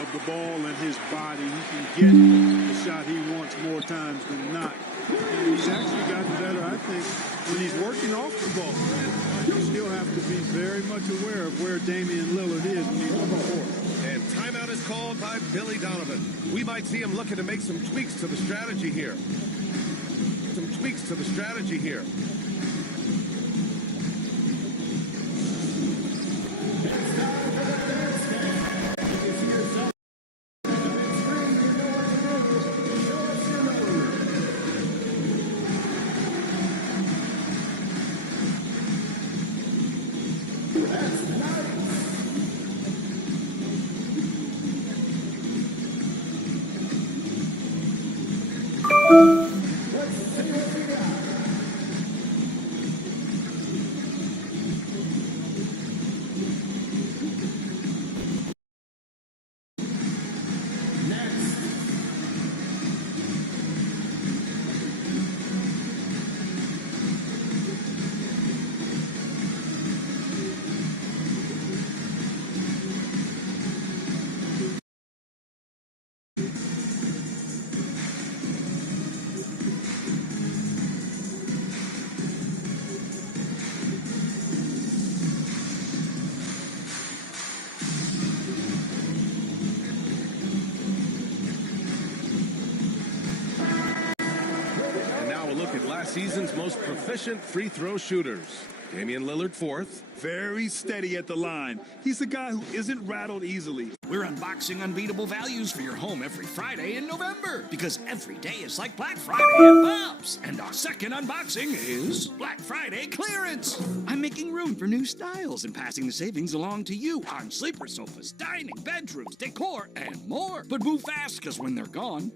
of the ball and his body. He can get the shot he wants more times than not. And he's actually gotten better, I think, when he's working off the ball. You still have to be very much aware of where Damian Lillard is when he's on the court. And timeout is called by Billy Donovan. We might see him looking to make some tweaks to the strategy here. Last season's most proficient free throw shooters. Damian Lillard, fourth. Very steady at the line. He's the guy who isn't rattled easily. We're unboxing unbeatable values for your home every Friday in November, because every day is like Black Friday at Bob's. And our second unboxing is Black Friday clearance. I'm making room for new styles and passing the savings along to you on sleeper sofas, dining, bedrooms, decor, and more. But move fast, because when they're gone,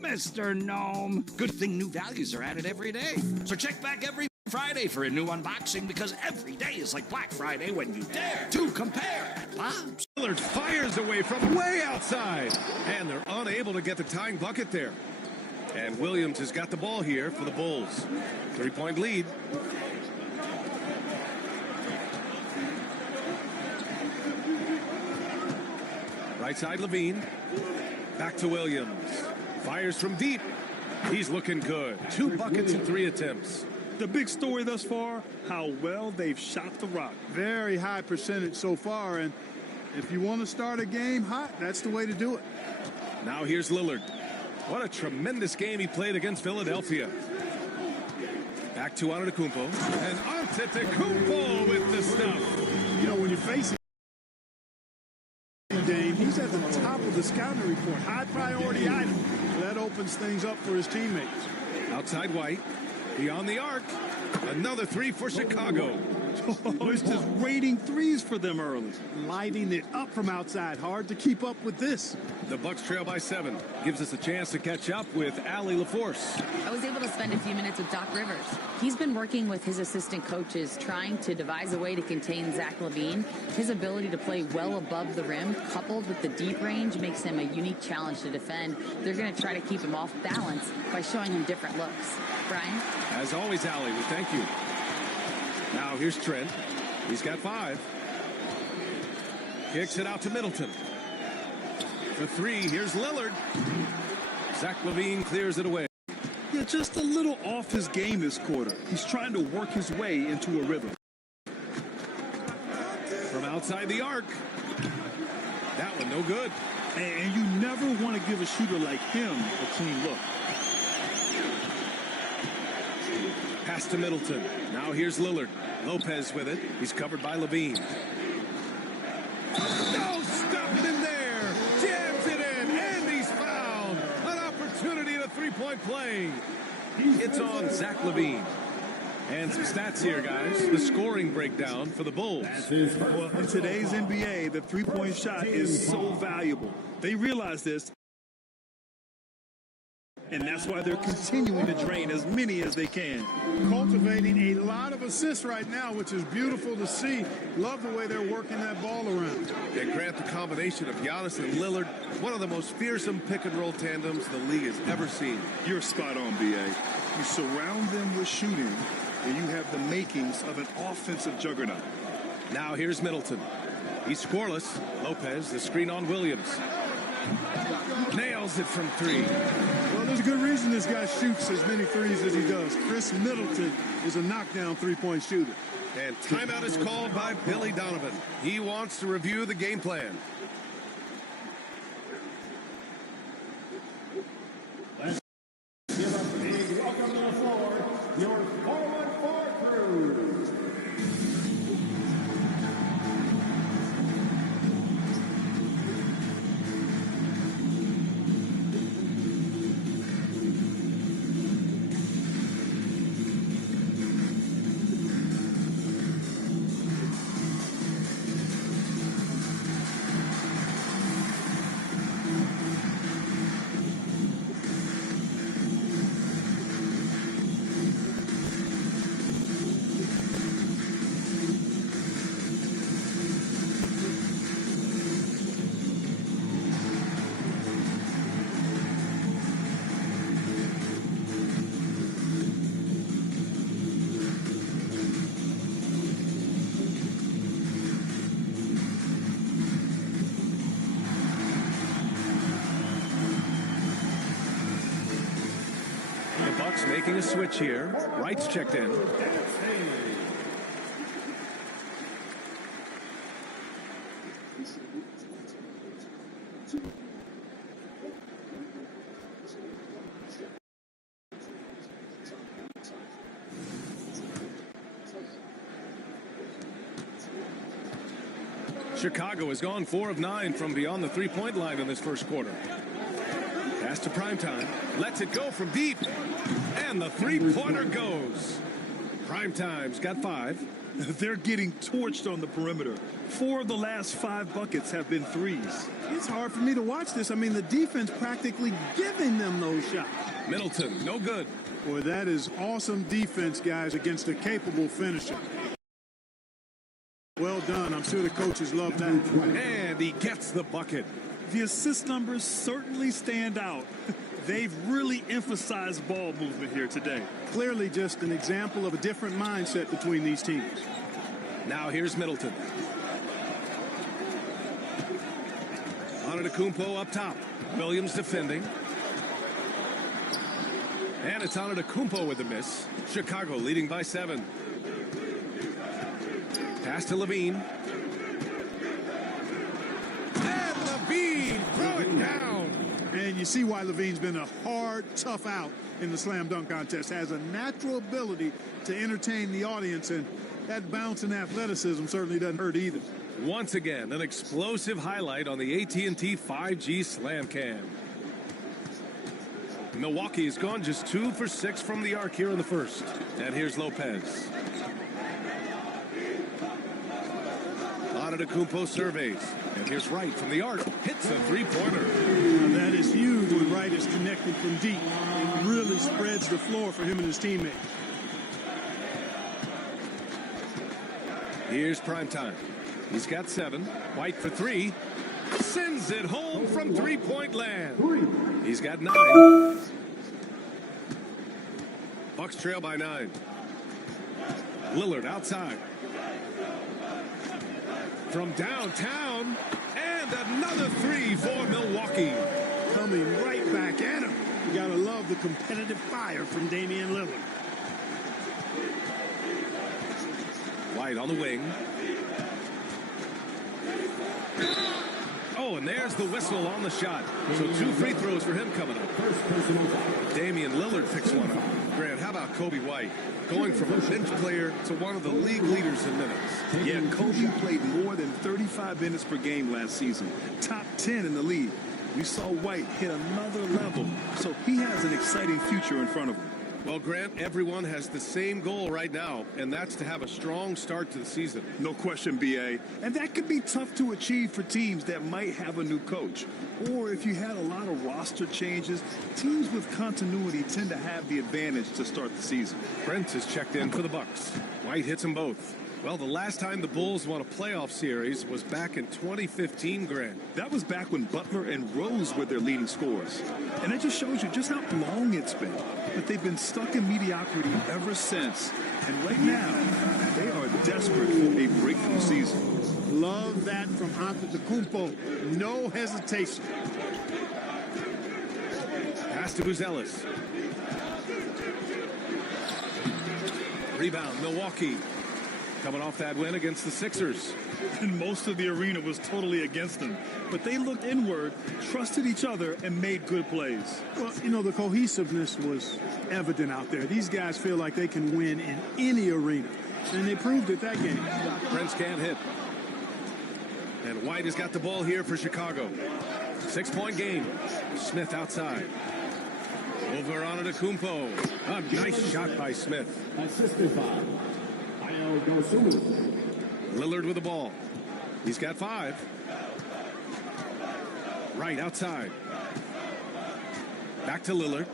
Mr. Gnome. Good thing new values are added every day. So check back every Friday for a new unboxing, because every day is like Black Friday when you dare to compare at Bob's. Lillard fires away from way outside, and they're unable to get the tying bucket there. And Williams has got the ball here for the Bulls. 3-point lead. Right side Levine. Back to Williams. Fires from deep. He's looking good. 2 buckets in 3 attempts. The big story thus far, how well they've shot the rock. Very high percentage so far, and if you want to start a game hot, that's the way to do it. Now here's Lillard. What a tremendous game he played against Philadelphia. Back to Antetokounmpo. And Antetokounmpo with the stuff. You know, when you're facing Dame, he's at the top of the scouting report. High priority item. So that opens things up for his teammates. Outside White. Beyond the arc. Another 3 for Chicago. Oh, it's just raining threes for them early. Lighting it up from outside. Hard to keep up with this. The Bucks trail by 7. Gives us a chance to catch up with Allie LaForce. I was able to spend a few minutes with Doc Rivers. He's been working with his assistant coaches, trying to devise a way to contain Zach LaVine. His ability to play well above the rim, coupled with the deep range, makes him a unique challenge to defend. They're going to try to keep him off balance by showing him different looks. Brian? As always, Allie, we thank you. Now here's Trent. He's got 5. Kicks it out to Middleton. For 3, here's Lillard. Zach LaVine clears it away. Yeah, just a little off his game this quarter. He's trying to work his way into a rhythm. From outside the arc. That one no good. And you never want to give a shooter like him a clean look. Pass to Middleton. Now here's Lillard. Lopez with it. He's covered by LaVine. No, stop it in there. Jams it in, and he's fouled. An opportunity at a 3-point play. It's on Zach LaVine. And some stats here, guys. The scoring breakdown for the Bulls. Well, in today's NBA, the 3-point shot is so valuable. They realize this. And that's why they're continuing to drain as many as they can. Cultivating a lot of assists right now, which is beautiful to see. Love the way they're working that ball around. And Grant, the combination of Giannis and Lillard, one of the most fearsome pick-and-roll tandems the league has ever seen. You're spot on, B.A. You surround them with shooting, and you have the makings of an offensive juggernaut. Now here's Middleton. He's scoreless. Lopez, the screen on Williams. Nails it from 3. Well, there's a good reason this guy shoots as many threes as he does. Chris Middleton is a knockdown three-point shooter. And timeout is called by Billy Donovan. He wants to review the game plan. Welcome to the floor, your forward 4 crew. Making a switch here. Wright's checked in. Chicago has gone 4 of 9 from beyond the three-point line in this first quarter. Pass to Primetime. Lets it go from deep. And the three-pointer goes. Primetime's got 5. They're getting torched on the perimeter. 4 of the last 5 buckets have been threes. It's hard for me to watch this. I mean, the defense practically giving them those shots. Middleton, no good. Boy, that is awesome defense, guys, against a capable finisher. Well done. I'm sure the coaches love that. And he gets the bucket. The assist numbers certainly stand out. They've really emphasized ball movement here today. Clearly just an example of a different mindset between these teams. Now here's Middleton. Antetokounmpo up top. Williams defending. And it's Antetokounmpo with the miss. Chicago leading by 7. Pass to Levine. And Levine throw it down. And you see why Levine's been a hard, tough out in the slam dunk contest. Has a natural ability to entertain the audience, and that bounce and athleticism certainly doesn't hurt either. Once again, an explosive highlight on the AT&T 5G Slam Cam. Milwaukee has gone just 2 for 6 from the arc here in the first. And here's Lopez. Antetokounmpo surveys. And here's Wright from the arc. Hits a three-pointer. Now that is huge when Wright is connected from deep. It really spreads the floor for him and his teammates. Here's Primetime. He's got 7. White for 3. Sends it home from three-point land. He's got 9. Bucks trail by 9. Lillard outside. From downtown, and another 3 for Milwaukee. Coming right back at him. You gotta love the competitive fire from Damian Lillard. White on the wing. Oh, and there's the whistle on the shot. So 2 free throws for him coming up. Damian Lillard picks one up. Grant, how about Kobe White? Going from a bench player to one of the league leaders in minutes. Yeah, Kobe played more than 35 minutes per game last season. Top 10 in the league. We saw White hit another level, so he has an exciting future in front of him. Well, Grant, everyone has the same goal right now, and that's to have a strong start to the season. No question, BA. And that could be tough to achieve for teams that might have a new coach. Or if you had a lot of roster changes, teams with continuity tend to have the advantage to start the season. Brent is checked in for the Bucks. White hits them both. Well, the last time the Bulls won a playoff series was back in 2015, Grant. That was back when Butler and Rose were their leading scorers. And that just shows you just how long it's been. But they've been stuck in mediocrity ever since. And right now, they are desperate for a breakthrough season. Love that from AJTRIP. No hesitation. Pass to Buzelis. Rebound, Milwaukee. Coming off that win against the Sixers. And most of the arena was totally against them. But they looked inward, trusted each other, and made good plays. Well, you know, the cohesiveness was evident out there. These guys feel like they can win in any arena. And they proved it that game. Prince can't hit. And White has got the ball here for Chicago. 6-point game. Smith outside. Over on AJTRIP. A nice shot by Smith. Assisted by Lillard with the ball. He's got 5. Right outside. Back to Lillard.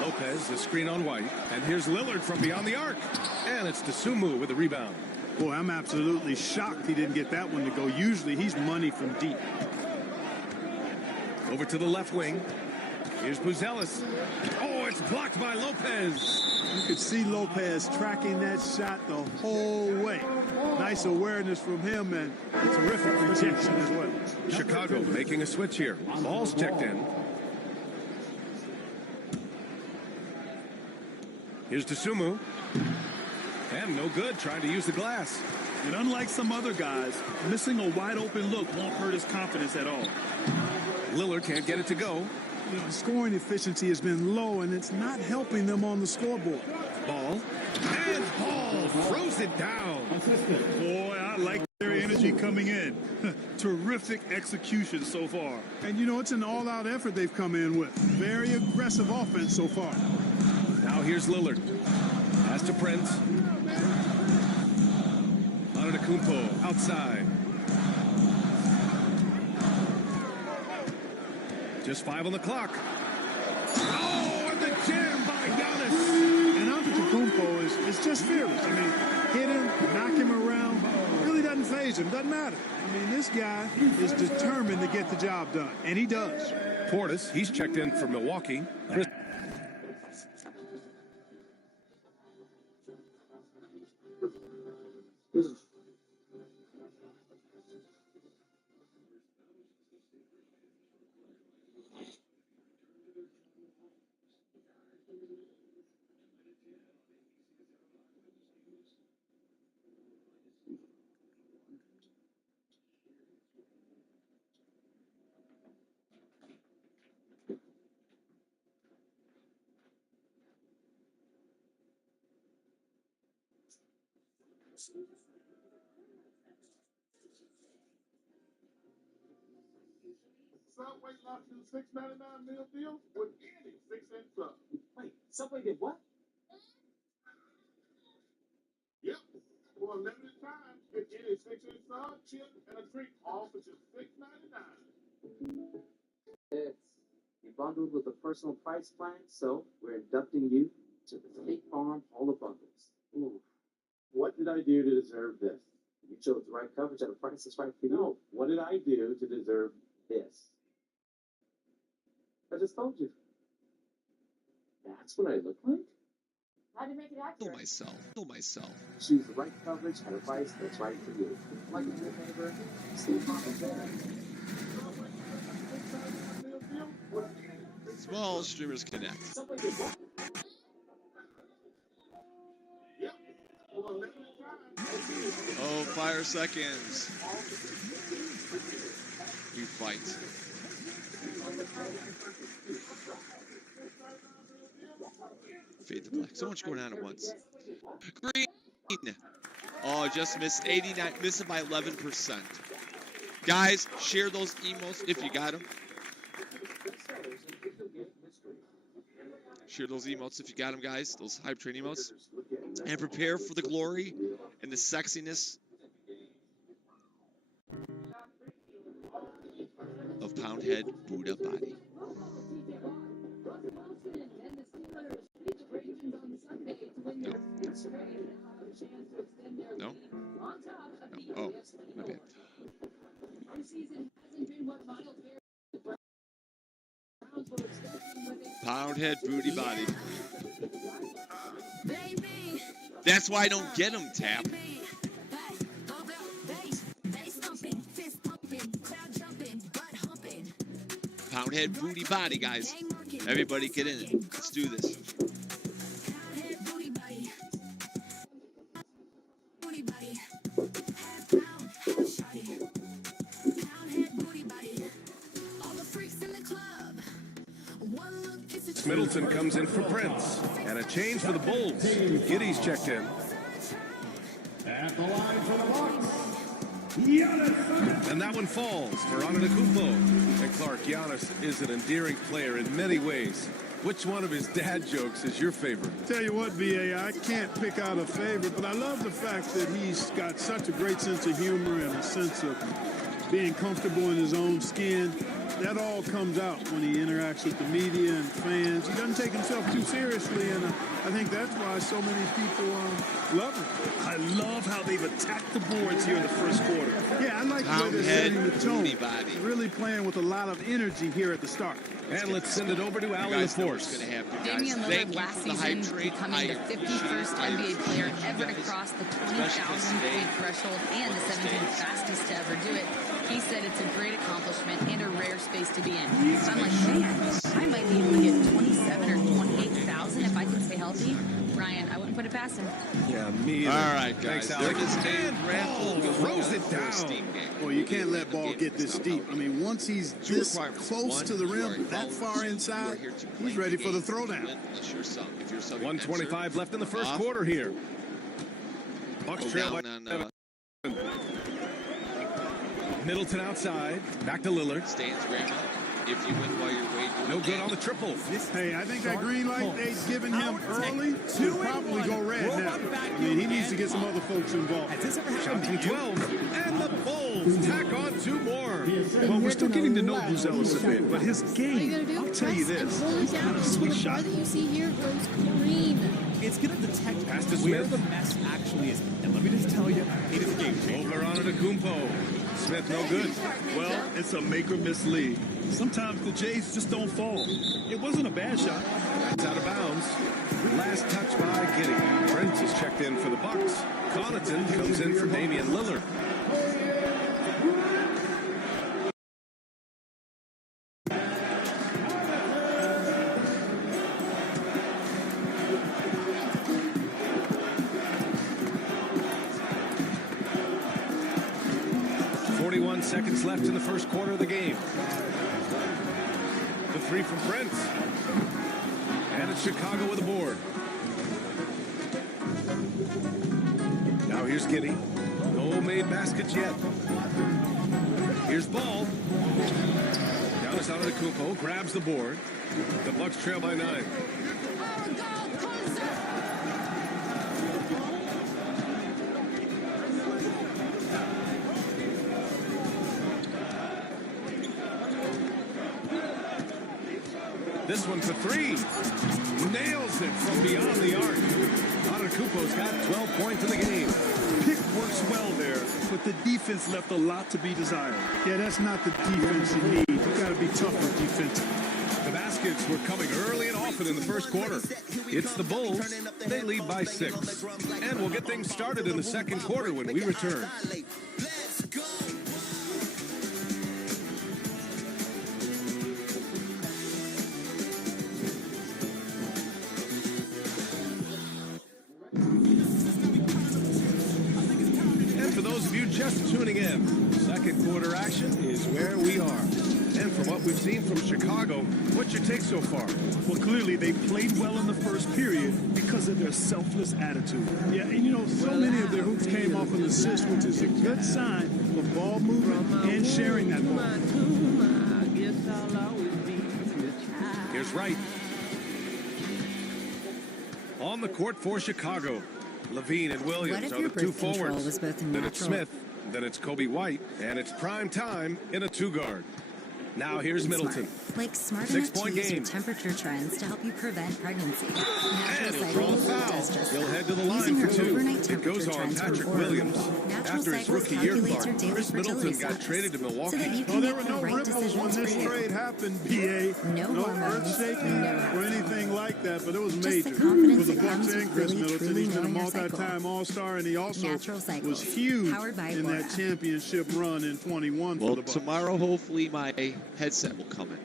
Lopez, the screen on White. And here's Lillard from beyond the arc. And it's Dosunmu with the rebound. Boy, I'm absolutely shocked he didn't get that one to go. Usually he's money from deep. Over to the left wing. Here's Buzelis. Oh, it's blocked by Lopez. You could see Lopez tracking that shot the whole way. Nice awareness from him and a terrific rejection as well. Chicago making a switch here. Ball's checked in. Here's Dosunmu. And no good, trying to use the glass. And unlike some other guys, missing a wide open look won't hurt his confidence at all. Lillard can't get it to go. You know, scoring efficiency has been low, and it's not helping them on the scoreboard. Ball. And Ball throws it down. Boy, I like their energy coming in. Terrific execution so far. And, you know, it's an all-out effort they've come in with. Very aggressive offense so far. Now here's Lillard. Pass to Prince. AJTRIP outside. Just 5 on the clock. Oh, and the jam by Giannis. And AJTRIP is just fearless. I mean, hit him, knock him around. Really doesn't faze him. Doesn't matter. I mean, this guy is determined to get the job done. And he does. Portis, he's checked in for Milwaukee. Subway launched a $6.99 meal deal with any 6-inch sub. Wait, Subway did what? Yep. For a limited time, get any 6-inch sub, chip, and a drink all for just $6.99. It's you bundled with a personal price plan, so we're inducting you to the State Farm Hall of Bundles. Ooh. What did I do to deserve this? You chose the right coverage at a price that's right for you. No. What did I do to deserve this? I just told you. That's what I look like? How do you make it accurate? Know myself. Choose the right coverage at a price that's right for you. Like a good neighbor, State Farm is there. Small Streamers Connect. Subway did what? Yep. For a limited time. Oh, 5 seconds. You fight. Fade to black. So much going on at once. Green. Oh, just missed 89. Missed it by 11%. Guys, share those emotes if you got them. Share those emotes if you got them, guys. Those hype train emotes. And prepare for the glory and the sexiness of Poundhead Buddha Body. No? No? Oh, my bad. Poundhead Booty Body. That's why I don't get them, Tap. Poundhead booty body, guys. Everybody get in it. Let's do this. Middleton comes in for Prince. And a change for the Bulls. Giddy's checked in. At the line for the Bucks, And that one falls for Antetokounmpo. And Clark, Giannis is an endearing player in many ways. Which one of his dad jokes is your favorite? Tell you what, VA, I can't pick out a favorite, but I love the fact that he's got such a great sense of humor and a sense of being comfortable in his own skin. That all comes out when he interacts with the media and fans. He doesn't take himself too seriously, and I think that's why so many people love him. I love how they've attacked the boards here in the first quarter. Yeah, I like the way they're setting the tone. Really playing with a lot NBA here at the start. And let's send it over to Allie LaForce. Damian Lillard last season becoming the 51st NBA player ever to cross the 20,000-point threshold and the 17th fastest to ever do it. He said it's a great accomplishment and a rare space to be in. I'm like, man, I might be able to get 27 or 28,000 if I can stay healthy. Ryan, I wouldn't put it past him. Yeah, me either. All right, guys. Thanks, Alex. Throws it down. Well, you can't let ball get this deep. I mean, once he's this close to the rim, that far inside, he's ready for the throwdown. 1:25 left in the first quarter here. Bucks trail by Middleton outside. Back to Lillard. Stands grandma. If you win while you're waiting. No good on the triple. Hey, I think that green light they've given him early will probably go red now. I mean, he needs to get some other folks involved. Shot from 12. And the Bulls tack on 2 more. Well, we're still getting to know Buzelis a bit, but his game, I'll tell you this, sweet shot. You see here goes green. It's going to detect Pass to where Smith. the mess actually is. And let me just tell you, it is a game changer. Over Antetokounmpo. Smith no good. Well, it's a make or miss league. Sometimes the Jays just don't fall. It wasn't a bad shot. That's out of bounds. Last touch by Giddy. Prince is checked in for the Bucks. Connaughton comes in for Damian Lillard. Seconds left in the first quarter of the game. The three from Prince. And it's Chicago with a board. Now here's Giddy. No made baskets yet. Here's Ball. Giannis Antetokounmpo grabs the board. The Bucks trail by 9. This one for 3. Nails it from beyond the arc. Antetokounmpo's got 12 points in the game. Pick works well there, but the defense left a lot to be desired. Yeah, that's not the defense you need. You got to be tougher defensively. The baskets were coming early and often in the first quarter. It's the Bulls. They lead by 6. And we'll get things started in the second quarter when we return. Just tuning in, second quarter action is where we are. And from what we've seen from Chicago, what's your take so far? Well, clearly they played well in the first period because of their selfless attitude. Yeah, and you know, so many of their hoops came off an assist, which is a good sign of ball movement and sharing that ball. Here's Wright. On the court for Chicago. Levine and Williams are the 2 forwards. Then it's Smith. Then it's Kobe White. And it's prime time in a 2-guard. Now here's Middleton. Like smart enough to use your temperature trends to help you prevent pregnancy. Natural Cycles does just He'll that. head to the line Using for her 2. overnight It temperature goes on trends from Patrick Oracle, Williams. Natural After his Cycles rookie year calculates start, your daily Chris Middleton fertility got status traded to Milwaukee. so that you Oh, can there make were the no right ripples when decisions for this you. trade happened, BA. No No hormones, earth-shaking no or hassle. anything like that, but it was Just major. the confidence For the that Bucks comes and with Chris really, Middleton, truly he's been a knowing your cycle. multi-time All-Star, and he also Natural Cycles, was huge powered by in that Agora. championship run in 21 Well, for the Bucks. tomorrow, hopefully, my headset will come in.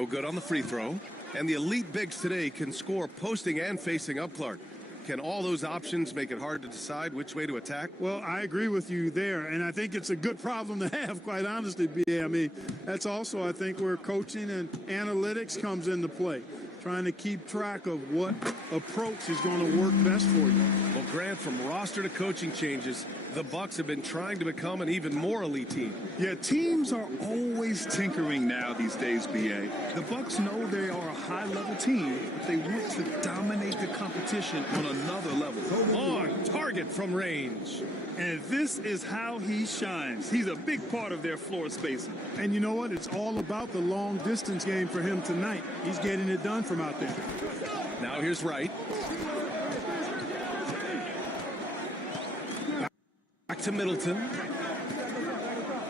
No good on the free throw. And the elite bigs today can score posting and facing up, Clark. Can all those options make it hard to decide which way to attack? Well, I agree with you there, and I think it's a good problem to have, quite honestly, B.A. I mean, that's also, I think, where coaching and analytics comes into play, trying to keep track of what approach is going to work best for you. Well, Grant, from roster to coaching changes, the Bucks have been trying to become an even more elite team. Yeah, teams are always tinkering now these days, B.A. The Bucks know they are a high-level team, but they want to dominate the competition on another level. On target from range. And this is how he shines. He's a big part of their floor spacing. And you know what? It's all about the long-distance game for him tonight. He's getting it done from out there. Now here's Wright. Back to Middleton.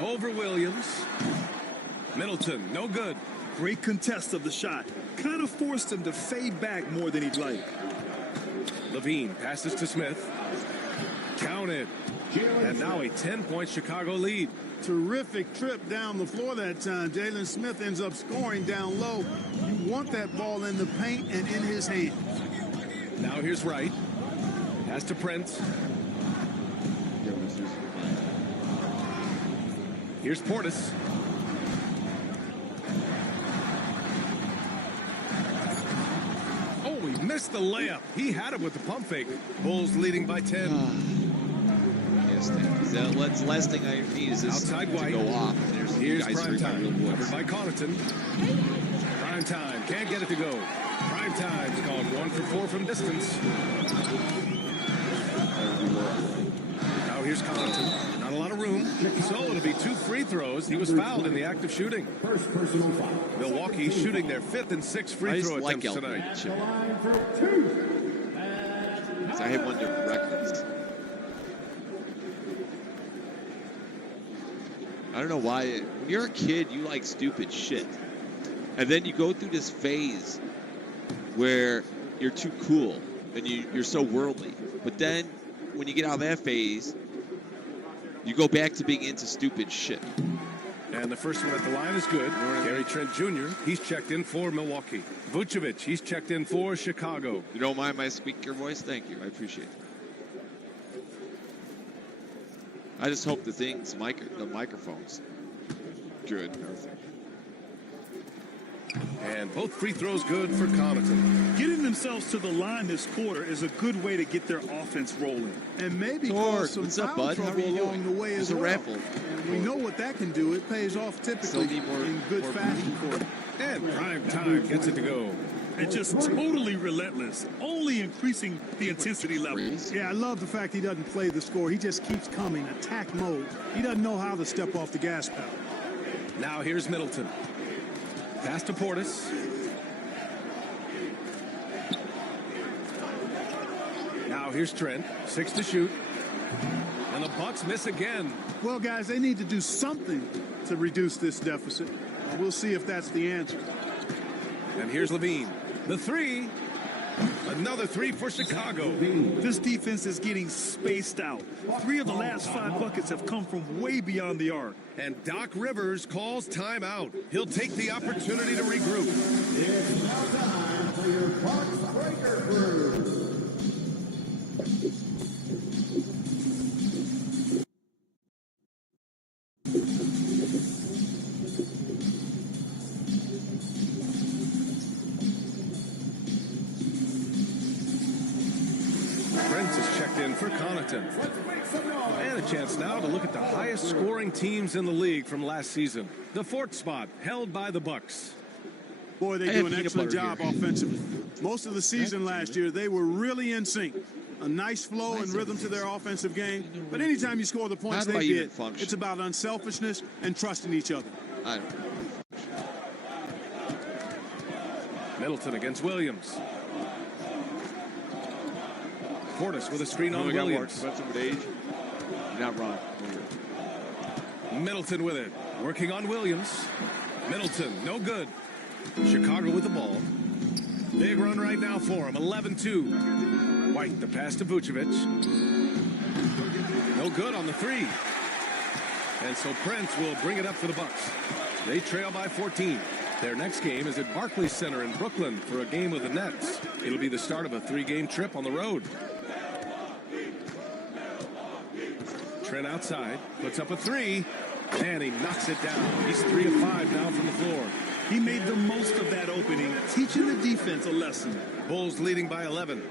Over Williams. Middleton, no good. Great contest of the shot. Kind of forced him to fade back more than he'd like. Levine passes to Smith. Counted. And now a 10-point Chicago lead. Terrific trip down the floor that time. Jalen Smith ends up scoring down low. You want that ball in the paint and in his hand. Now here's Wright. Pass to Prince. Here's Portis. Oh, he missed the layup. He had it with the pump fake. Bulls leading by 10. Yes, the last thing I need is this outside to White. go off. Here's prime time. Covered by Connaughton. Prime time. Can't get it to go. Prime time's called 1 for 4 from distance. Now here's Connaughton. Not a lot of room. So it'll be 2 free throws. He was fouled in the act of shooting. First personal foul. Milwaukee shooting their 5th and 6th free throw attempts tonight. I have one different records. I don't know why. When you're a kid, you like stupid shit. And then you go through this phase where you're too cool and you're so worldly. But then when you get out of that phase, you go back to being into stupid shit. And the first one at the line is good. Gary Trent Jr., he's checked in for Milwaukee. Vucevic, he's checked in for Chicago. You don't mind my squeaker voice? Thank you. I appreciate it. I just hope the microphone's good and everything. And both free throws good for Connaughton. Getting themselves to the line this quarter is a good way to get their offense rolling. And maybe Torg, cause some what's up, foul bud? How trouble are you along doing? the way It's as a well. raffle. And we know what that can do. It pays off typically in good fashion for them. And prime time gets it to go. And just totally relentless, only increasing the intensity level. Yeah, I love the fact he doesn't play the score. He just keeps coming, attack mode. He doesn't know how to step off the gas pedal. Now here's Middleton. Pass to Portis. Now here's Trent. 6 to shoot. And the Bucks miss again. Well, guys, they need to do something to reduce this deficit. We'll see if that's the answer. And here's Levine. The 3. Another 3 for Chicago. This defense is getting spaced out. 3 of the last 5 buckets have come from way beyond the arc. And Doc Rivers calls timeout. He'll take the opportunity to regroup. It's now time for your Bucks Breaker Crew. For Connaughton. And a chance now to look at the highest scoring teams in the league from last season. The 4th spot held by the Bucks. Boy, they do an excellent job offensively. Most of the season last year, they were really in sync. A nice flow and rhythm to their offensive game. But anytime you score the points they did, it's about unselfishness and trusting each other. I don't know. Middleton against Williams. Portis with a screen on Williams. Not wrong. Middleton with it. Working on Williams. Middleton, no good. Chicago with the ball. Big run right now for him. 11-2. White, the pass to Vucevic. No good on the 3. And so Prince will bring it up for the Bucks. They trail by 14. Their next game is at Barclays Center in Brooklyn for a game with the Nets. It'll be the start of a 3-game trip on the road. Trent outside, puts up a 3, and he knocks it down. He's 3 of 5 now from the floor. He made the most of that opening, teaching the defense a lesson. Bulls leading by 11.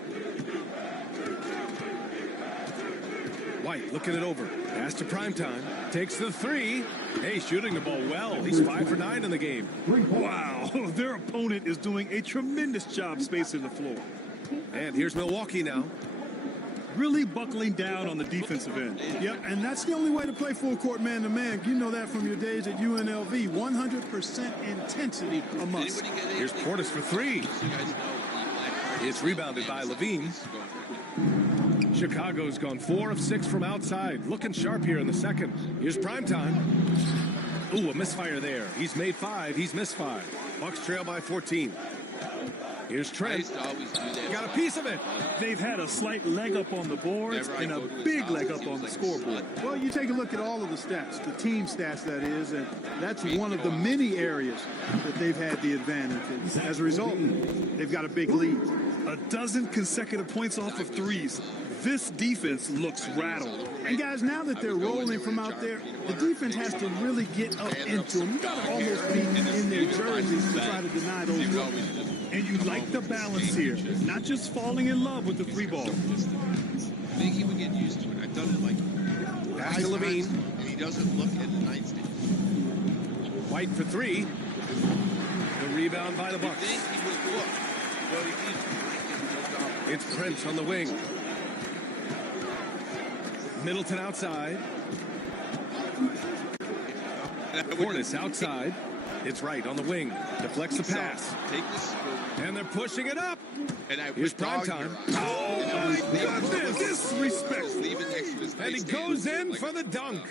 White looking it over. Pass to Primetime. Takes the 3. Hey, shooting the ball well. He's 5 for 9 in the game. Wow, their opponent is doing a tremendous job spacing the floor. And here's Milwaukee now. Really buckling down on the defensive end. Yep, and that's the only way to play full court man-to-man. You know that from your days at UNLV. 100% intensity a must. Here's Portis for 3. It's rebounded by Levine. Chicago's gone 4 of 6 from outside. Looking sharp here in the second. Here's Primetime. Ooh, a misfire there. He's made 5. He's missed 5. Bucks trail by 14. Here's Trent. Got a piece of it. They've had a slight leg up on the boards and a big leg up on the scoreboard. Well, you take a look at all of the stats, the team stats that is, and that's one of the many areas that they've had the advantage. And as a result, they've got a big lead. A dozen consecutive points off of threes. This defense looks rattled. And guys, now that they're rolling from out there, the defense has to really get up into them. You got to almost be in their jerseys to try to deny those looks. And you like the balance here, not just falling in love with the free ball. I think he would get used to it. I've done it like pass to Levine, and he doesn't look at the nightstand. White for 3. The rebound by the I Bucks. think he would look, but he keeps It's Prince on the wing. Middleton outside. Portis outside. It's right on the wing. Deflects the pass. Take this. And they're pushing it up. And Here's Primetime. Oh, my goodness. Disrespect. And he goes in for the dunk.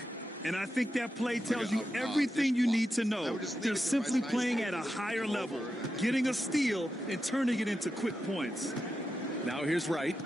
And I think that play tells you everything you need to know. They're simply playing at a higher level, getting a steal and turning it into quick points. Now here's Wright.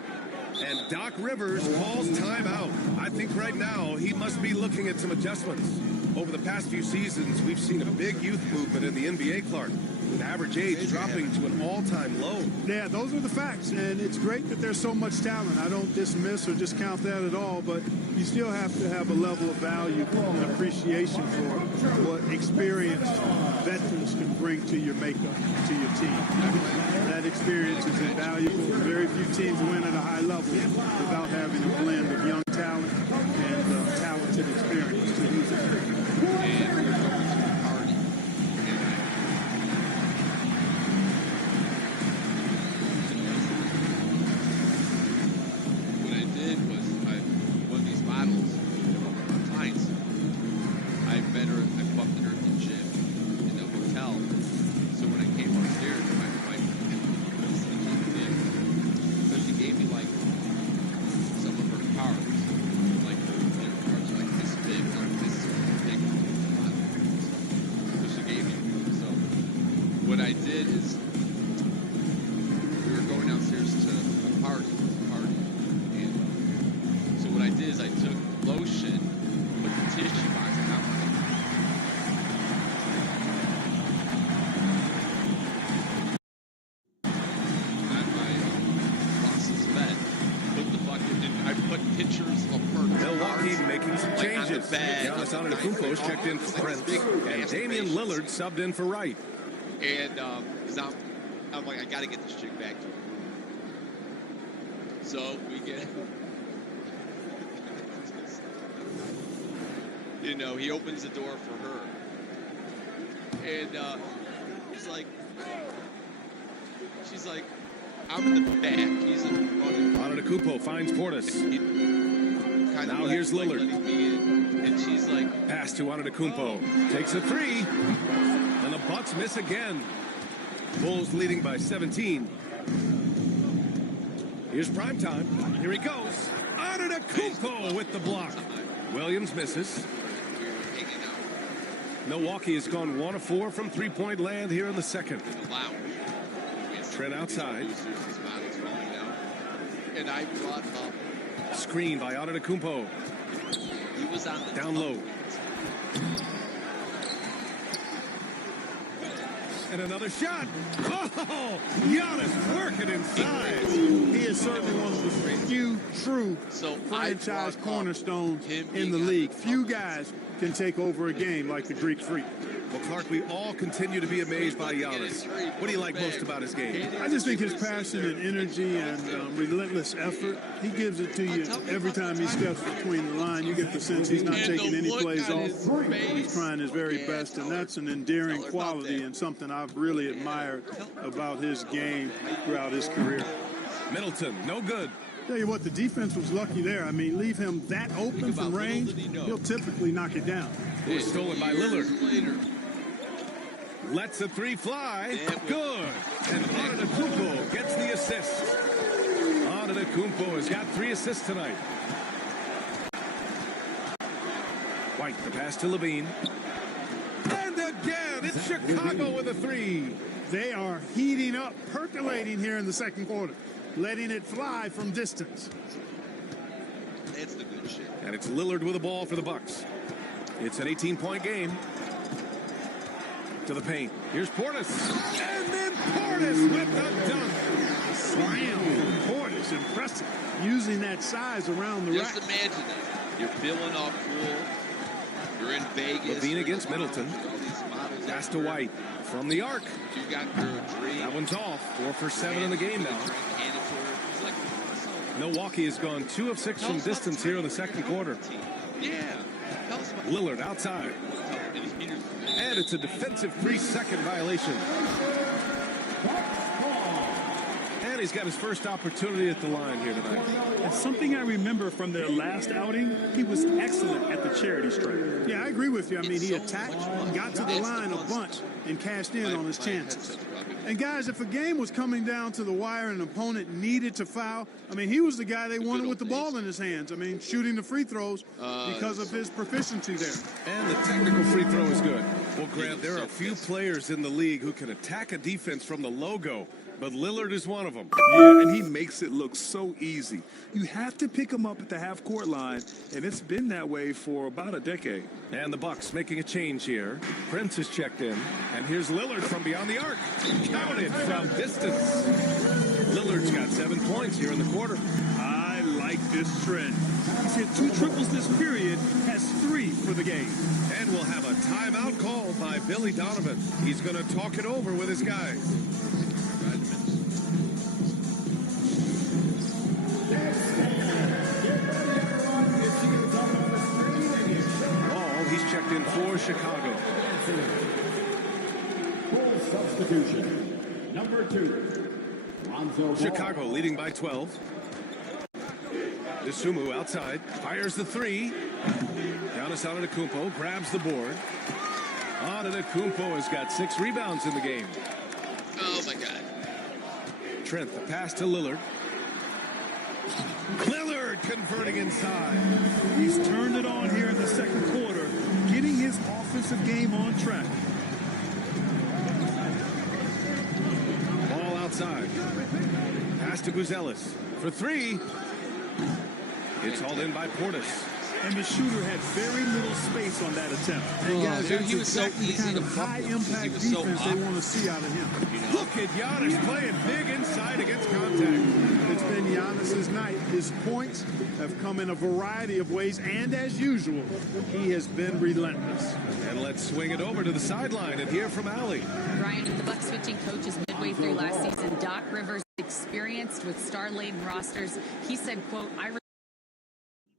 And Doc Rivers calls timeout. I think right now he must be looking at some adjustments. Over the past few seasons, we've seen a big youth movement in the NBA, Clark, with average age dropping to an all-time low. Yeah, those are the facts, and it's great that there's so much talent. I don't dismiss or discount that at all, but you still have to have a level of value and appreciation for what experienced veterans can bring to your makeup, to your team. That experience is invaluable. Very few teams win at a high level without having a blend of young talent and talented experience to use it. And we're going to a party. What I did was I won these bottles of clients. I bumped her at the gym in the hotel. So when I came upstairs, my wife was thinking, so she gave me like some of her cards. Like their cards like this big, like this big. So she gave me. So what I did is we were going downstairs to a party. And so what I did is I took lotion, put the tissue box down. On my boss's bed, put the bucket in. I put pictures of her. Milwaukee making some Like on the changes. bed. Giannis Antetokounmpo's checked in for Prince. And Damian Lillard subbed in for Wright. And because I'm like, I got to get this chick back to her. So we get, you know, he opens the door for her. And she's like, I'm in the back. He's in the front. Antetokounmpo finds Portis. Now here's Lillard. And she's like, pass to Antetokounmpo. Takes a 3. And the Bucks miss again. Bulls leading by 17. Here's Primetime. Here he goes. Antetokounmpo with the block. Williams misses. Milwaukee has gone 1 of 4 from three-point land here in the second. Trent outside. And I brought up. Screen by Antetokounmpo. He was on the down low. And another shot. Oh, Giannis working inside. He is certainly one of the few true franchise brought cornerstones him in the being league. on the Few Bucks. guys can take over a game like the Greek Freak. Well, Clark, we all continue to be amazed by Giannis. What do you like most about his game? I just think his passion and energy and relentless effort, he gives it to you every time he steps between the line. You get the sense he's not taking any plays off. He's trying his very best, and that's an endearing quality and something I've really admired about his game throughout his career. Middleton, no good. Tell you what, the defense was lucky there. I mean, leave him that open from range, he'll typically knock it down. It was stolen by Lillard. Lets a three fly. Good. And Antetokounmpo gets the assist. Antetokounmpo has got 3 assists tonight. White, the pass to Levine. And again, it's Chicago with a 3. They are heating up, percolating here in the second quarter, letting it fly from distance. That's the good shit. And it's Lillard with the ball for the Bucks. It's an 18-point game. To the paint. Here's Portis. And then Portis with the dunk. Slam. Portis, impressive. Using that size around the Just rack. imagine that. You're feeling all cool. You're in Vegas. Levine against Middleton. Pass to White. From the arc. You got your dream. That one's off. 4 for 7 in the game now. Milwaukee has gone 2 of 6 from distance here in the second quarter. Yeah. Tell us about Lillard outside. And it's a defensive 3-second violation. And he's got his first opportunity at the line here tonight. It's something I remember from their last outing. He was excellent at the charity stripe. Yeah, I agree with you. I mean, he attacked, got to the line a bunch, and cashed in on his chances. And guys, if a game was coming down to the wire and an opponent needed to foul, I mean, he was the guy they wanted with the ball in his hands. I mean, shooting the free throws because of his proficiency there. And the technical free throw is good. Well, Grant, there are a few players in the league who can attack a defense from the logo, but Lillard is one of them. Yeah, and he makes it look so easy. You have to pick him up at the half-court line, and it's been that way for about a decade. And the Bucks making a change here. Prince is checked in, and here's Lillard from beyond the arc. Counted from distance. Lillard's got 7 points here in the quarter. I like this trend. He's hit 2 triples this period, has 3 for the game. And we'll have a timeout called by Billy Donovan. He's going to talk it over with his guys. Ball, he's checked in for Chicago. Full substitution. Number 2. Chicago leading by 12. Dosunmu outside, fires the 3. Giannis Antetokounmpo grabs the board. Antetokounmpo has got 6 rebounds in the game. Oh my God. Trent, the pass to Lillard. Lillard converting inside. He's turned it on here in the second quarter, getting his offensive game on track. Ball outside. Pass to Buzelis for 3. It's hauled in by Portis. And the shooter had very little space on that attempt. And guys, dude, that's he was so exactly the easy kind to of fuck with because he high-impact was so defense they up. want to see out of him. Look at Giannis playing big inside against contact. It's been Giannis's night. His points have come in a variety of ways, and as usual, he has been relentless. And let's swing it over to the sideline and hear from Allie. Brian, with the Bucks switching coaches midway through last season, Doc Rivers experienced with star-laden rosters. He said, quote, I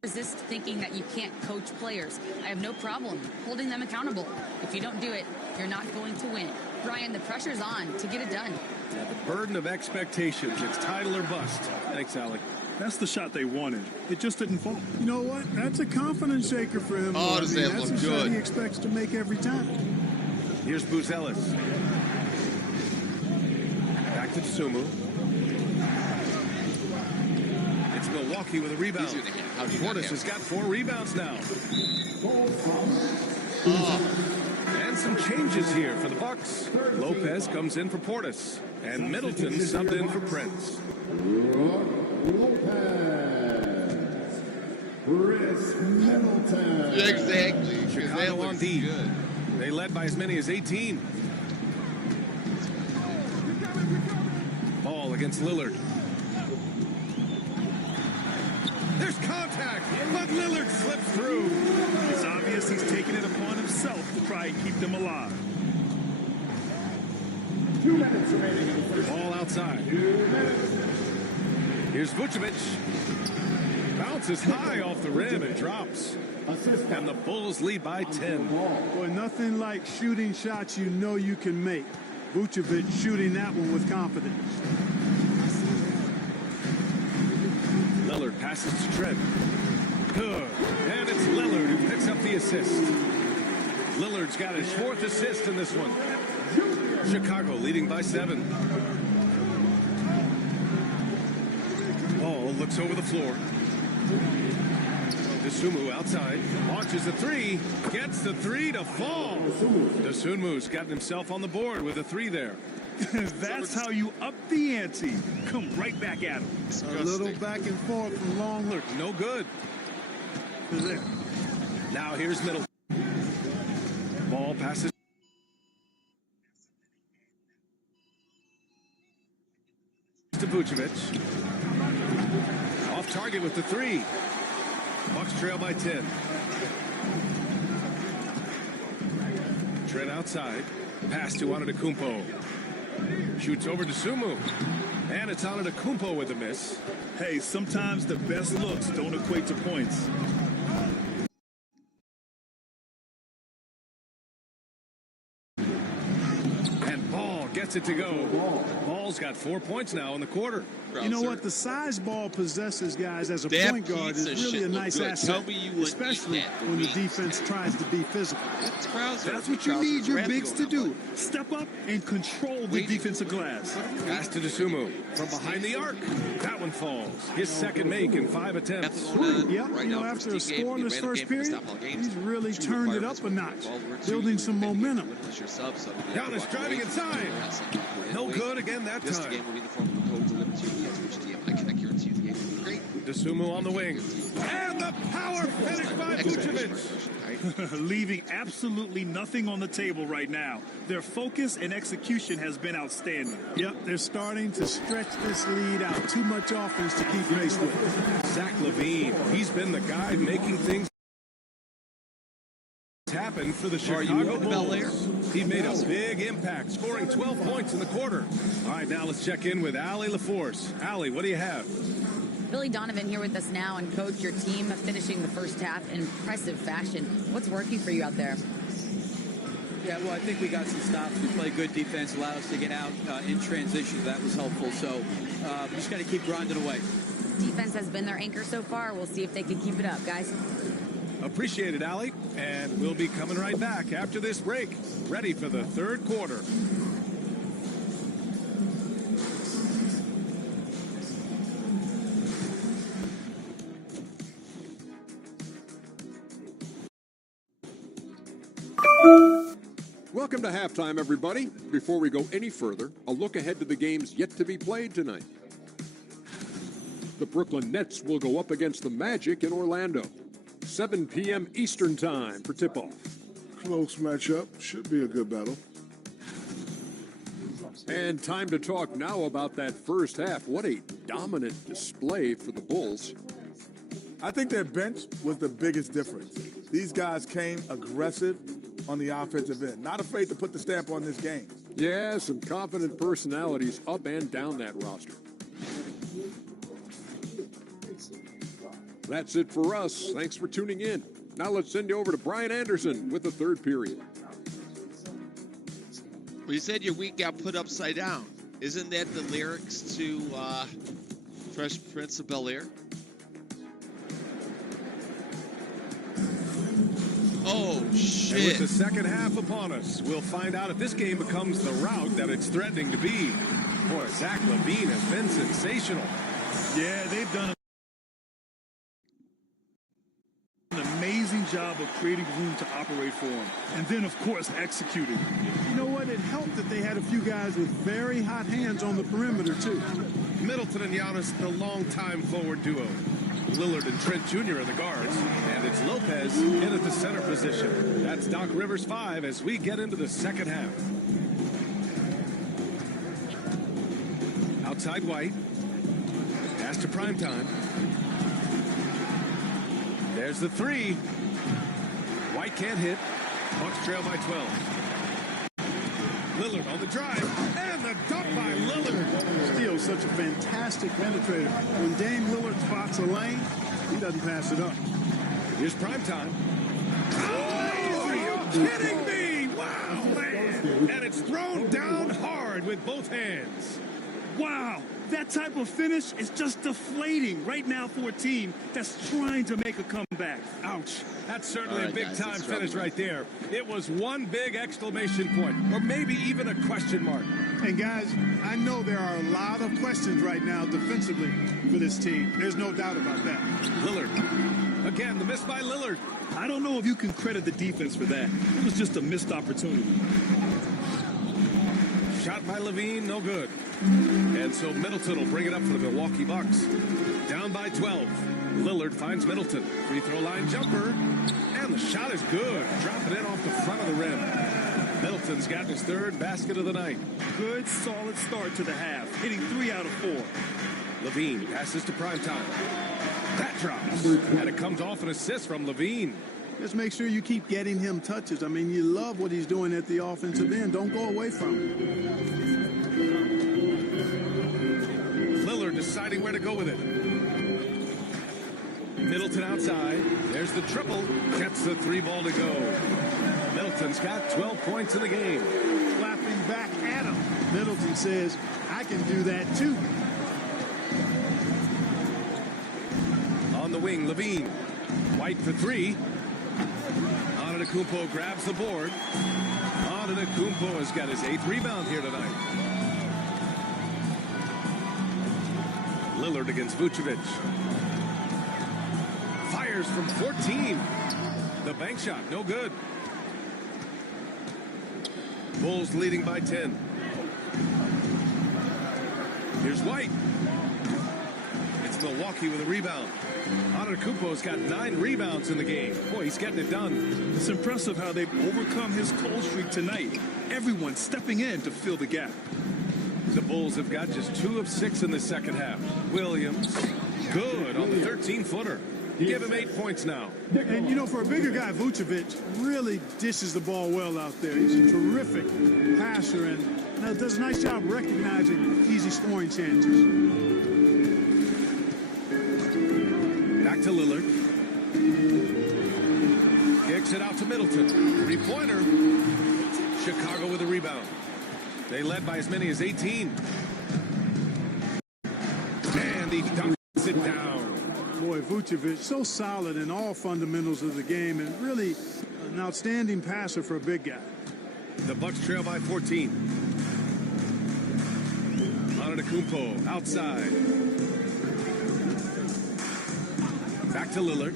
resist thinking that you can't coach players. I have no problem holding them accountable. If you don't do it, you're not going to win. Brian, the pressure's on to get it done. Yeah, the burden of expectations. It's title or bust. Thanks, Allie. That's the shot they wanted. It just didn't fall. You know what? That's a confidence shaker for him. Oh, does that that's look a shot good. he expects to make every time. Here's Buzelis. Back to Dosunmu. It's Milwaukee with a rebound. Portis has got 4 rebounds now. And some changes here for the Bucks. Lopez comes in for Portis. And Middleton subbed in for Prince. Chris Middleton. Yeah, exactly. Chicago on D. They led by as many as 18. Ball against Lillard. There's contact, but Lillard slips through. It's obvious he's taking it upon himself to try and keep them alive. 2 minutes remaining in the first. Ball outside. Here's Vucevic. Bounces high off the rim and drops. And the Bulls lead by 10. Boy, nothing like shooting shots you know you can make. Vucevic shooting that one with confidence. Lillard passes to Trent. Good. And it's Lillard who picks up the assist. Lillard's got his 4th assist in this one. Chicago leading by 7. Ball looks over the floor. Dosunmu outside. Launches a 3. Gets the 3 to fall. Dosunmu's gotten himself on the board with a 3 there. That's how you up the ante. Come right back at him. A little back and forth from long look. No good. Now here's Middleton. Ball passes to Vucevic. Off target with the 3. Bucks trail by 10. Trent outside. Pass to Antetokounmpo. Shoots over to Sumu. And it's Antetokounmpo with a miss. Hey, sometimes the best looks don't equate to points. And Ball gets it to go. Ball's got 4 points now in the quarter. You know what? The size Ball possesses, guys, as a point guard is really a nice asset, especially when the defense tries to be physical. That's what you need your bigs to do. Step up and control the defensive glass. Pass to Dosunmu from behind the arc. That one falls. His 2nd make in 5 attempts. Yeah, you know, after a scoreless first period, he's really turned it up a notch, building some momentum. Giannis driving inside. No good again that time. Dosunmu on the wing. And the power finish by Vucevic. Leaving absolutely nothing on the table right now. Their focus and execution has been outstanding. Yep, they're starting to stretch this lead out. Too much offense to keep pace with. Zach LaVine, he's been the guy making things happen for the Chicago Bulls. He made a big impact, scoring 12 points in the quarter. All right, now let's check in with Allie LaForce. Allie, what do you have? Billy Donovan here with us now, and coach, your team finishing the first half in impressive fashion. What's working for you out there? Yeah, well, I think we got some stops. We played good defense, allowed us to get out in transition. That was helpful. So we just got to keep grinding away. Defense has been their anchor so far. We'll see if they can keep it up, guys. Appreciate it, Allie. And we'll be coming right back after this break. Ready for the 3rd quarter. Welcome to halftime, everybody. Before we go any further, a look ahead to the games yet to be played tonight. The Brooklyn Nets will go up against the Magic in Orlando. 7 p.m. Eastern Time for tip-off. Close matchup. Should be a good battle. And time to talk now about that first half. What a dominant display for the Bulls. I think their bench was the biggest difference. These guys came aggressive on the offensive end. Not afraid to put the stamp on this game. Yeah, some confident personalities up and down that roster. That's it for us. Thanks for tuning in. Now let's send you over to Brian Anderson with the 3rd period. Well, you said your week got put upside down. Isn't that the lyrics to Fresh Prince of Bel-Air? Oh, shit. And with the second half upon us, we'll find out if this game becomes the rout that it's threatening to be. Boy, Zach LaVine has been sensational. Yeah, they've done an amazing job of creating room to operate for him. And then, of course, executing. You know what? It helped that they had a few guys with very hot hands on the perimeter, too. Middleton and Giannis, the longtime forward duo. Lillard and Trent Jr. are the guards, and it's Lopez in at the center position. That's Doc Rivers 5 as we get into the second half. outside White. Pass to Primetime. There's the three. White can't hit. Bucks trail by 12. Lillard on the drive, and the dunk by Lillard. Still such a fantastic penetrator. When Dame Lillard spots a lane, he doesn't pass it up. Here's Primetime. Oh, are you kidding me? Wow, man. And it's thrown down hard with both hands. Wow, that type of finish is just deflating right now for a team that's trying to make a comeback. Ouch. That's certainly All a right, guys, big-time let's finish run. right there. It was one big exclamation point, or maybe even a question mark. And guys, I know there are a lot of questions right now defensively for this team. There's no doubt about that. Lillard. Again, the miss by Lillard. I don't know if you can credit the defense for that. It was just a missed opportunity. Shot by Levine, no good. And so Middleton will bring it up for the Milwaukee Bucks. Down by 12. Lillard finds Middleton. Free throw line jumper. And the shot is good. Dropping in off the front of the rim. Middleton's got his third basket of the night. Good, solid start to the half, hitting 3 out of 4. Levine passes to Primetime. That drops. And it comes off an assist from Levine. Just make sure you keep getting him touches. I mean, you love what he's doing at the offensive end. Don't go away from him. Lillard deciding where to go with it. Middleton outside. There's the triple. Gets the 3 ball to go. Middleton's got 12 points in the game. Clapping back at him. Middleton says, I can do that too. On the wing, Levine. White for 3. Antetokounmpo grabs the board. Antetokounmpo has got his 8th rebound here tonight. Lillard against Vucevic. Fires from 14. The bank shot, no good. Bulls leading by 10. Here's White. It's Milwaukee with a rebound. Antetokounmpo's got 9 rebounds in the game. Boy, he's getting it done. It's impressive how they've overcome his cold streak tonight. Everyone stepping in to fill the gap. The Bulls have got just 2 of 6 in the second half. Williams, good on the 13-footer. Give him 8 points now. And, you know, for a bigger guy, Vucevic really dishes the ball well out there. He's a terrific passer and does a nice job recognizing easy scoring chances. Back to Lillard. Kicks it out to Middleton. 3-pointer. Chicago with a rebound. They led by as many as 18. And he dunks it down. Boy, Vucevic, so solid in all fundamentals of the game and really an outstanding passer for a big guy. The Bucks trail by 14. Antetokounmpo outside. Back to Lillard.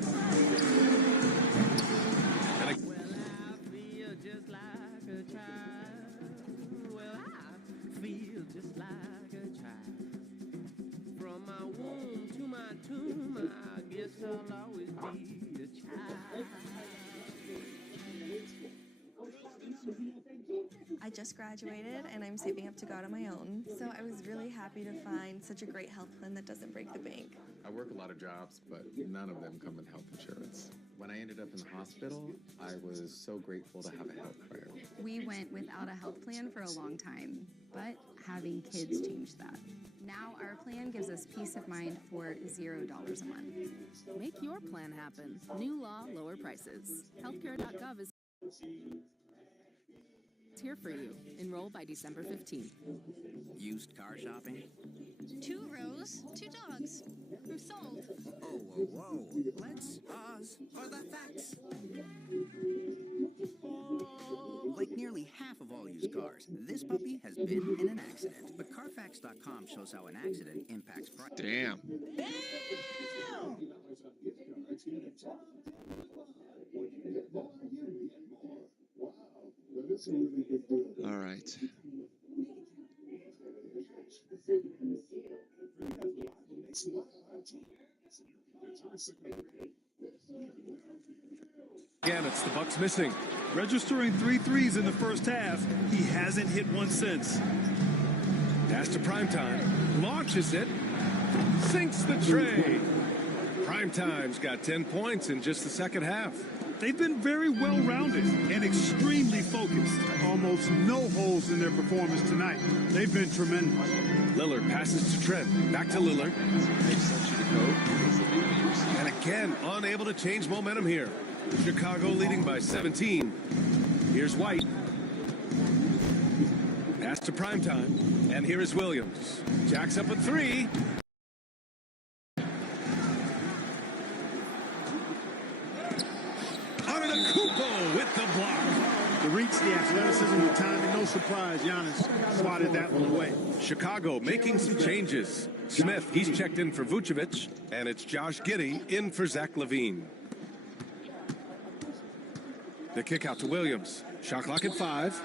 I just graduated and I'm saving up to go out on my own. So I was really happy to find such a great health plan that doesn't break the bank. I work a lot of jobs, but none of them come with health insurance. When I ended up in the hospital, I was so grateful to have a health plan. We went without a health plan for a long time, but having kids changed that. Now our plan gives us peace of mind for $0 a month. Make your plan happen. New law, lower prices. Healthcare.gov is here for you. Enroll by December 15th. Used car shopping? 2 rows, 2 dogs. I'm sold. Oh, whoa, whoa. Let's pause for the facts. Like nearly half of all used cars, this puppy has been in an accident. But Carfax.com shows how an accident impacts price. Damn. All right. Again, it's the Bucks missing. Registering 3 threes in the first half, he hasn't hit one since. Pass to Primetime. Launches it. Sinks the tray. Primetime's got 10 points in just the second half. They've been very well-rounded and extremely focused. Almost no holes in their performance tonight. They've been tremendous. Lillard passes to Trent. Back to Lillard. And again, unable to change momentum here. Chicago leading by 17. Here's White. Pass to Primetime. And here is Williams. Jacks up a three. Kupo with the block. To reach the athleticism, the timing, no surprise, Giannis swatted that one away. Chicago making some changes. Smith, he's checked in for Vucevic, and it's Josh Giddey in for Zach LaVine. The kick out to Williams. Shot clock at 5.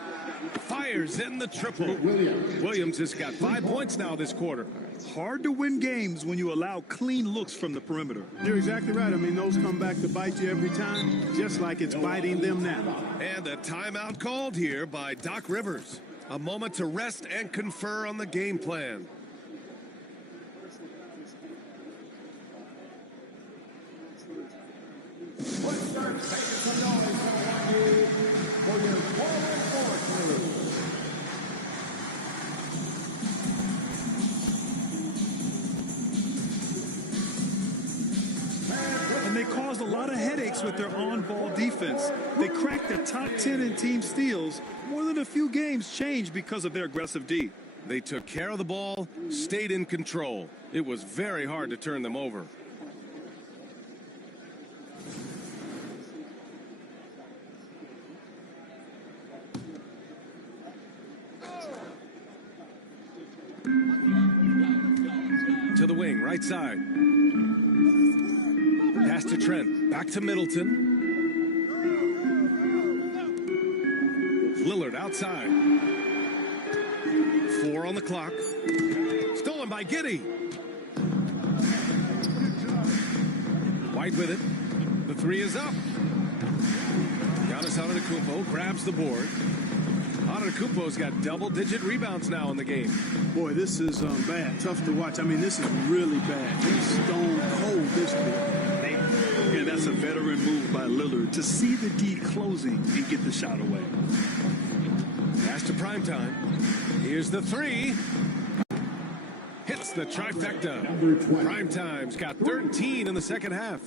Fires in the triple. Williams has got 5 points now this quarter. Hard to win games when you allow clean looks from the perimeter. You're exactly right. I mean, those come back to bite you every time, just like it's biting them now. And a timeout called here by Doc Rivers. A moment to rest and confer on the game plan. And they caused a lot of headaches with their on-ball defense. They cracked the top 10 in team steals. More than a few games changed because of their aggressive D. They took care of the ball, stayed in control. It was very hard to turn them over. To the wing, right side. Pass to Trent. Back to Middleton. Lillard outside. 4 on the clock. Stolen by Giddey. White with it. The 3 is up. Giannis Antetokounmpo grabs the board. Antetokounmpo's got double-digit rebounds now in the game. Boy, this is bad. Tough to watch. I mean, this is really bad. He's stone cold this quarter. Yeah, that's a veteran move by Lillard to see the D closing and get the shot away. Pass to Primetime. Here's the 3. Hits the trifecta. Primetime's got 13 in the second half.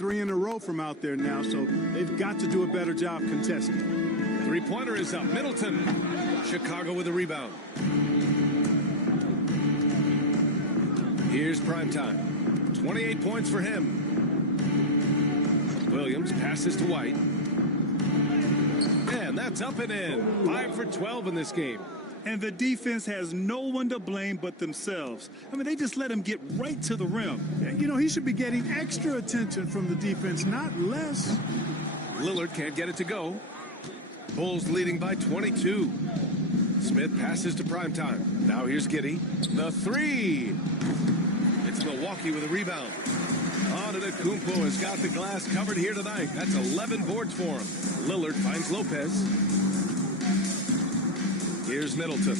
3 in a row from out there now, so they've got to do a better job contesting. Three-pointer is up. Middleton. Chicago with a rebound. Here's Primetime. 28 points for him. Williams passes to White. And that's up and in. 5 for 12 in this game. And the defense has no one to blame but themselves. I mean, they just let him get right to the rim. And, you know, he should be getting extra attention from the defense, not less. Lillard can't get it to go. Bulls leading by 22. Smith passes to Primetime. Now here's Giddey. The 3. It's Milwaukee with a rebound. Antetokounmpo has got the glass covered here tonight. That's 11 boards for him. Lillard finds Lopez. Here's Middleton.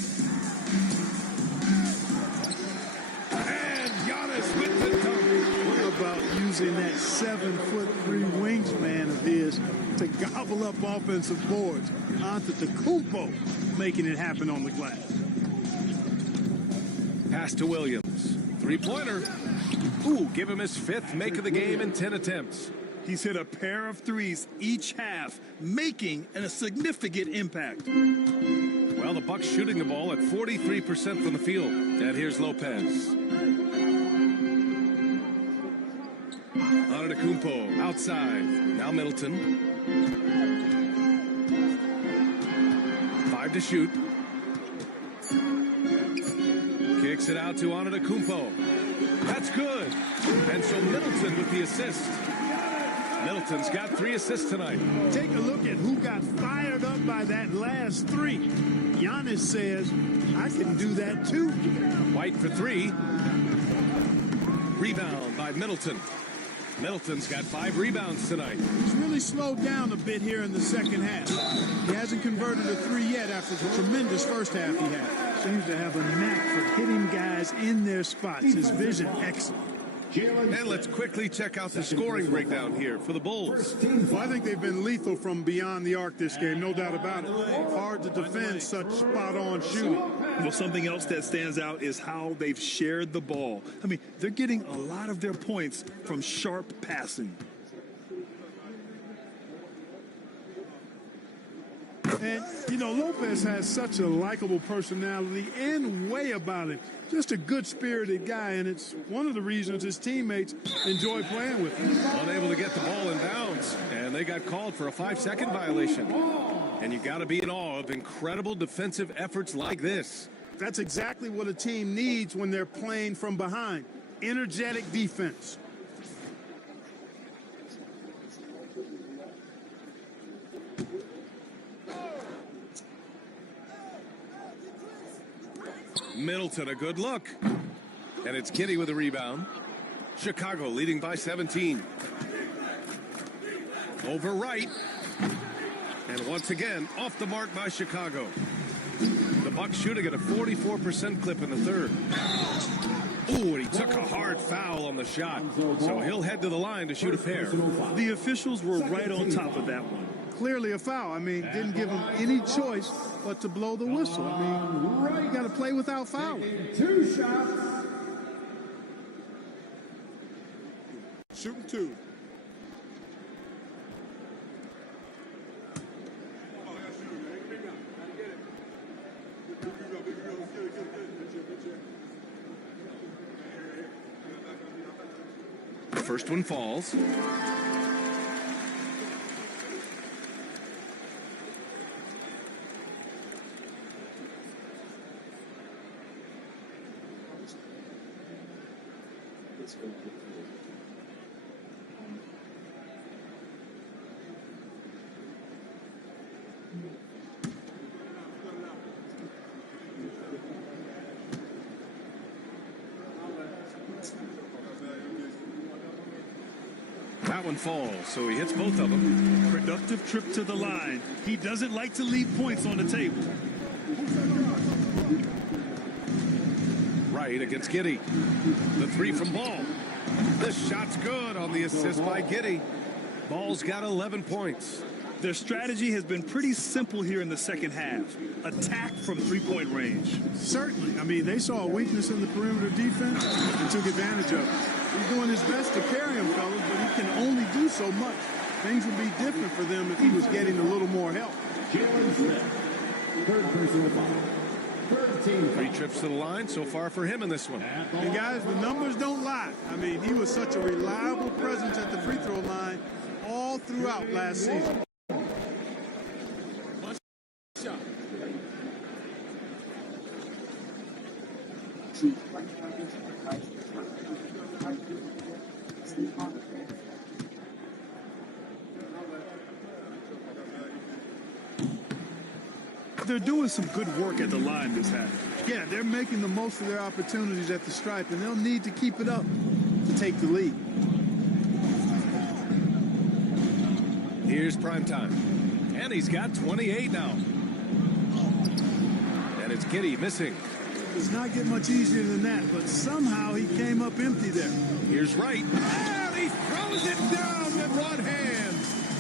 And Giannis with the dunk. What about using that 7'3" wingspan of his to gobble up offensive boards? Antetokounmpo making it happen on the glass. Pass to Williams. Three-pointer. Ooh, give him his 5th make of the game in 10 attempts. He's hit a pair of threes each half, making a significant impact. Well, the Bucks shooting the ball at 43% from the field. And here's Lopez. Antetokounmpo outside. Now Middleton. 5 to shoot. Kicks it out to Antetokounmpo. That's good. And so Middleton with the assist. Middleton's got 3 assists tonight. Take a look at who got fired up by that last 3. Giannis says, I can do that too. White for 3. Rebound by Middleton. Middleton's got 5 rebounds tonight. He's really slowed down a bit here in the second half. He hasn't converted a 3 yet after the tremendous first half he had. Seems to have a knack for hitting guys in their spots. His vision, excellent. And let's quickly check out the scoring breakdown here for the Bulls. Well, I think they've been lethal from beyond the arc this game, no doubt about it. Hard to defend such spot-on shooting. Well, something else that stands out is how they've shared the ball. I mean, they're getting a lot of their points from sharp passing. And, you know, Lopez has such a likable personality and way about him. Just a good-spirited guy, and it's one of the reasons his teammates enjoy playing with him. Unable to get the ball in bounds, and they got called for a 5-second violation. And you got to be in awe of incredible defensive efforts like this. That's exactly what a team needs when they're playing from behind. Energetic defense. Middleton, a good look. And it's Kitty with a rebound. Chicago leading by 17. Over right. And once again, off the mark by Chicago. The Bucks shooting at a 44% clip in the third. Ooh, and he took a hard foul on the shot. So he'll head to the line to shoot a pair. The officials were right on top of that one. Clearly a foul. I mean, didn't give him any choice but to blow the whistle. I mean, you got to play without fouling. 2 shots. Shooting 2. The first one falls. That one falls, so he hits both of them. Productive trip to the line. He doesn't like to leave points on the table. Right against Giddey. The 3 from Ball. This shot's good on the assist by Giddey. Ball's got 11 points. Their strategy has been pretty simple here in the second half. Attack from three-point range. Certainly. I mean, they saw a weakness in the perimeter defense and took advantage of it. He's doing his best to carry him, fellas, but he can only do so much. Things would be different for them if he was getting a little more help. Jalen Smith, 3rd personal foul. 3 trips to the line so far for him in this one. And guys, the numbers don't lie. I mean, he was such a reliable presence at the free throw line all throughout last season. They're doing some good work at the line this half. Yeah, they're making the most of their opportunities at the stripe, and they'll need to keep it up to take the lead. Here's prime time. And he's got 28 now. And it's Giddey missing. It's not getting much easier than that, but somehow he came up empty there. Here's Wright. And he throws it down with one hand.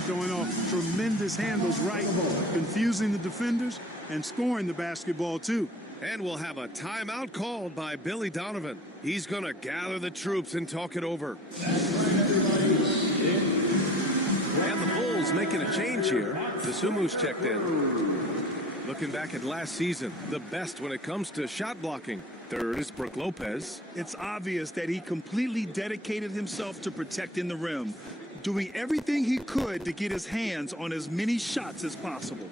Showing off tremendous handles right, confusing the defenders and scoring the basketball too. And we'll have a timeout called by Billy Donovan. He's going to gather the troops and talk it over. And the Bulls making a change here. Desumu's checked in. Looking back at last season, the best when it comes to shot blocking. 3rd is Brook Lopez. It's obvious that he completely dedicated himself to protecting the rim, doing everything he could to get his hands on as many shots as possible.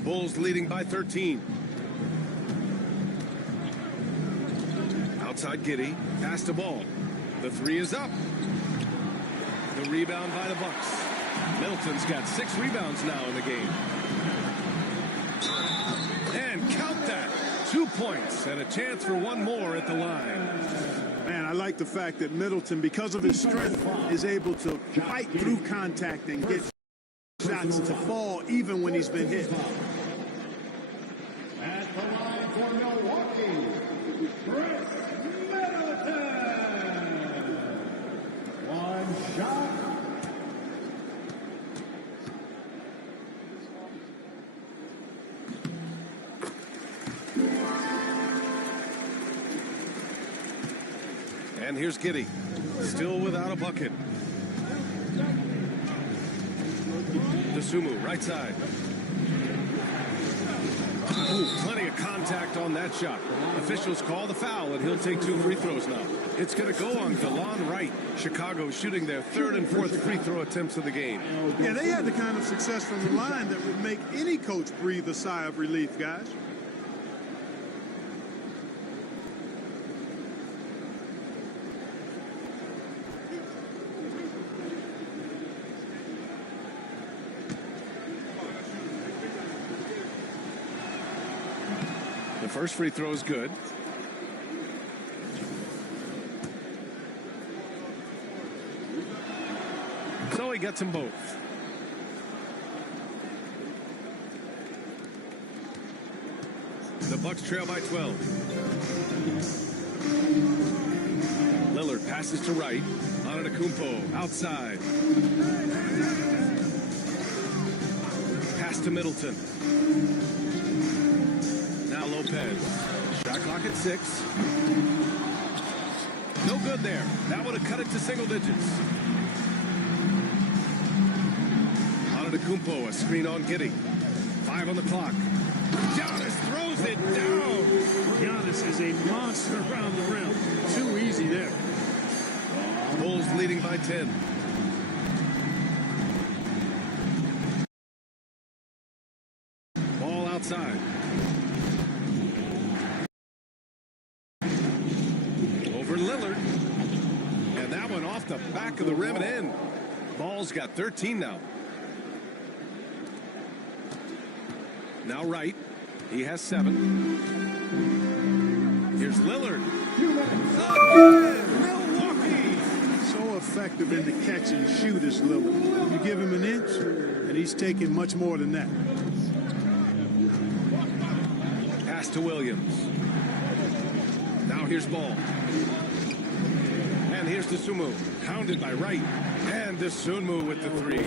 Bulls leading by 13. Outside Giddey, pass the ball. The 3 is up. The rebound by the Bucks. Middleton's got 6 rebounds now in the game. And count that. 2 points and a chance for one more at the line. Man, I like the fact that Middleton, because of his strength, is able to fight through contact and get shots to fall even when he's been hit. At the line for Milwaukee, Chris Middleton. One shot. And here's Giddey, still without a bucket. Dosunmu, right side. Oh, plenty of contact on that shot. Officials call the foul, and he'll take 2 free throws now. It's going to go on DeLon Wright. Chicago shooting their 3rd and 4th free throw attempts of the game. Yeah, they had the kind of success from the line that would make any coach breathe a sigh of relief, guys. The first free throw is good. So he gets them both. The Bucks trail by 12. Lillard passes to Wright. Antetokounmpo outside. Pass to Middleton. Now Lopez. Shot clock at 6. No good there. That would have cut it to single digits. Antetokounmpo, a screen on Giddey. 5 on the clock. Giannis throws it down. Giannis is a monster around the rim. Too easy there. Bulls leading by 10. Ball outside. Over Lillard. And that one off the back of the rim and in. Ball's got 13 now. Now Wright. He has 7. Here's Lillard. Milwaukee. So effective in the catch and shoot is Lillard. You give him an inch, and he's taking much more than that. Pass to Williams. Now here's Ball. And here's Dosunmu. Pounded by Wright. And Dosunmu with the 3.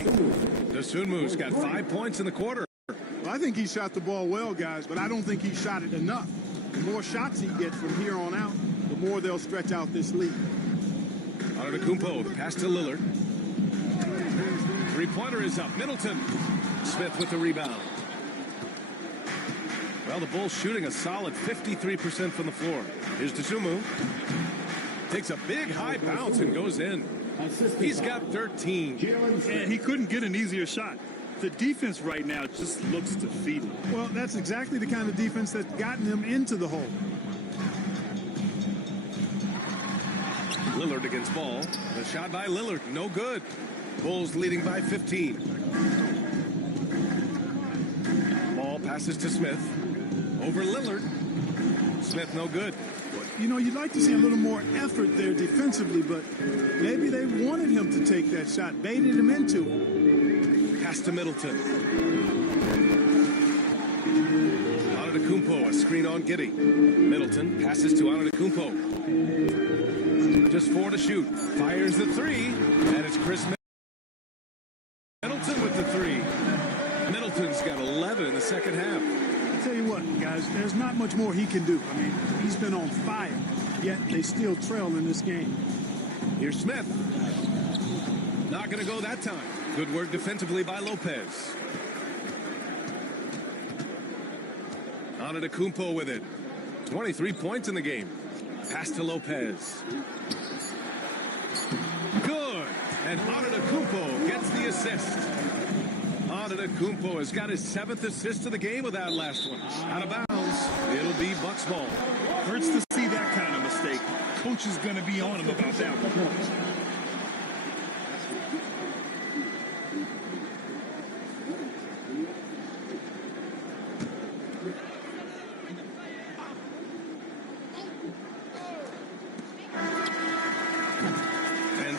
Dosunmu's got 5 points in the quarter. Well, I think he shot the ball well, guys, but I don't think he shot it enough. The more shots he gets from here on out, the more they'll stretch out this lead. Antetokounmpo, the pass to Lillard. 3-pointer is up. Middleton. Smith with the rebound. Well, the Bulls shooting a solid 53% from the floor. Here's Dosunmu. Takes a big high bounce and goes in. He's got 13. And he couldn't get an easier shot. The defense right now just looks defeated. Well, that's exactly the kind of defense that's gotten him into the hole. Lillard against Ball. The shot by Lillard, no good. Bulls leading by 15. Ball passes to Smith. Over Lillard. Smith, no good. You know, you'd like to see a little more effort there defensively, but maybe they wanted him to take that shot, baited him into it. Pass to Middleton. Antetokounmpo, a screen on Giddey. Middleton passes to Antetokounmpo. Just 4 to shoot. Fires the 3, and it's Chris Middleton with the 3. Middleton's got 11 in the second half. I'll tell you what, guys, there's not much more he can do. I mean, he's been on fire, yet they still trail in this game. Here's Smith. Not going to go that time. Good work defensively by Lopez. Antetokounmpo with it. 23 points in the game. Pass to Lopez. Good. And Antetokounmpo gets the assist. Antetokounmpo has got his 7th assist of the game with that last one. Out of bounds. It'll be Bucks ball. Hurts to see that kind of mistake. Coach is going to be on him about that one.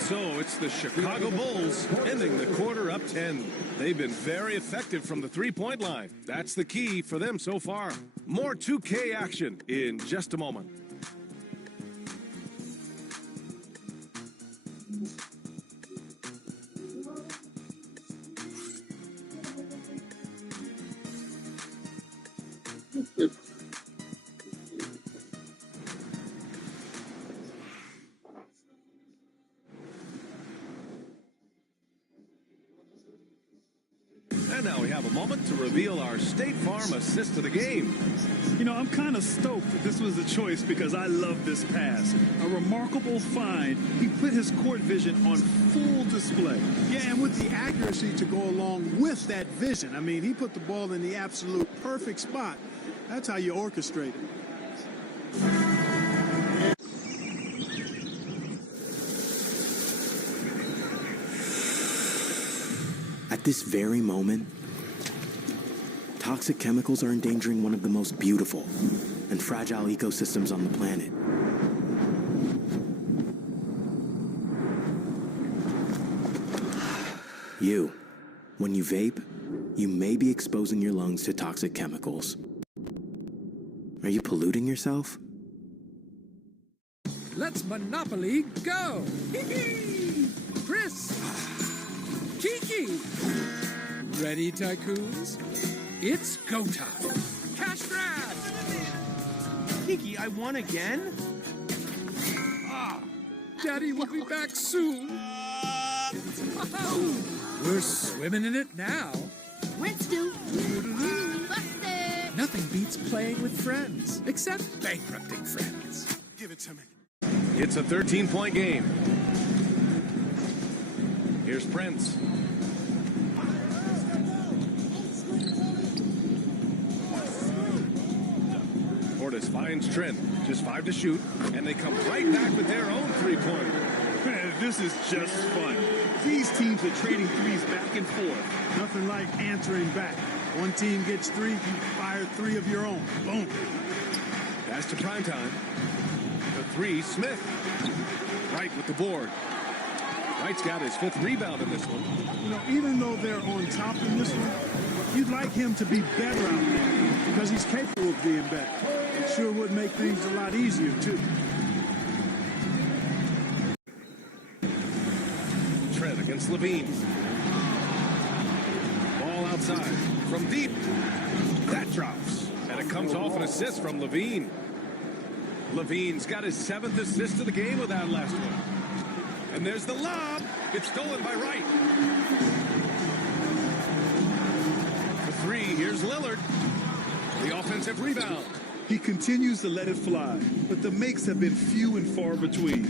So it's the Chicago Bulls, ending the quarter up 10. They've been very effective from the three-point line. That's the key for them so far. More 2K action in just a moment. And now we have a moment to reveal our State Farm assist of the game. You know, I'm kind of stoked that this was the choice because I love this pass. A remarkable find. He put his court vision on full display. Yeah, and with the accuracy to go along with that vision. I mean, he put the ball in the absolute perfect spot. That's how you orchestrate it. At this very moment, toxic chemicals are endangering one of the most beautiful and fragile ecosystems on the planet. When you vape, you may be exposing your lungs to toxic chemicals. Are you polluting yourself? Let's Monopoly go! Hee-hee! Chris! Kiki! Ready, tycoons? It's go time! Cash grab! Kiki, I won again? Daddy will be back soon! We're swimming in it now! Let's do! Busted! Nothing beats playing with friends, except bankrupting friends. Give it to me. It's a 13-point game. Here's Prince. Portis finds Trent. Just 5 to shoot. And they come right back with their own three-pointer. Man, this is just fun. These teams are trading threes back and forth. Nothing like answering back. One team gets 3, you fire 3 of your own. Boom. Pass to primetime. The 3, Smith. Wright with the board. Wright's got his 5th rebound in this one. You know, even though they're on top in this one, you'd like him to be better out there because he's capable of being better. It sure would make things a lot easier, too. Trent against Levine. Ball outside. From deep. That drops. And it comes off an assist from Levine. Levine's got his 7th assist of the game with that last one. And there's the lob. It's stolen by Wright. For 3, here's Lillard. The offensive rebound. He continues to let it fly, but the makes have been few and far between.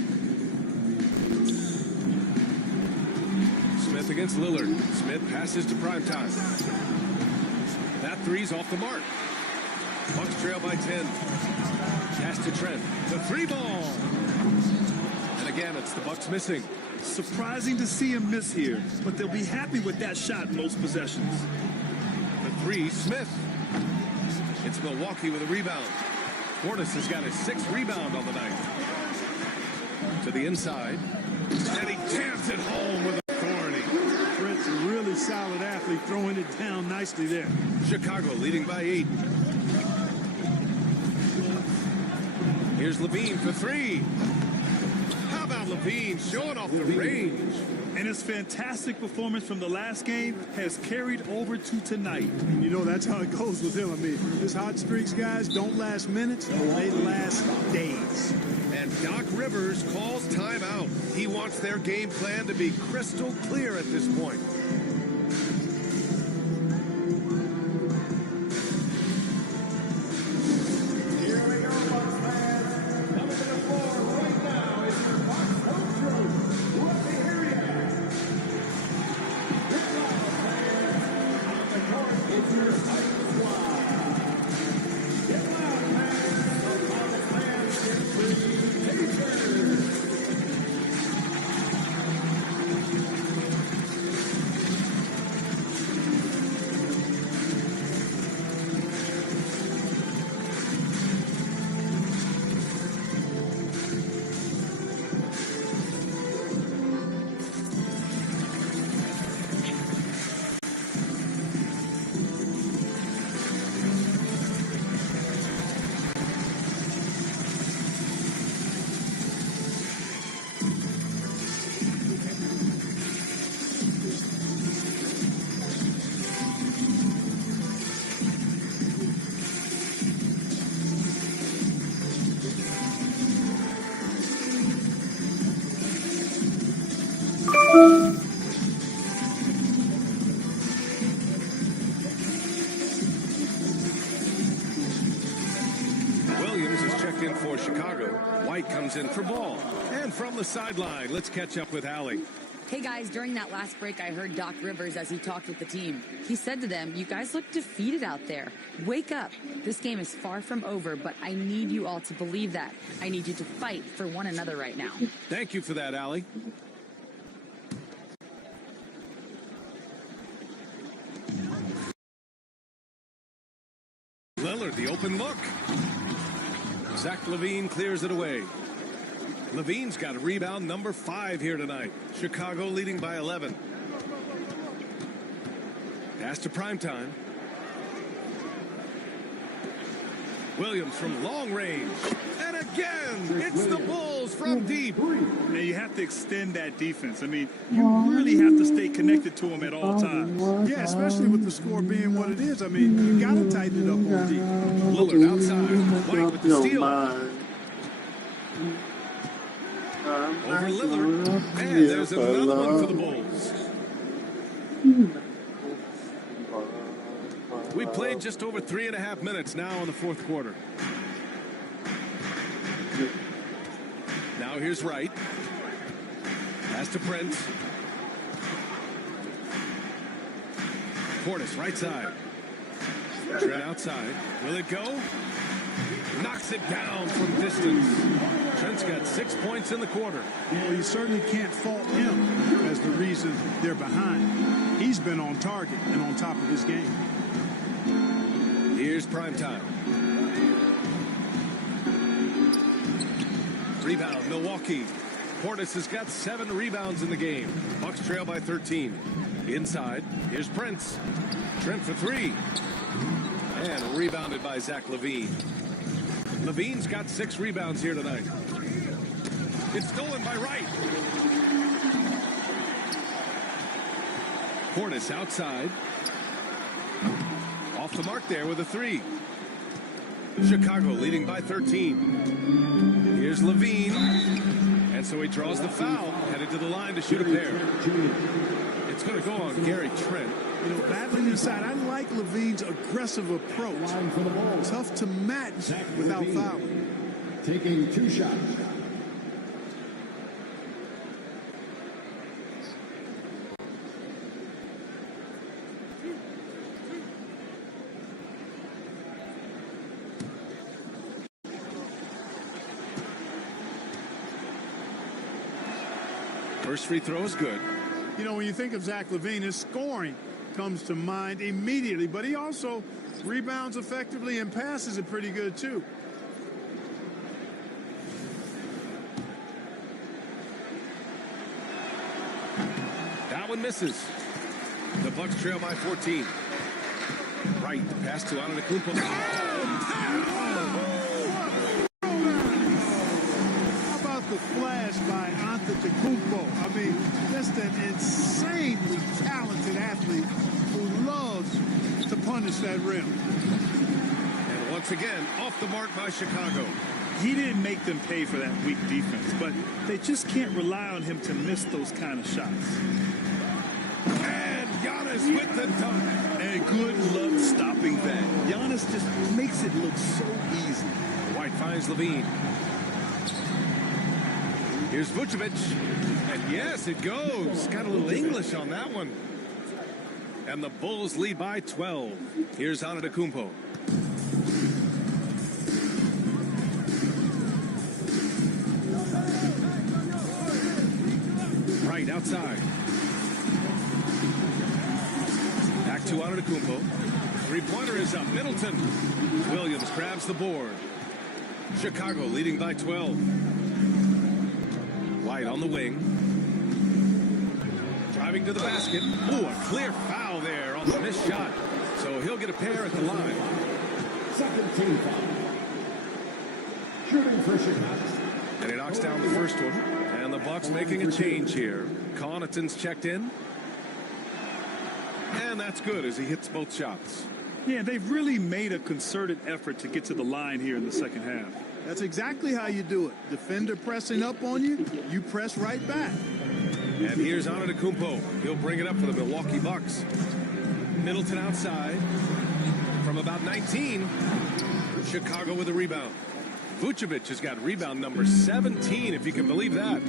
Smith against Lillard. Smith passes to primetime. That 3's off the mark. Bucks trail by 10. Pass to Trent. The 3 ball. And again, it's the Bucks missing. Surprising to see him miss here, but they'll be happy with that shot most possessions. The 3, Smith. It's Milwaukee with a rebound. Portis has got his 6th rebound on the night. To the inside. And he jams it home with authority. Trent's a really solid athlete, throwing it down nicely there. Chicago leading by 8. Here's Levine for 3. How about Levine showing off the range? And his fantastic performance from the last game has carried over to tonight. You know, that's how it goes with him. I mean, his hot streaks, guys, don't last minutes, they last days. And Doc Rivers calls timeout. He wants their game plan to be crystal clear at this point. comes in for ball. And from the sideline, let's catch up with Allie. Hey guys, during that last break, I heard Doc Rivers as he talked with the team. He said to them, "You guys look defeated out there. Wake up. This game is far from over, but I need you all to believe that. I need you to fight for one another right now." Thank you for that, Allie. Lillard, the open look. Zach LaVine clears it away. LaVine's got a rebound number 5 here tonight. Chicago leading by 11. Pass to primetime. Williams from long range. And again, it's the Bulls from deep. Now you have to extend that defense. I mean, you really have to stay connected to them at all times. Yeah, especially with the score being what it is. I mean, you got to tighten it up on deep. Lillard outside. White with the steal. Over Lillard. And there's another one for the Bulls. We played just over 3.5 minutes now in the fourth quarter. Now here's Wright. Pass to Prince. Portis right side. Trent outside. Will it go? Knocks it down from distance. Trent's got 6 points in the quarter. Well, you certainly can't fault him as the reason they're behind. He's been on target and on top of his game. Here's primetime. Rebound, Milwaukee. Portis has got 7 rebounds in the game. Bucks trail by 13. Inside, here's Prince. Trent for 3. And rebounded by Zach LaVine. LaVine's got 6 rebounds here tonight. It's stolen by Wright. Portis outside. Off the mark there with a 3. Chicago leading by 13. Here's LaVine. And so he draws the foul, headed to the line to shoot a pair. It's going to go on Gary Trent. You know, battling inside, I like LaVine's aggressive approach. Tough to match without fouling. Taking 2 shots. First free throw is good. You know, when you think of Zach LaVine, his scoring comes to mind immediately, but he also rebounds effectively and passes it pretty good too. That one misses. The Bucks trail by 14. Right, the pass to Antetokounmpo. How about the flash by Antetokounmpo? I mean, just an insanely talented athlete who loves to punish that rim. And once again, off the mark by Chicago. He didn't make them pay for that weak defense, but they just can't rely on him to miss those kind of shots. And Giannis with the dunk. And good luck stopping that. Giannis just makes it look so easy. White finds LaVine. Here's Vucevic. And yes, it goes. Got a little English on that one. And the Bulls lead by 12. Here's Antetokounmpo. Right outside. Back to Antetokounmpo. Three-pointer is up. Middleton. Williams grabs the board. Chicago leading by 12. White on the wing. Driving to the basket. Ooh, a clear foul there on the missed shot. So he'll get a pair at the line. Second team foul. Shooting for Chicago. And he knocks down the first one. And the Bucks making a change here. Connaughton's checked in. And that's good as he hits both shots. Yeah, they've really made a concerted effort to get to the line here in the second half. That's exactly how you do it. Defender pressing up on you, you press right back. And here's Antetokounmpo. He'll bring it up for the Milwaukee Bucks. Middleton outside. From about 19. Chicago with a rebound. Vucevic has got rebound number 17, if you can believe that.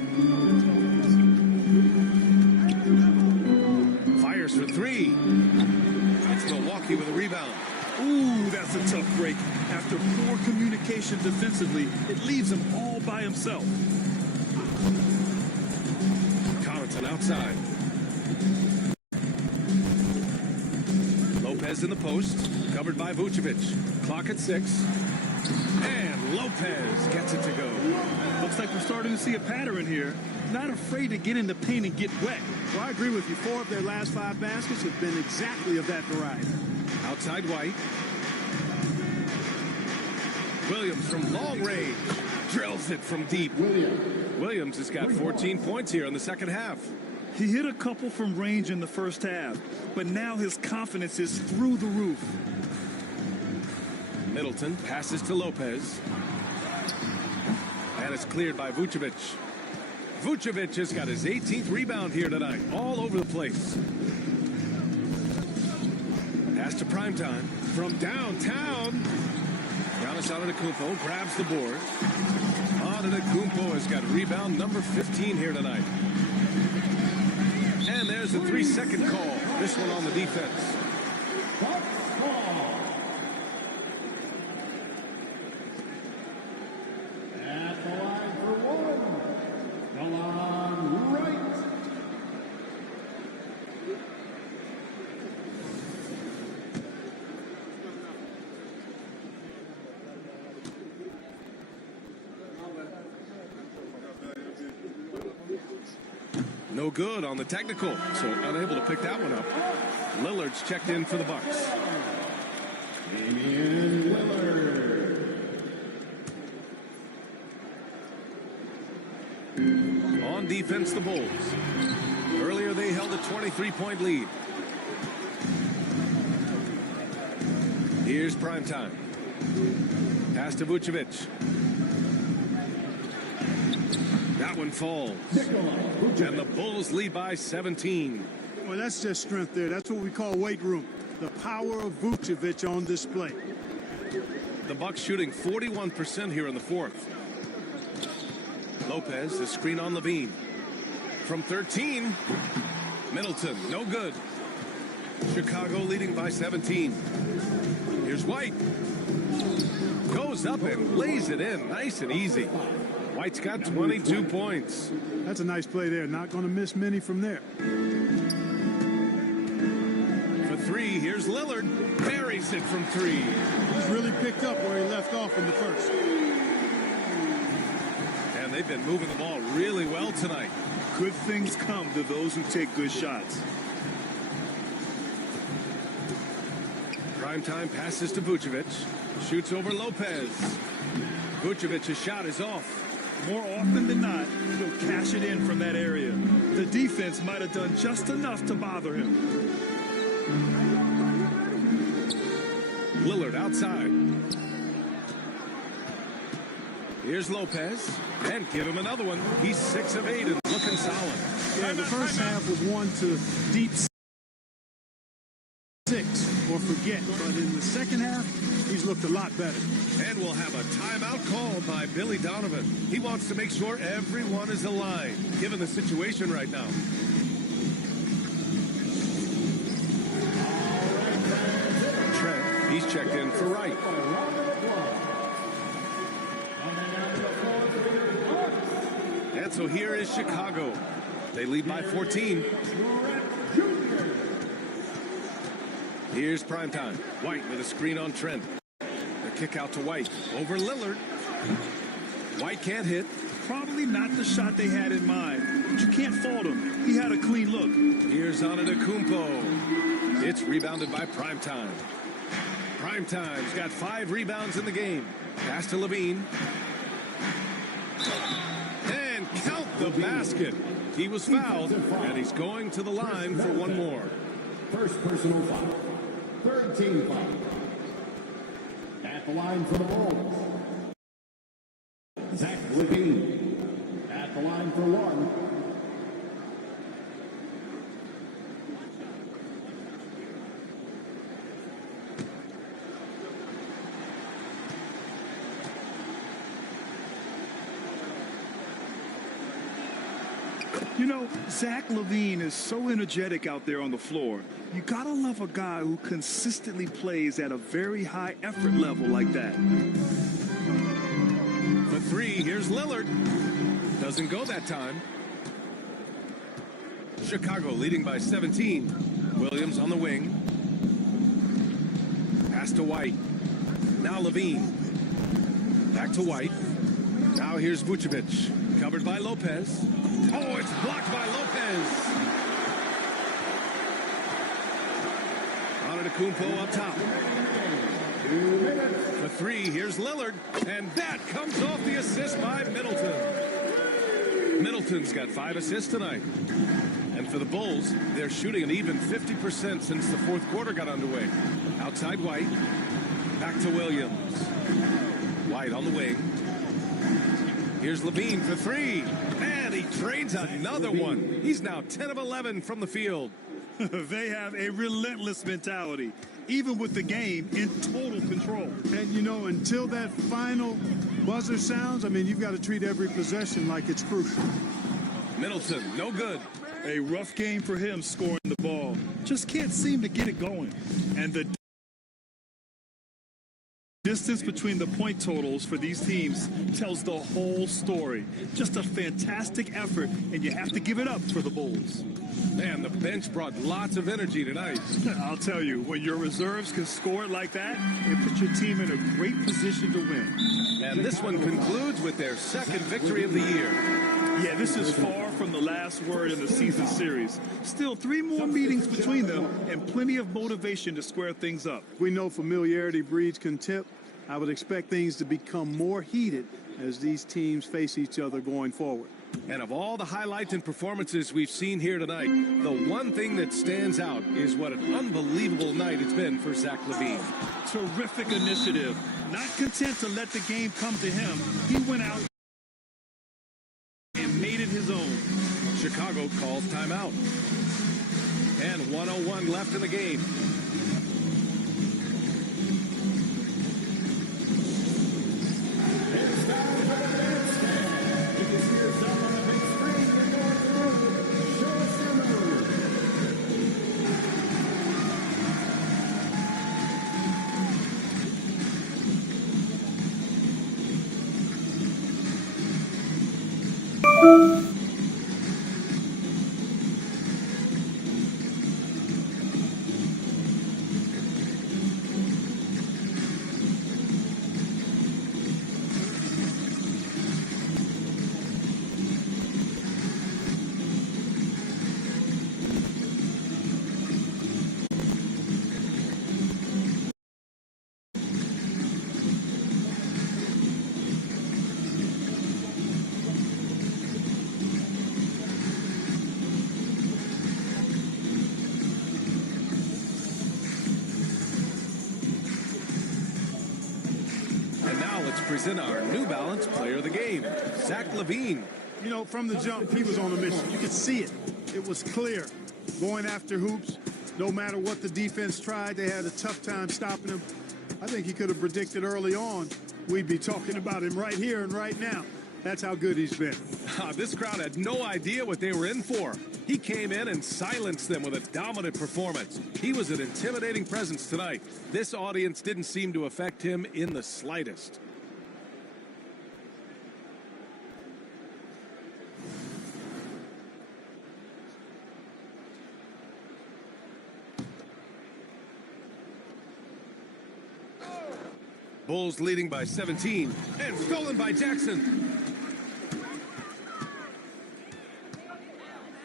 Fires for three. It's Milwaukee with a rebound. Ooh, that's a tough break. After poor communication defensively, it leaves him all by himself. Connaughton outside. Lopez in the post, covered by Vucevic. Clock at 6. And Lopez gets it to go. Looks like we're starting to see a pattern here. Not afraid to get in the paint and get wet. Well, I agree with you. 4 of their last 5 baskets have been exactly of that variety. Outside White. Williams from long range. Drills it from deep. Williams has got 14 points here in the second half. He hit a couple from range in the first half, but now his confidence is through the roof. Middleton passes to Lopez. And it's cleared by Vucevic. Vucevic has got his 18th rebound here tonight. All over the place. Pass to Primetime. From downtown. Giannis Antetokounmpo grabs the board. Antetokounmpo has got rebound number 15 here tonight. And there's a 3-second call. This one on the defense. At the line for one, Delon Wright. No good on the technical, so unable to pick that one up. Lillard's checked in for the Bucks. Damian Lillard. On defense, the Bulls. Earlier, they held a 23-point lead. Here's Primetime. Pass to Vucevic. That one falls. And the Bulls lead by 17. Well, that's just strength there. That's what we call weight room. The power of Vucevic on display. The Bucks shooting 41% here in the fourth. Lopez, the screen on Levine. From 13, Middleton, no good. Chicago leading by 17. Here's White. Goes up and lays it in, nice and easy. White's got 22 points. That's a nice play there. Not going to miss many from there. For 3, here's Lillard. Buries it from 3. He's really picked up where he left off in the first. And they've been moving the ball really well tonight. Good things come to those who take good shots. Primetime passes to Vucevic. Shoots over Lopez. Vucevic's shot is off. More often than not, he'll cash it in from that area. The defense might have done just enough to bother him. Lillard outside. Here's Lopez. And give him another one. He's 6 of 8 and looking solid. Yeah, the first half was 1 to deep 6 or forget. But in the second half, he's looked a lot better. And we'll have a timeout called by Billy Donovan. He wants to make sure everyone is aligned, given the situation right now. Trent, he's checked in for Wright. And so here is Chicago. They lead by 14. Here's Primetime. White with a screen on Trent. Kick out to White. Over Lillard. White can't hit. Probably not the shot they had in mind, but you can't fault him. He had a clean look. Here's Antetokounmpo. It's rebounded by Primetime. Primetime's got 5 rebounds in the game. Pass to Levine. And count the basket. He was fouled, and he's going to the line for one more. First personal foul. Third team foul. At the line for the Bulls, Zach Levine. At the line for 1. You know, Zach LaVine is so energetic out there on the floor. You gotta love a guy who consistently plays at a very high effort level like that. For three, here's Lillard. Doesn't go that time. Chicago leading by 17. Williams on the wing. Pass to White. Now Levine. Back to White. Now here's Vucevic. Covered by Lopez. Oh, it's blocked by Lopez. Antetokounmpo up top. For three, here's Lillard. And that comes off the assist by Middleton. Middleton's got 5 assists tonight. And for the Bulls, they're shooting an even 50% since the fourth quarter got underway. Outside White. Back to Williams. White on the wing. Here's Levine for three. And he trades another one. He's now 10 of 11 from the field. They have a relentless mentality, even with the game in total control. And, you know, until that final buzzer sounds, I mean, you've got to treat every possession like it's crucial. Middleton, no good. A rough game for him scoring the ball. Just can't seem to get it going. And the distance between the point totals for these teams tells the whole story. Just a fantastic effort, and you have to give it up for the Bulls. Man, the bench brought lots of energy tonight. I'll tell you, when your reserves can score it like that, it puts your team in a great position to win. And this one concludes with their second victory of the year. Yeah, this is far from the last word in the season series. Still 3 more meetings between them and plenty of motivation to square things up. We know familiarity breeds contempt. I would expect things to become more heated as these teams face each other going forward. And of all the highlights and performances we've seen here tonight, the one thing that stands out is what an unbelievable night it's been for Zach LaVine. Terrific initiative. Not content to let the game come to him, he went out and made it his own. Chicago calls timeout. And 1:01 left in the game. Present our New Balance Player of the Game, Zach LaVine. You know, from the jump, he was on a mission. You could see it. It was clear. Going after hoops, no matter what the defense tried, they had a tough time stopping him. I think he could have predicted early on we'd be talking about him right here and right now. That's how good he's been. This crowd had no idea what they were in for. He came in and silenced them with a dominant performance. He was an intimidating presence tonight. This audience didn't seem to affect him in the slightest. Bulls leading by 17 and stolen by Jackson.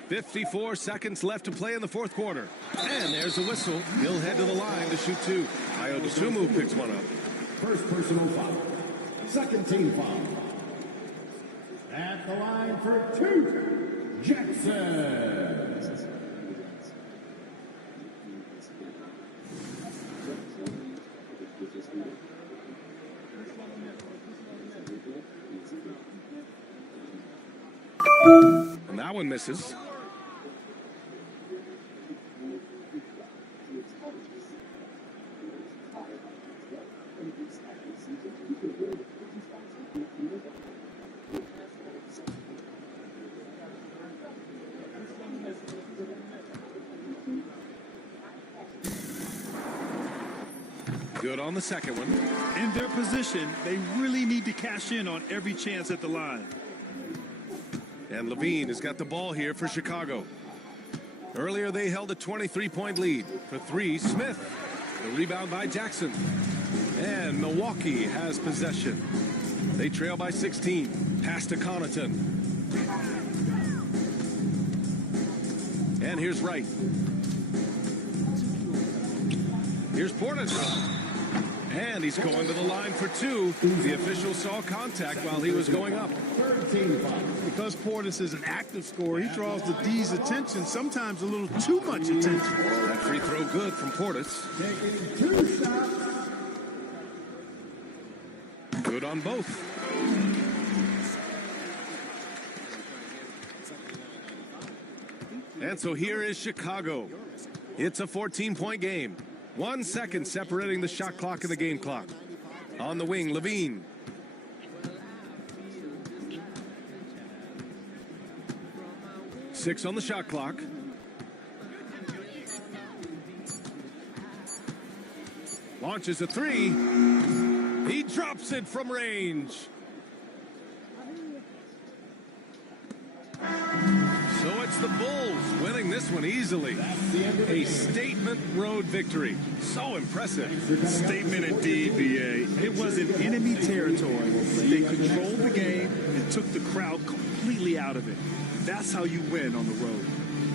54 seconds left to play in the fourth quarter. And there's a whistle. He'll head to the line to shoot two. AJTRIP picks one up. First personal foul. Second team foul. At the line for two, Jackson. And that one misses. Good on the second one. In their position, they really need to cash in on every chance at the line. And Levine has got the ball here for Chicago. Earlier, they held a 23-point lead. For three, Smith. The rebound by Jackson. And Milwaukee has possession. They trail by 16. Pass to Connaughton. And here's Wright. Here's Portis. And he's going to the line for two. The official saw contact while he was going up. Because Portis is an active scorer, he draws the D's attention, sometimes a little too much attention. That free throw good from Portis. Good on both. And so here is Chicago. It's a 14-point game. 1 second separating the shot clock and the game clock. On the wing, Levine. Six on the shot clock. Launches a three. He drops it from range. So it's the Bulls winning this one easily. A statement road victory. So impressive. Statement indeed, VA. It was in enemy territory, but they controlled the game and took the crowd completely out of it. That's how you win on the road.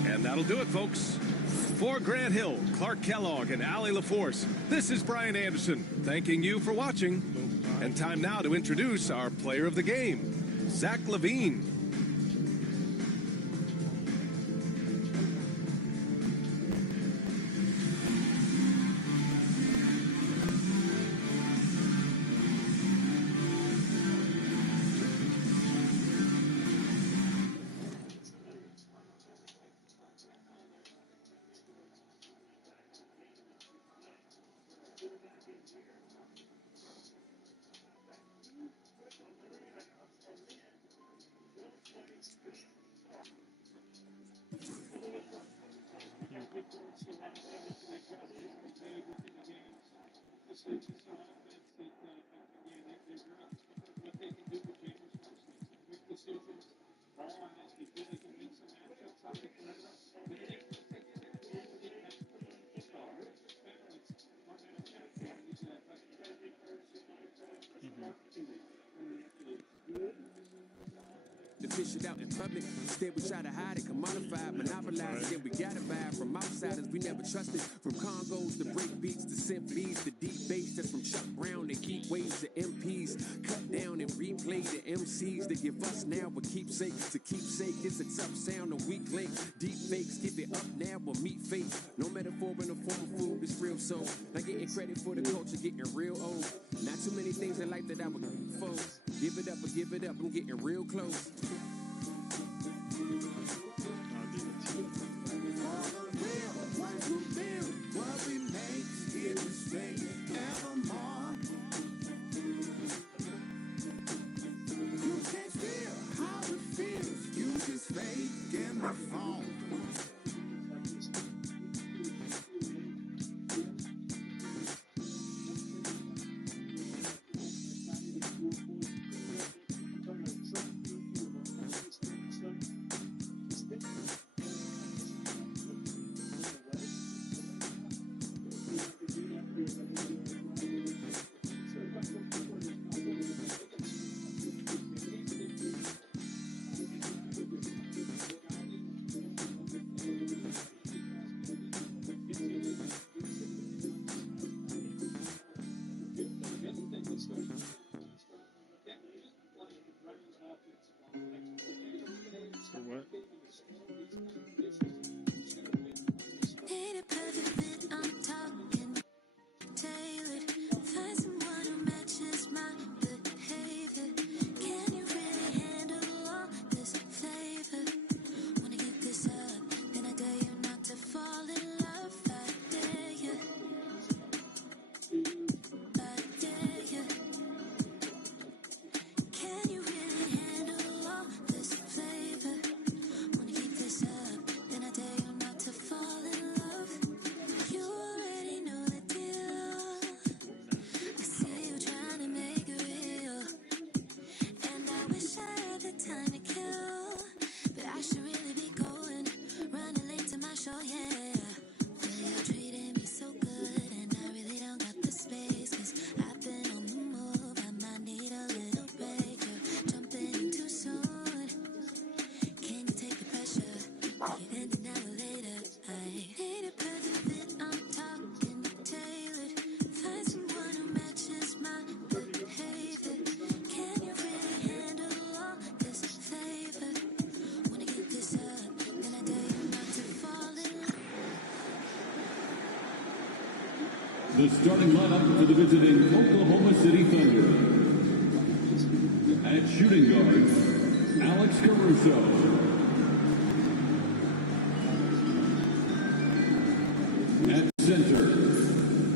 And that'll do it, folks. For Grant Hill, Clark Kellogg, and Allie LaForce, this is Brian Anderson, thanking you for watching. And time now to introduce our player of the game, Zach LaVine. To fish it out in public, instead we try to hide it, commodify, monopolize it, then we gotta buy from outsiders we never trusted. From Congos to break beats to symphonies to deep bass, that's from Chuck Brown and keep waves to MPs. Cut down and replay the MCs that give us now a keepsake. To keepsake is a tough sound, a weak link. Deep fakes, give it up now or meet fate. No metaphor in the form of food, it's real soul. Not getting credit for the culture, getting real old. Not too many things in life that I would for. Give it up or give it up, I'm getting real close. The starting lineup for the visiting Oklahoma City Thunder. At shooting guard, Alex Caruso. At center,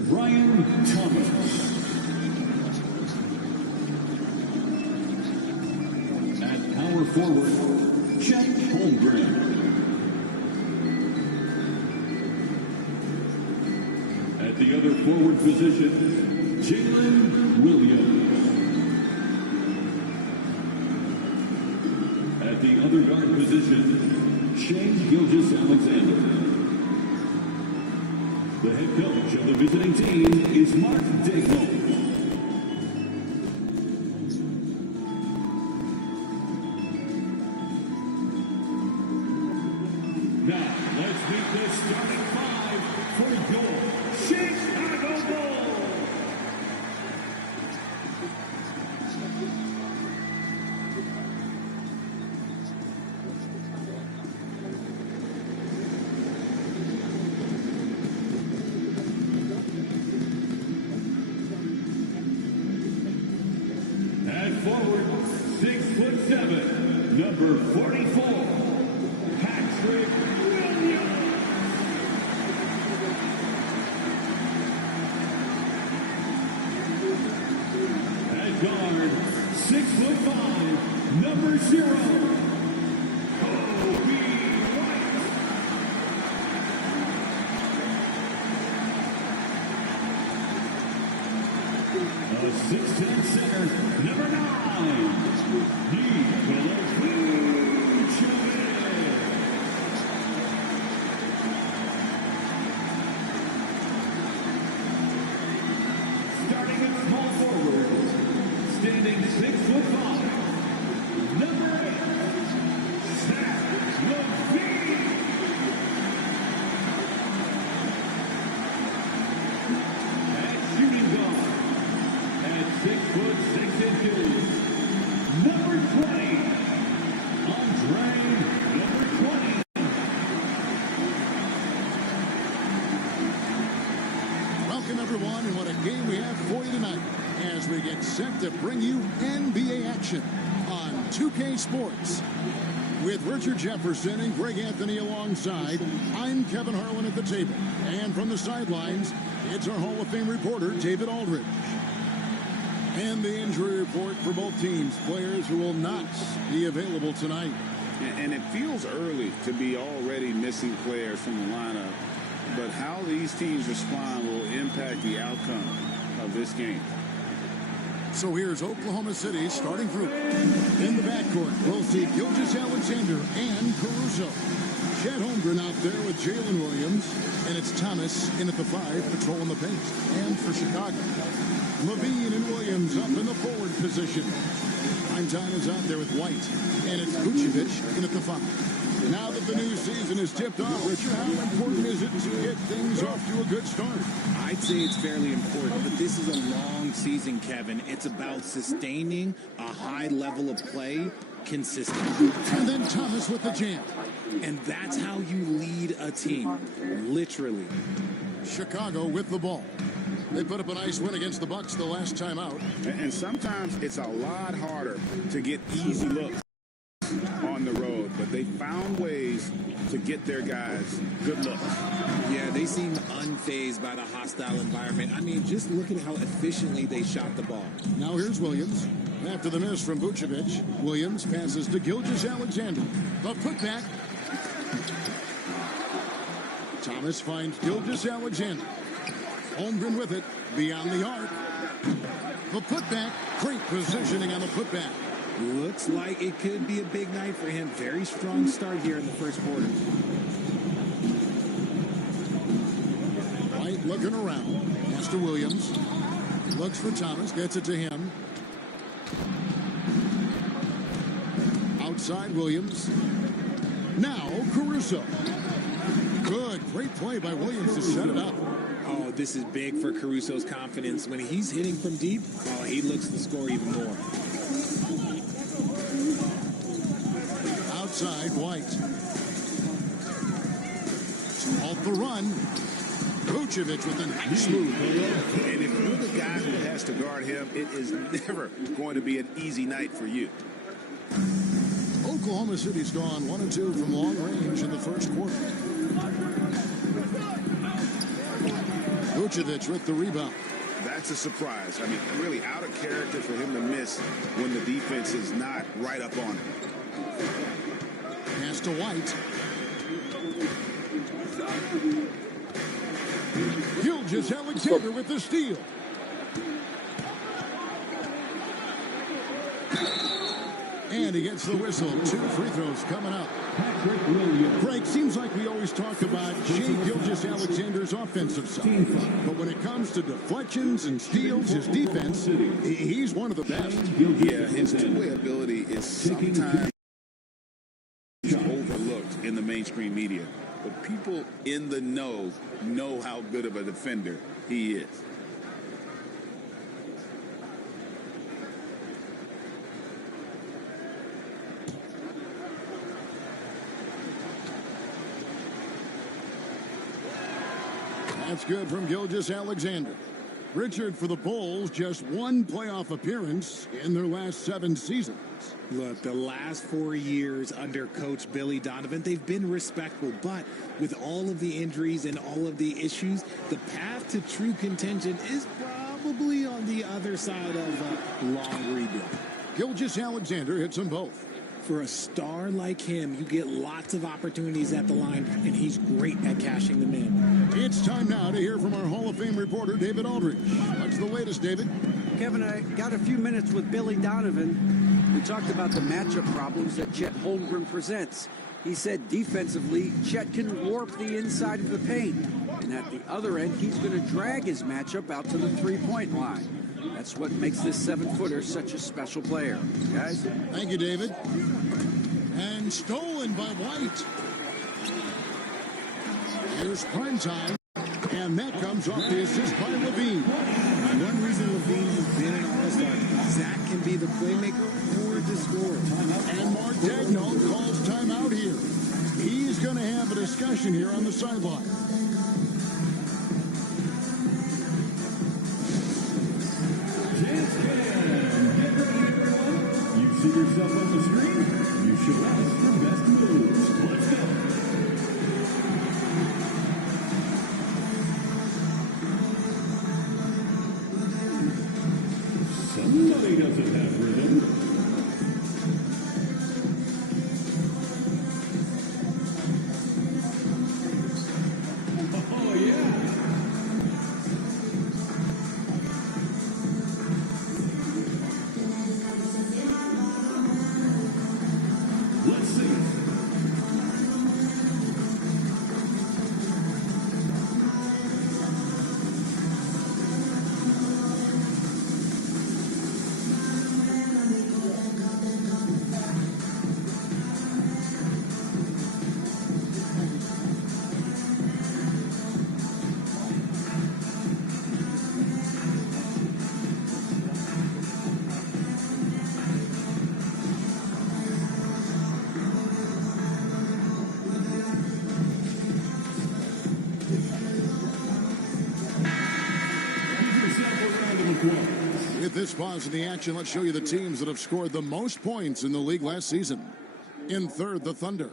Brian Thomas. At power forward, Chet Holmgren. At the other forward position, Jalen Williams. At the other guard position, Shane Gilgeous-Alexander. The head coach of the visiting team is Mark Daigneault. Now, let's meet the starting five for your Chicago Bulls. At forward, 6'7", number 44, Patrick Williams. At guard, 6'5", number 0, Kobe White. A 6'10" center, number 9, Nikola Vucevic. Starting at small forward, standing 6'5", number 8, Zach LaVine. At shooting guard, at 6'6", number 20, Andre, number 20. Welcome, everyone, and what a game we have for you tonight as we get set to bring you NBA action on 2K Sports. With Richard Jefferson and Greg Anthony alongside, I'm Kevin Harlan at the table. And from the sidelines, it's our Hall of Fame reporter, David Aldridge. And the injury report for both teams, players who will not be available tonight. And it feels early to be already missing players from the lineup, but how these teams respond will impact the outcome of this game. So here's Oklahoma City's starting group. In the backcourt, we'll see Gilgeous-Alexander and Caruso. Chet Holmgren out there with Jalen Williams, and it's Thomas in at the 5, patrolling the paint. And for Chicago, LaVine and Williams up in the forward position. Time is out there with White, and it's Vucevic in at the 5. Now that the new season is tipped off, Richard, how important is it to get things off to a good start? I'd say it's fairly important, but this is a long season, Kevin. It's about sustaining a high level of play consistently. And then Thomas with the jam. And that's how you lead a team, literally. Chicago with the ball. They put up a nice win against the Bucks the last time out. And sometimes it's a lot harder to get easy looks on the road, but they found ways to get their guys good looks. Yeah, they seem unfazed by the hostile environment. I mean, just look at how efficiently they shot the ball. Now here's Williams. After the miss from Vucevic, Williams passes to Gilgeous-Alexander. The putback. Thomas finds Gilgeous-Alexander. Holmgren with it, beyond the arc. The putback, great positioning on the putback. Looks like it could be a big night for him. Very strong start here in the first quarter. White looking around. Pass to Williams. Looks for Thomas, gets it to him. Outside Williams. Now Caruso. Good, great play by Williams to set it up. Oh, this is big for Caruso's confidence. When he's hitting from deep, oh, he looks to score even more. Outside White. Off the run. Vucevic with a nice move. And if you're the guy who has to guard him, it is never going to be an easy night for you. Oklahoma City's gone 1 of 2 from long range in the first quarter. Vucevic with the rebound. That's a surprise. I mean, really out of character for him to miss when the defense is not right up on him. Pass to White. Gilgeous-Alexander with the steal. And he gets the whistle. 2 free throws coming up. Craig, seems like we always talk about Shai Gilgeous-Alexander's offensive side. But when it comes to deflections and steals, his defense, he's one of the best. Yeah, his two-way ability is sometimes overlooked in the mainstream media. But people in the know how good of a defender he is. That's good from Gilgeous-Alexander. Richard, for the Bulls, just 1 playoff appearance in their last 7 seasons. Look, the last 4 years under Coach Billy Donovan, they've been respectful. But with all of the injuries and all of the issues, the path to true contention is probably on the other side of a long rebuild. Gilgeous-Alexander hits them both. For a star like him, you get lots of opportunities at the line, and he's great at cashing them in. It's time now to hear from our Hall of Fame reporter, David Aldridge. What's the latest, David? Kevin, I got a few minutes with Billy Donovan. We talked about the matchup problems that Chet Holmgren presents. He said defensively, Chet can warp the inside of the paint. And at the other end, he's going to drag his matchup out to the three-point line. That's what makes this 7-footer such a special player. Guys? Thank you, David. And stolen by White. Here's prime time. And that comes off the assist by Levine. One reason Levine has been an all-star, Zach can be the playmaker or the scorer. And Martagnon calls timeout here. He's going to have a discussion here on the sideline. You see yourself on the screen? You should ask your best moves. Let's go. Somebody doesn't have rhythm. Oh, yeah. Let's see. With this pause in the action, let's show you the teams that have scored the most points in the league last season. In third, the Thunder.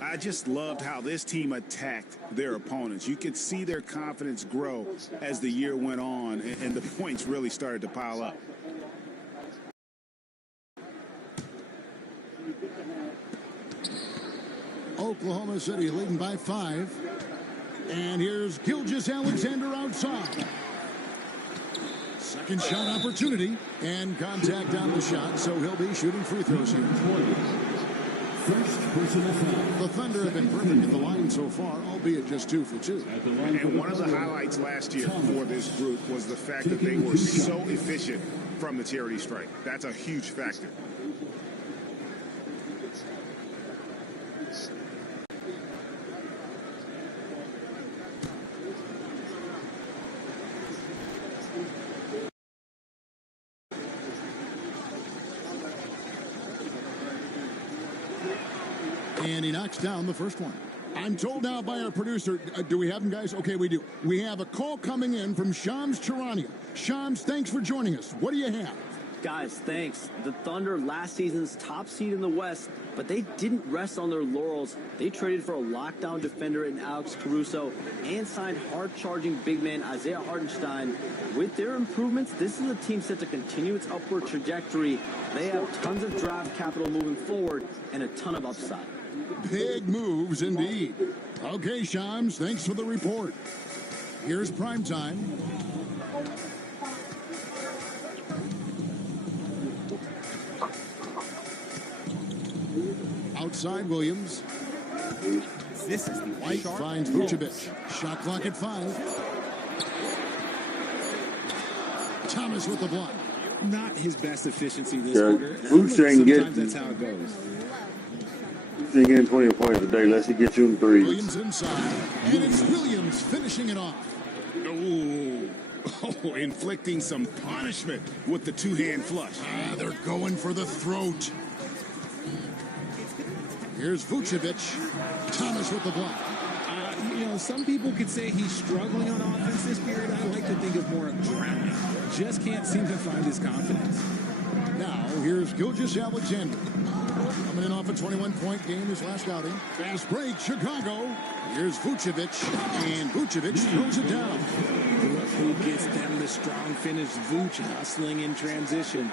I just loved how this team attacked their opponents. You could see their confidence grow as the year went on, and the points really started to pile up. Oklahoma City leading by 5. And here's Gilgeous-Alexander outside. Second shot opportunity and contact on the shot, so he'll be shooting free throws here. First personal foul. The Thunder have been perfect at the line so far, albeit just 2 for 2. And one of the highlights last year for this group was the fact that they were so efficient from the charity stripe. That's a huge factor. And he knocks down the first one. I'm told now by our producer, do we have him, guys? Okay, we do. We have a call coming in from Shams Charania. Shams, thanks for joining us. What do you have? Guys, thanks. The Thunder, last season's top seed in the West, but they didn't rest on their laurels. They traded for a lockdown defender in Alex Caruso and signed hard-charging big man Isaiah Hartenstein. With their improvements, this is a team set to continue its upward trajectory. They have tons of draft capital moving forward and a ton of upside. Big moves indeed. Okay, Shams, thanks for the report. Here's prime time. Outside Williams. This is the White finds Vucevic. Shot clock at 5. Thomas with the block. Not his best efficiency this Yeah, quarter. Vuce ain't Sometimes getting- that's how it goes. He ain't getting 20 points a day unless he gets you in threes. Williams inside. And it's Williams finishing it off. Oh, inflicting some punishment with the two-hand flush. They're going for the throat. Here's Vucevic. Thomas with the block. You know, some people could say he's struggling on offense this period. I like to think of more of drowning. Just can't seem to find his confidence. Now, here's Gilgeous-Alexander. Coming in off a 21-point game his last outing. Fast break, Chicago. Here's Vucevic. And Vucevic throws it down. Look who gets them the strong finish. Vuce hustling in transition.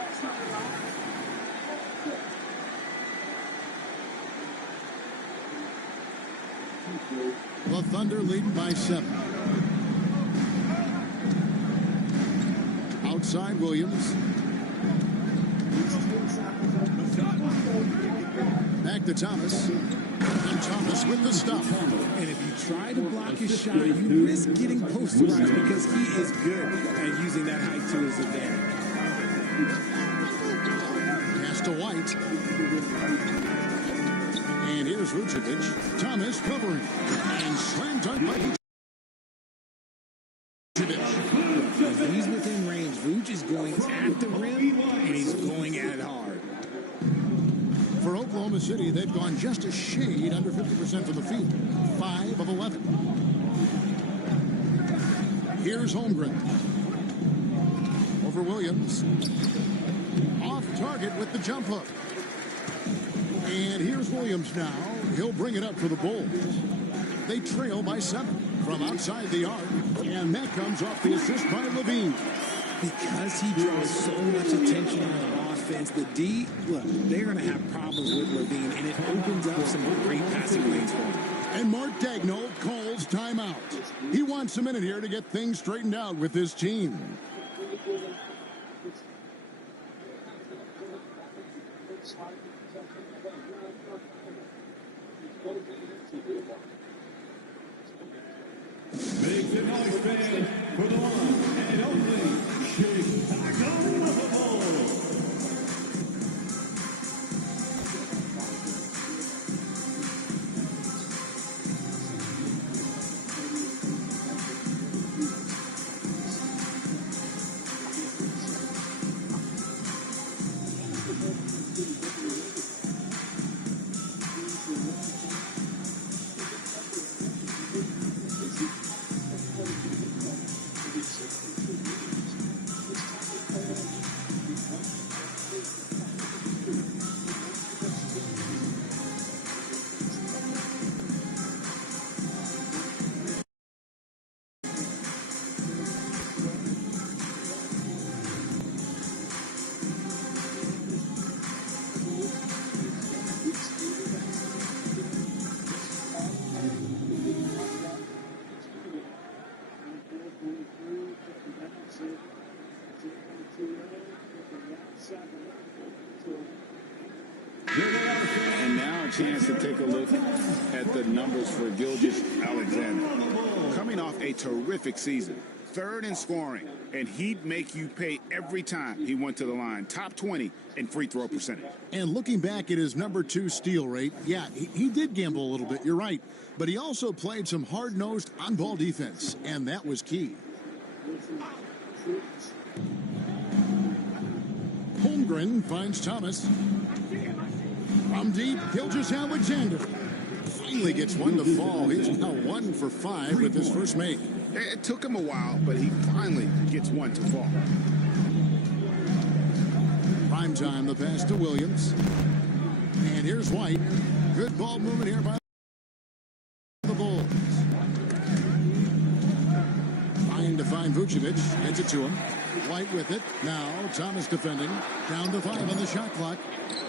The Thunder lead by 7. Outside Williams. Back to Thomas. And Thomas with the stop. And if you try to block his shot, you risk getting posterized because he is good at using that height to his advantage. Pass to White. And here's Vucevic. Thomas covering. And slam dunk by Vucevic. When he's within range, Vuce is going at the rim, and he's going at it hard. For Oklahoma City, they've gone just a shade under 50% from the field. 5 of 11. Here's Holmgren. Over Williams. Off target with the jump hook. And here's Williams now. He'll bring it up for the Bulls. They trail by 7 from outside the arc. And that comes off the assist by Levine. Because he draws so much attention on offense, the D, look, they're going to have problems with Levine, and it opens up some great passing lanes for him. And Mark Daigneault calls timeout. He wants a minute here to get things straightened out with his team. Make the noise, fan, for the one and only Chicago Bulls. And now a chance to take a look at the numbers for Gilgeous-Alexander. Coming off a terrific season, 3rd in scoring, and he'd make you pay every time he went to the line. Top 20 in free throw percentage. And looking back at his number 2 steal rate, yeah, he did gamble a little bit, you're right. But he also played some hard-nosed on-ball defense, and that was key. Holmgren finds Thomas. From deep, Gilgeous-Alexander. finally gets one to fall. He's now 1 for 5 with his first make. It took him a while, but he finally gets one to fall. Prime time, the pass to Williams. And here's White. Good ball movement here by the Bulls. Trying to find Vucevic. Gets it to him. White with it. Now Thomas defending. Down to 5 on the shot clock.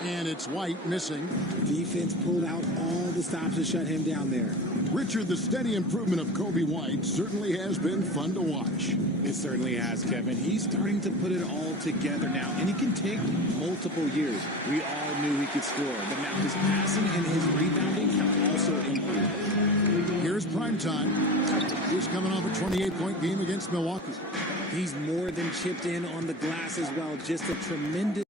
And it's White missing. Defense pulled out all the stops to shut him down there. Richard, the steady improvement of Kobe White certainly has been fun to watch. It certainly has, Kevin. He's starting to put it all together now, and it can take multiple years. We all knew he could score, but now his passing and his rebounding can also improve. Here's prime time. He's coming off a 28-point game against Milwaukee. He's more than chipped in on the glass as well. Just a tremendous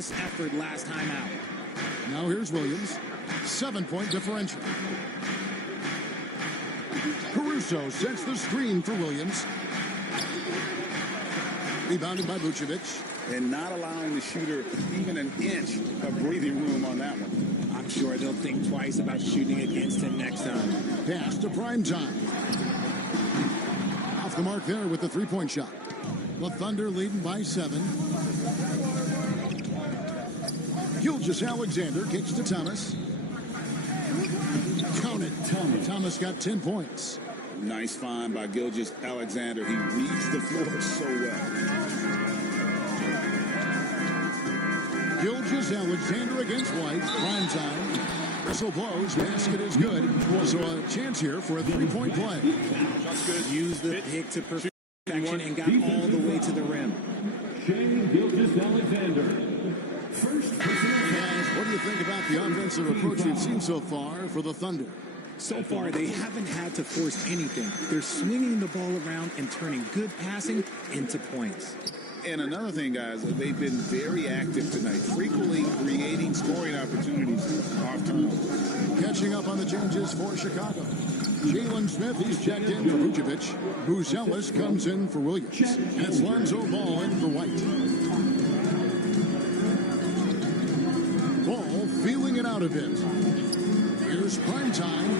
effort last time out. Now here's Williams. 7-point differential. Caruso sets the screen for Williams. Rebounded by Vucevic. And not allowing the shooter even an inch of breathing room on that one. I'm sure they'll think twice about shooting against him next time. Pass to prime time. Off the mark there with the 3-point shot. The Thunder leading by 7. Gilgeous-Alexander kicks to Thomas. Count it. Thomas got 10 points. Nice find by Gilgeous-Alexander. He reads the floor so well. Gilgeous-Alexander against White. Prime time. Whistle blows. Basket is good. So a chance here for a 3-point play. Use the pick to perfection and got all the way to the rim. Gilgeous-Alexander. Guys, what do you think about the offensive approach we've seen so far for the Thunder? So far, they haven't had to force anything. They're swinging the ball around and turning good passing into points. And another thing, guys, they've been very active tonight, frequently creating scoring opportunities off turnover. Catching up on the changes for Chicago. Jalen Smith, he's checked in for Vucevic. Buzelis comes in for Williams. And it's Lonzo Ball in for White. Ball feeling it out a bit. Here's prime time.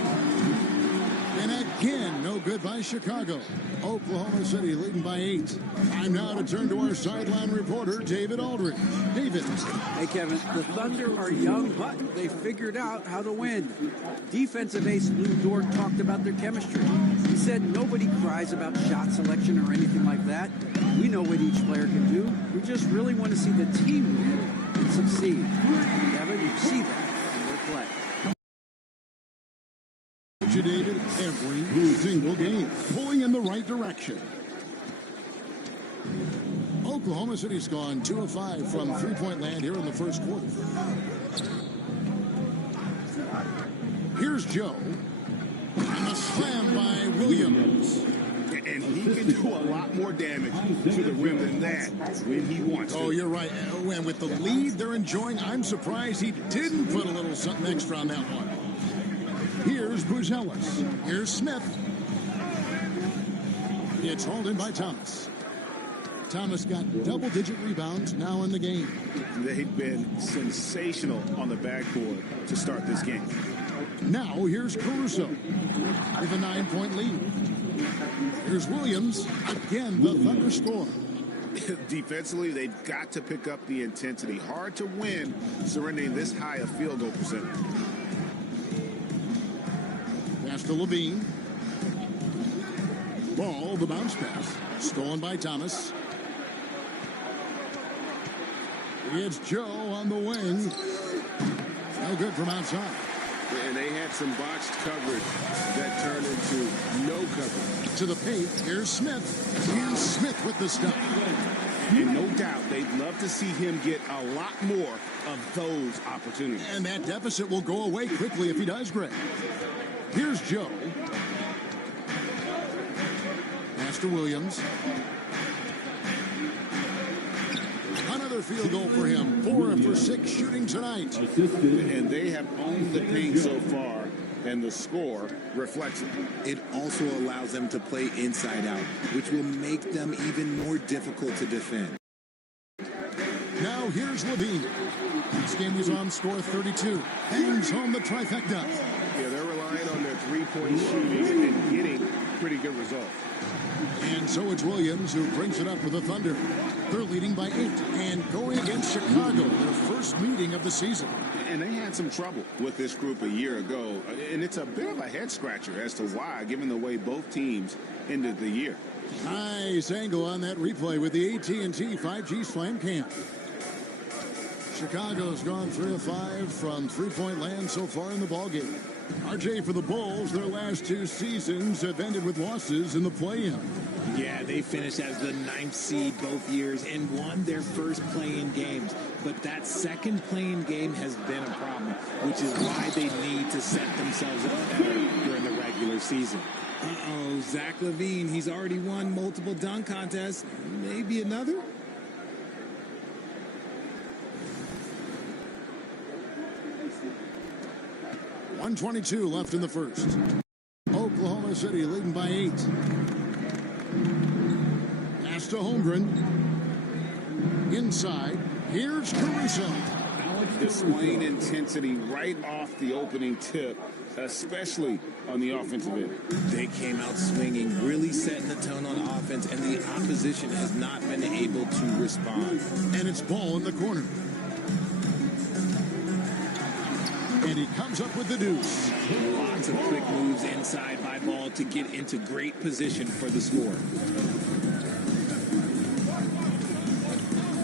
And again, no good by Chicago. Oklahoma City leading by 8. Time now to turn to our sideline reporter, David Aldridge. David. Hey, Kevin, the Thunder are young, but they figured out how to win. Defensive ace Lou Dort talked about their chemistry. He said nobody cries about shot selection or anything like that. We know what each player can do. We just really want to see the team win and succeed. Kevin, you see that in their play. David, every single game, pulling in the right direction. Oklahoma City's gone 2 of 5 from 3-point land here in the first quarter. Here's Joe. And a slam by Williams. And he can do a lot more damage to the rim than that when he wants to. Oh, you're right. And with the lead they're enjoying, I'm surprised he didn't put a little something extra on that one. Here's Buzelis. Here's Smith. It's hauled in by Thomas. Thomas got double-digit rebounds now in the game. They've been sensational on the backboard to start this game. Now here's Caruso with a 9-point lead. Here's Williams. Again, the Thunder score. Defensively, they've got to pick up the intensity. Hard to win surrendering this high a field goal percentage. Pass to Levine. Ball, the bounce pass. Stolen by Thomas. It's Joe on the wing. No good from outside. And they had some boxed coverage that turned into no coverage. To the paint, here's Smith. Here's Smith with the stop. And no doubt, they'd love to see him get a lot more of those opportunities. And that deficit will go away quickly if he does, Greg. Here's Joe. Pass to Williams. Another field goal for him. 4 for 6 shooting tonight. And they have owned the paint so far, and the score reflects it. It also allows them to play inside out, which will make them even more difficult to defend. Now here's Levine. This game was on score 32. Hangs home the trifecta. Yeah, they're relying on their three-point shooting and getting pretty good results. And so it's Williams who brings it up with the Thunder. They're leading by 8 and going against Chicago, their first meeting of the season. And they had some trouble with this group a year ago. And it's a bit of a head-scratcher as to why, given the way both teams ended the year. Nice angle on that replay with the AT&T 5G Slam Cam. Chicago's gone 3 of 5 from three-point land so far in the ballgame. RJ, for the Bulls, their last 2 seasons have ended with losses in the play-in. Yeah, they finished as the 9th seed both years and won their first play-in games. But that second play-in game has been a problem, which is why they need to set themselves up better during the regular season. Uh-oh, Zach LaVine, he's already won multiple dunk contests. Maybe another? .122 left in the first. Oklahoma City leading by 8. Pass to Holmgren. Inside. Here's Caruso. Displaying intensity right off the opening tip, especially on the offensive end. They came out swinging, really setting the tone on offense, and the opposition has not been able to respond. And it's Ball in the corner. And he comes up with the deuce. Lots of quick moves inside by Ball to get into great position for the score.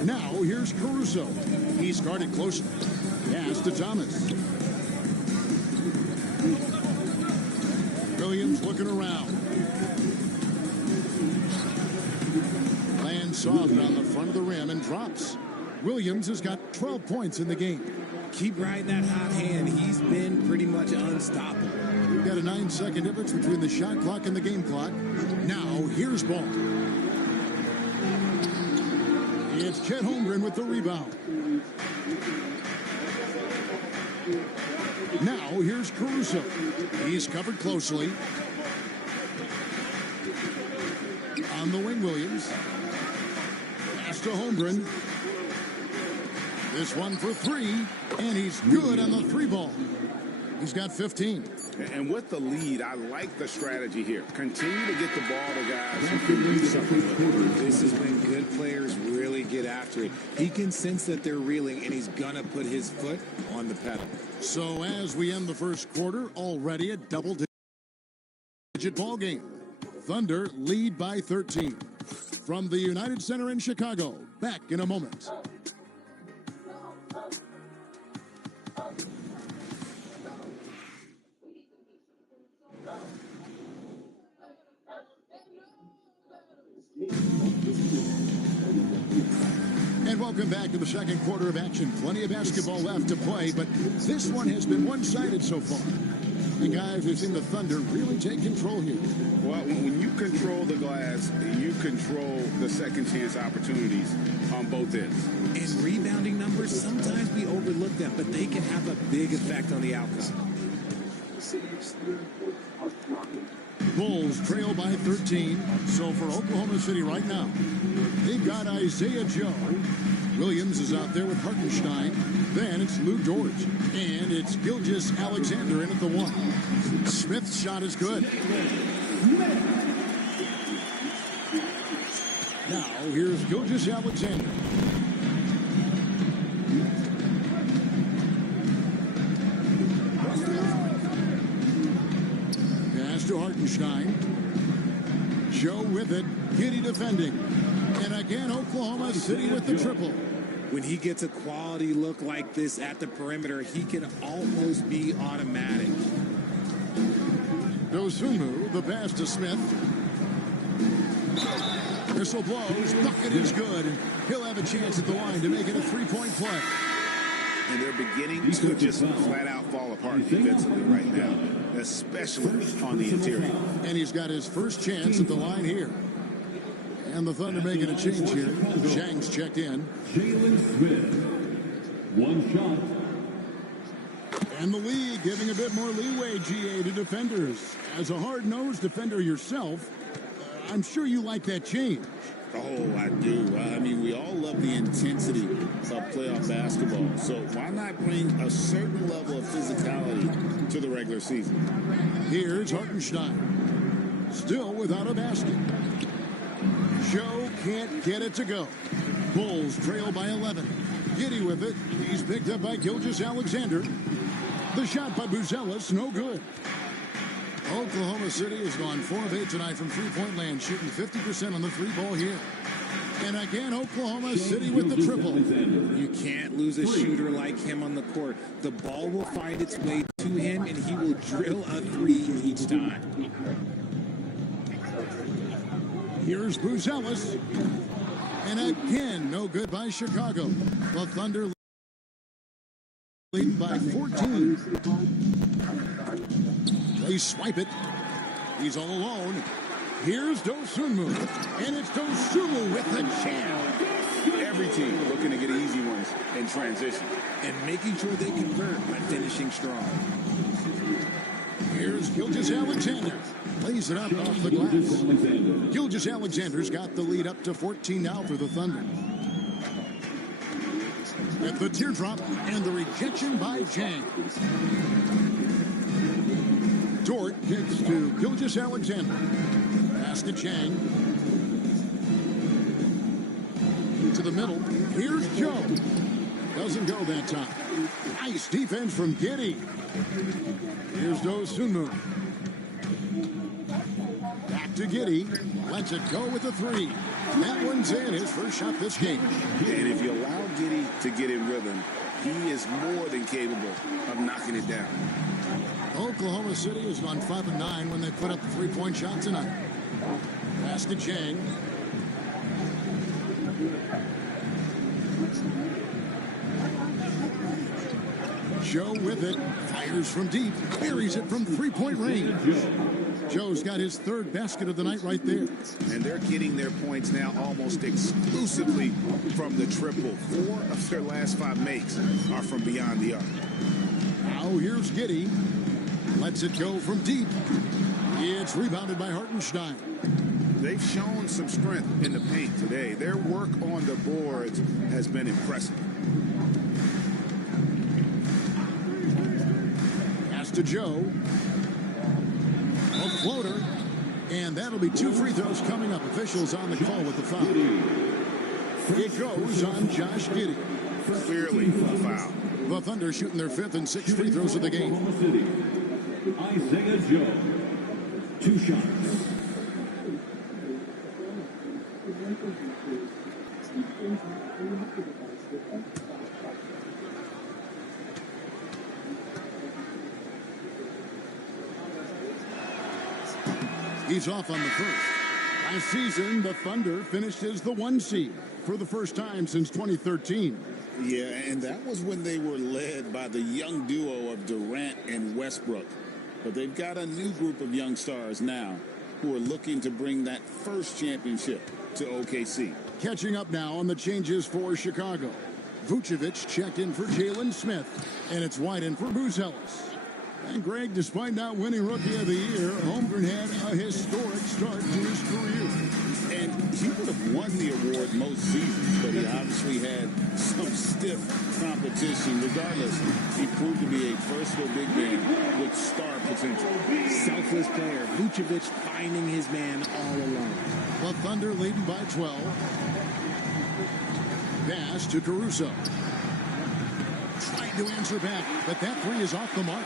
Now here's Caruso. He's guarded closely. Pass to Thomas. Williams looking around. Lands soft on the front of the rim and drops. Williams has got 12 points in the game. Keep riding that hot hand. He's been pretty much unstoppable. We've got a 9-second difference between the shot clock and the game clock. Now, here's Ball. It's Chet Holmgren with the rebound. Now, here's Caruso. He's covered closely. On the wing, Williams. Pass to Holmgren. This one for 3, and he's good on the 3-ball. He's got 15. And with the lead, I like the strategy here. Continue to get the ball to guys who can do something with it. This is when good players really get after it. He can sense that they're reeling, and he's going to put his foot on the pedal. So as we end the first quarter, already a double-digit ball game. Thunder lead by 13. From the United Center in Chicago, back in a moment. And welcome back to the second quarter of action. Plenty of basketball left to play, but this one has been one-sided so far. And guys, we've seen the Thunder really take control here. Well, when you control the glass, you control the second chance opportunities on both ends. And rebounding numbers, sometimes we overlook them, but they can have a big effect on the outcome. Bulls trail by 13. So for Oklahoma City right now, they've got Isaiah Joe. Williams is out there with Hartenstein. Then it's Lou George. And it's Gilgeous Alexander in at the 1. Smith's shot is good. Now here's Gilgeous Alexander. Pass to Hartenstein. Joe with it. Giddy defending. And again, Oklahoma City with the triple. When he gets a quality look like this at the perimeter, he can almost be automatic. Dosunmu, the pass to Smith. Whistle blows. Bucket is good. And he'll have a chance at the line to make it a three-point play. And they're beginning to just flat-out fall apart defensively right now, especially on the interior. And he's got his first chance at the line here. And the Thunder making a change here. Zhang's checked in. Jalen Smith, one shot. And the league giving a bit more leeway, GA, to defenders. As a hard-nosed defender yourself, I'm sure you like that change. Oh, I do. I mean, we all love the intensity of playoff basketball. So why not bring a certain level of physicality to the regular season? Here's Hartenstein. Still without a basket. Joe can't get it to go. Bulls trail by 11. Giddy with it. He's picked up by Gilgeous-Alexander. The shot by Buzelis, no good. Oklahoma City has gone 4 of 8 tonight from three-point land, shooting 50% on the three ball here. And again, Oklahoma City with the triple. You can't lose a shooter like him on the court. The ball will find its way to him, and he will drill a three each time. Here's Buzelis. And again, no good by Chicago. The Thunder lead by 14. They swipe it. He's all alone. Here's Dosunmu. And it's Dosunmu with the jam. Every team looking to get easy ones in transition. And making sure they convert by finishing strong. Here's Gilgeous-Alexander. Lays it up off the glass. Gilgeous-Alexander's got the lead up to 14 now for the Thunder. With the teardrop and the rejection by Chang. Dort kicks to Gilgeous-Alexander. Pass to Chang. To the middle. Here's Joe. Doesn't go that time. Nice defense from Giddy. Here's Dosunmu. Back to Giddy. Lets it go with a three. That one's in, his first shot this game. And if you allow Giddy to get in rhythm, he is more than capable of knocking it down. Oklahoma City has gone 5 of 9 when they put up the three-point shot tonight. Pass to Chang. Joe with it. Fires from deep. Buries it from three-point range. Joe's got his third basket of the night right there. And they're getting their points now almost exclusively from the triple. 4 of their last 5 makes are from beyond the arc. Now here's Giddy. Lets it go from deep. It's rebounded by Hartenstein. They've shown some strength in the paint today. Their work on the boards has been impressive. Pass to Joe. A floater. And that'll be 2 free throws coming up. Officials on the call with the foul. It goes on Josh Giddy. Clearly a foul. The Thunder shooting their 5th and 6th free throws of the game. Isaiah Joe, 2 shots. He's off on the first. Last season, the Thunder finished as the 1 seed for the first time since 2013. Yeah, and that was when they were led by the young duo of Durant and Westbrook. But they've got a new group of young stars now who are looking to bring that first championship to OKC. Catching up now on the changes for Chicago. Vucevic checked in for Jalen Smith, and it's White in for Buzelis. And Greg, despite not winning Rookie of the Year, Holmgren had a historic start to his career. And he would have won the award most seasons, but he obviously had some stiff competition. Regardless, he proved to be a versatile big man with star potential. Selfless player. Vucevic finding his man all alone. The Thunder leading by 12. Pass to Caruso. Tried to answer back, but that three is off the mark.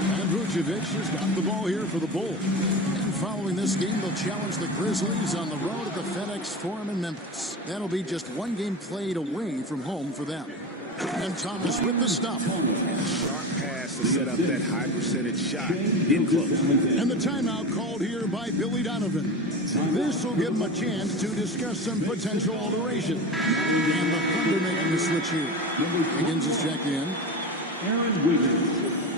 And Vucevic has got the ball here for the Bulls. And following this game, they'll challenge the Grizzlies on the road at the FedEx Forum in Memphis. That'll be just 1 game played away from home for them. And Thomas with the stop. Sharp pass to set up that high percentage shot in close. And the timeout called here by Billy Donovan. This will give him a chance to discuss some potential alteration. And the Thunder making the switch here. Higgins is checked in.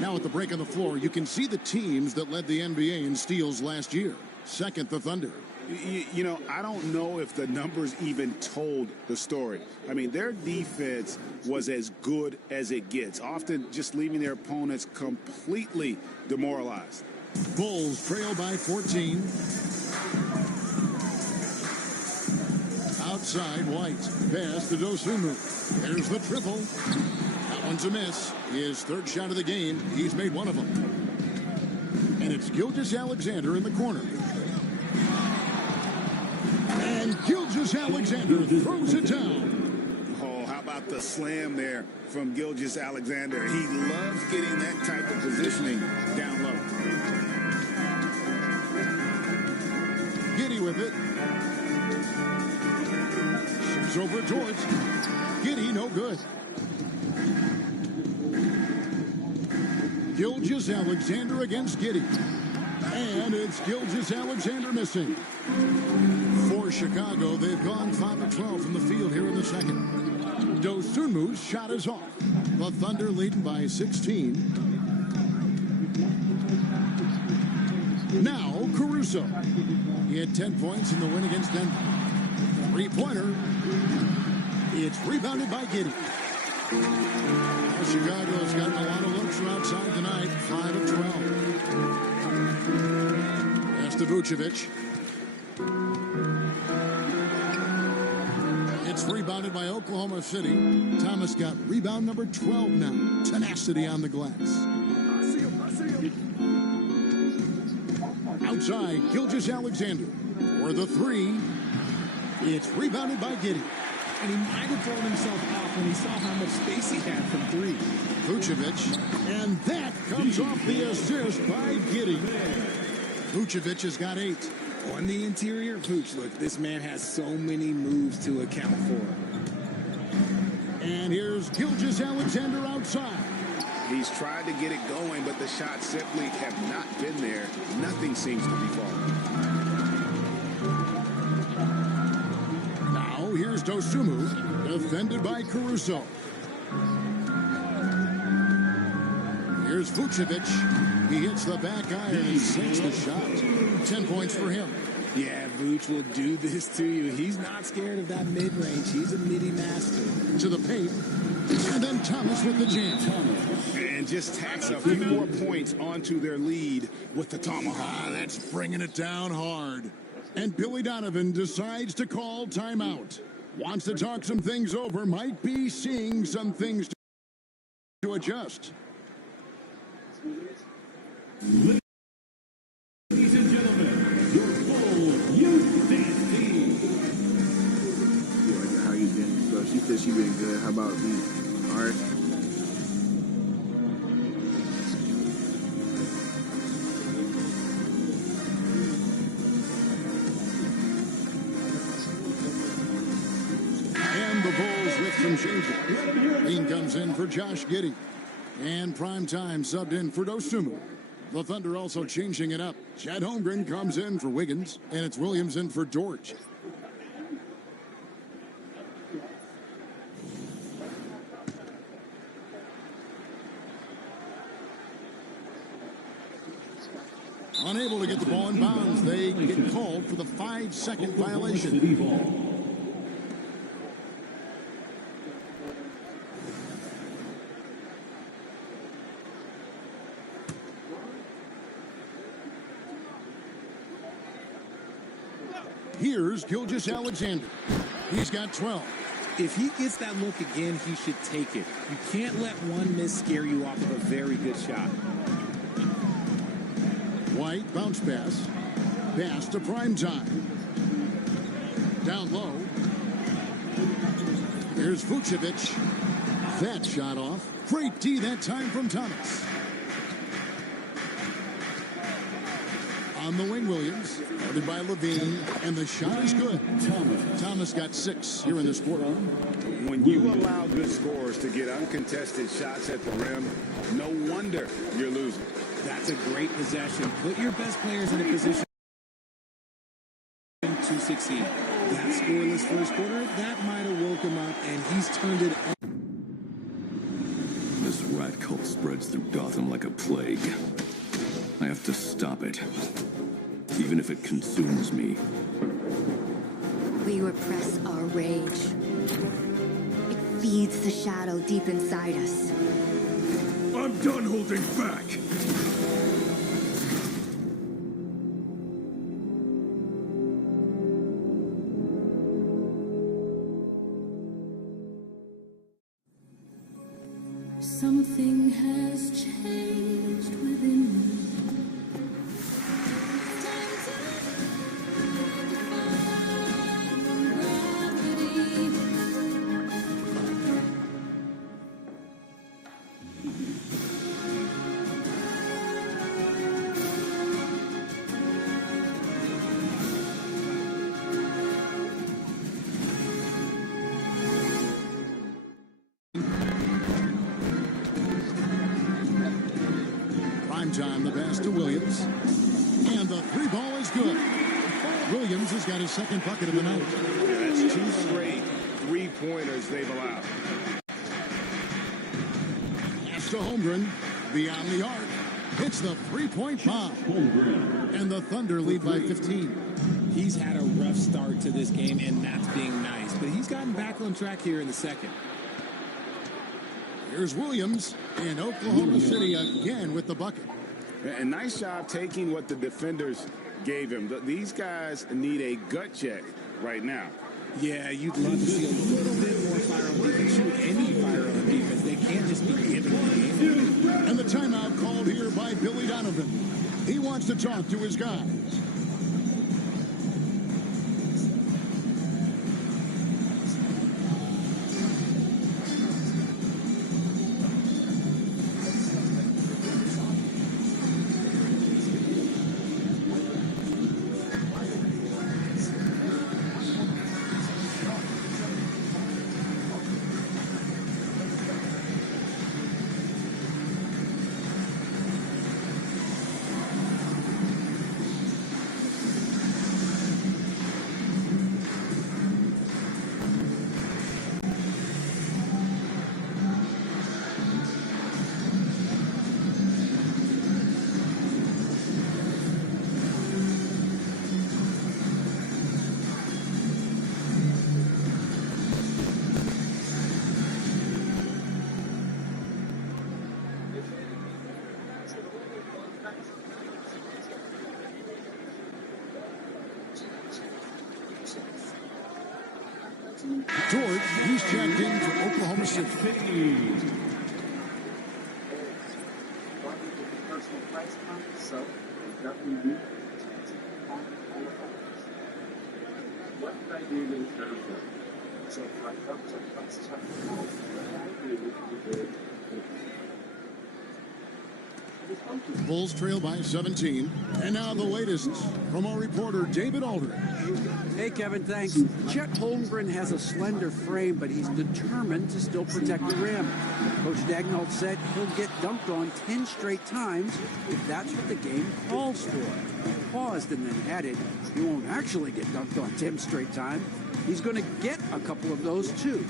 Now at the break on the floor, you can see the teams that led the NBA in steals last year. Second, the Thunder. You know, I don't know if the numbers even told the story. I mean, their defense was as good as it gets, often just leaving their opponents completely demoralized. Bulls trail by 14. Outside, White. Pass to Dosunmu. There's the triple. That one's a miss. His third shot of the game. He's made one of them. And it's Gilgeous-Alexander in the corner. And Gilgeous-Alexander throws it down. Oh, how about the slam there from Gilgeous-Alexander? He loves getting that type of positioning down low. Giddey with it. Shoots over towards Giddey, no good. Gilgeous-Alexander against Giddey. And it's Gilgeous-Alexander missing. For Chicago, they've gone 5 of 12 from the field here in the second. Dosunmu's shot is off. The Thunder leading by 16. Now, Caruso. He had 10 points in the win against Denver. Three-pointer. It's rebounded by Giddey. Chicago's gotten a lot of looks from outside tonight. 5 of 12. Pass to Vucevic. It's rebounded by Oklahoma City. Thomas got rebound number 12 now. Tenacity on the glass. Outside, Gilgeous-Alexander for the three. It's rebounded by Giddey. And he might have thrown himself off when he saw how much space he had from three. Vucevic, and that comes off the assist by Giddey. Vucevic has got 8. On the interior, Vooch, look, this man has so many moves to account for. And here's Gilgeous-Alexander outside. He's tried to get it going, but the shots simply have not been there. Nothing seems to be falling. Now here's Dosunmu, defended by Caruso. Here's Vucevic. He hits the back iron and sinks the shot. 10 points for him. Yeah, Vooch will do this to you. He's not scared of that mid-range. He's a midi master. To the paint. And then Thomas with the jam. And just tacks a few more points onto their lead with the tomahawk. That's bringing it down hard. And Billy Donovan decides to call timeout. Wants to talk some things over. Might be seeing some things to adjust. Ladies and gentlemen, your full youth dance team. How you been? So she said she been good. How about me? All right. And the Bulls with some changes. Dean comes in for Josh Giddey. And Primetime subbed in for Dosunmu. The Thunder also changing it up. Chet Holmgren comes in for Wiggins, and it's Williams in for George. Unable to get the ball in bounds. They get called for the 5-second violation. Here's Gilgeous-Alexander. He's got 12. If he gets that look again, he should take it. You can't let one miss scare you off of a very good shot. White bounce pass. Pass to Primetime. Down low. Here's Vucevic. That shot off. Great D that time from Thomas. On the wing, Williams. Guarded by Levine. And the shot is good. Thomas got 6 here in this quarter. When you allow good scorers to get uncontested shots at the rim, no wonder you're losing. That's a great possession. Put your best players in a position to succeed. That scoreless first quarter, that might have woke him up, and he's turned it on. This rat cult spreads through Gotham like a plague. I have to stop it, even if it consumes me. We repress our rage. It feeds the shadow deep inside us. I'm done holding back! Something has changed within me. Time the pass to Williams. And the three ball is good. Williams has got his second bucket of the night. Yeah, that's 2 straight three-pointers they've allowed. Pass to Holmgren. Beyond the arc. Hits the three-point bomb. And the Thunder lead by 15. He's had a rough start to this game, and that's being nice. But he's gotten back on track here in the second. Here's Williams in Oklahoma City again with the bucket. And nice job taking what the defenders gave him. These guys need a gut check right now. Yeah, you'd love to see a little bit more fire on defense. Shoot any fire on defense. They can't just be giving the game. And the timeout called here by Billy Donovan. He wants to talk to his guys. George, he's checked in for Oklahoma City. Bulls trail by 17. And now the latest from our reporter, David Aldridge. Hey, Kevin, thanks. Chet Holmgren has a slender frame, but he's determined to still protect the rim. Coach Dagnall said he'll get dunked on 10 straight times if that's what the game calls for. He paused and then added, he won't actually get dunked on 10 straight times. He's going to get a couple of those, too.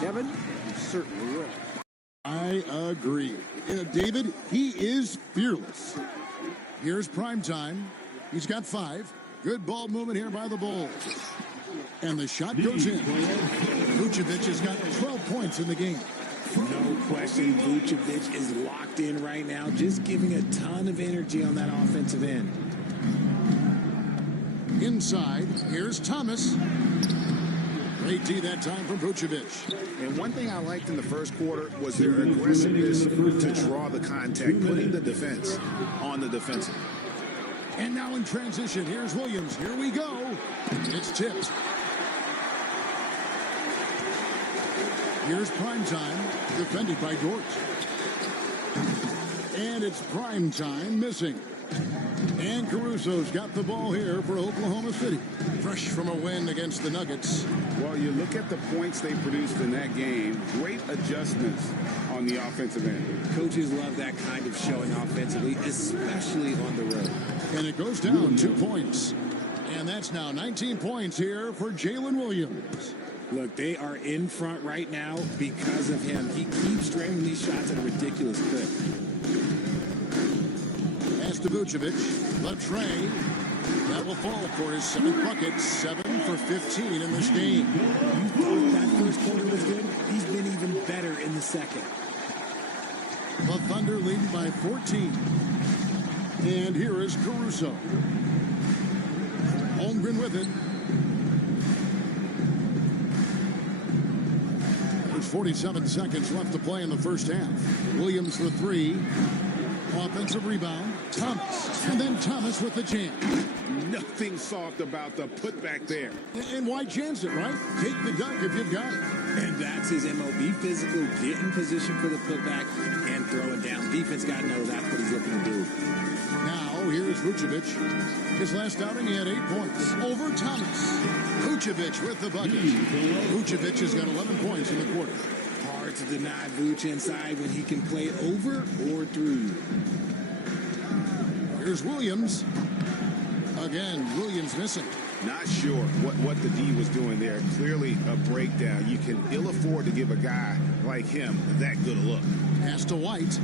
Kevin, he certainly will. I agree. David, he is fearless. Here's prime time. He's got 5. Good ball movement here by the Bulls. And the shot goes in. Vucevic has got 12 points in the game. No question, Vucevic is locked in right now, just giving a ton of energy on that offensive end. Inside, here's Thomas. Great D that time from Vucevic. And one thing I liked in the first quarter was their aggressiveness to draw the contact, putting the defense on the defensive. And now in transition, here's Williams. Here we go. It's tipped. Here's prime time, defended by Dort. And it's prime time missing. And Caruso's got the ball here for Oklahoma City. Fresh from a win against the Nuggets. Well, you look at the points they produced in that game. Great adjustments on the offensive end. Coaches love that kind of showing offensively, especially on the road. And it goes down 2 points. And that's now 19 points here for Jalen Williams. Look, they are in front right now because of him. He keeps draining these shots at a ridiculous clip. Pass to Vucevic. The tray. That will fall for his 7th bucket. 7 for 15 in this game. You thought that first quarter was good? He's been even better in the second. The Thunder lead by 14. And here is Caruso. Holmgren with it. There's 47 seconds left to play in the first half. Williams for three. Offensive rebound. Thomas. And then Thomas with the jam. Nothing soft about the putback there. And why chance it, right? Take the dunk if you've got it. And that's his MO. Be physical, get in position for the putback, and throw it down. Defense got to know that's what he's looking to do. Now, here's Vucevic. His last outing, he had 8 points. Over Thomas. Vucevic with the bucket. Vucevic has got 11 points in the quarter. Hard to deny Vuce inside when he can play over or through. Here's Williams. Again, Williams missing. Not sure what the D was doing there. Clearly a breakdown. You can ill afford to give a guy like him that good a look. Pass to White.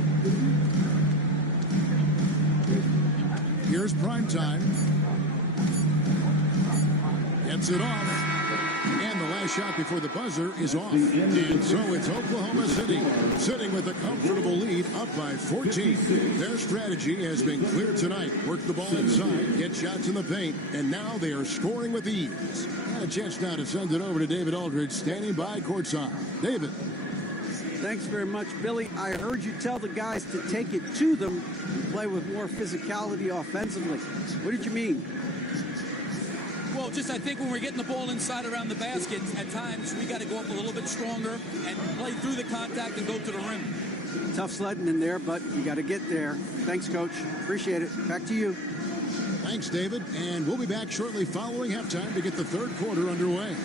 Here's Primetime. Gets it off. And the last shot before the buzzer is off. And so it's Oklahoma City sitting with a comfortable lead up by 14. Their strategy has been clear tonight. Work the ball inside, get shots in the paint, and now they are scoring with ease. And a chance now to send it over to David Aldridge standing by courtside. David. Thanks very much, Billy. I heard you tell the guys to take it to them and play with more physicality offensively. What did you mean? Well, just I think when we're getting the ball inside around the basket, at times we got to go up a little bit stronger and play through the contact and go to the rim. Tough sledding in there, but you got to get there. Thanks, Coach. Appreciate it. Back to you. Thanks, David. And we'll be back shortly following halftime to get the third quarter underway.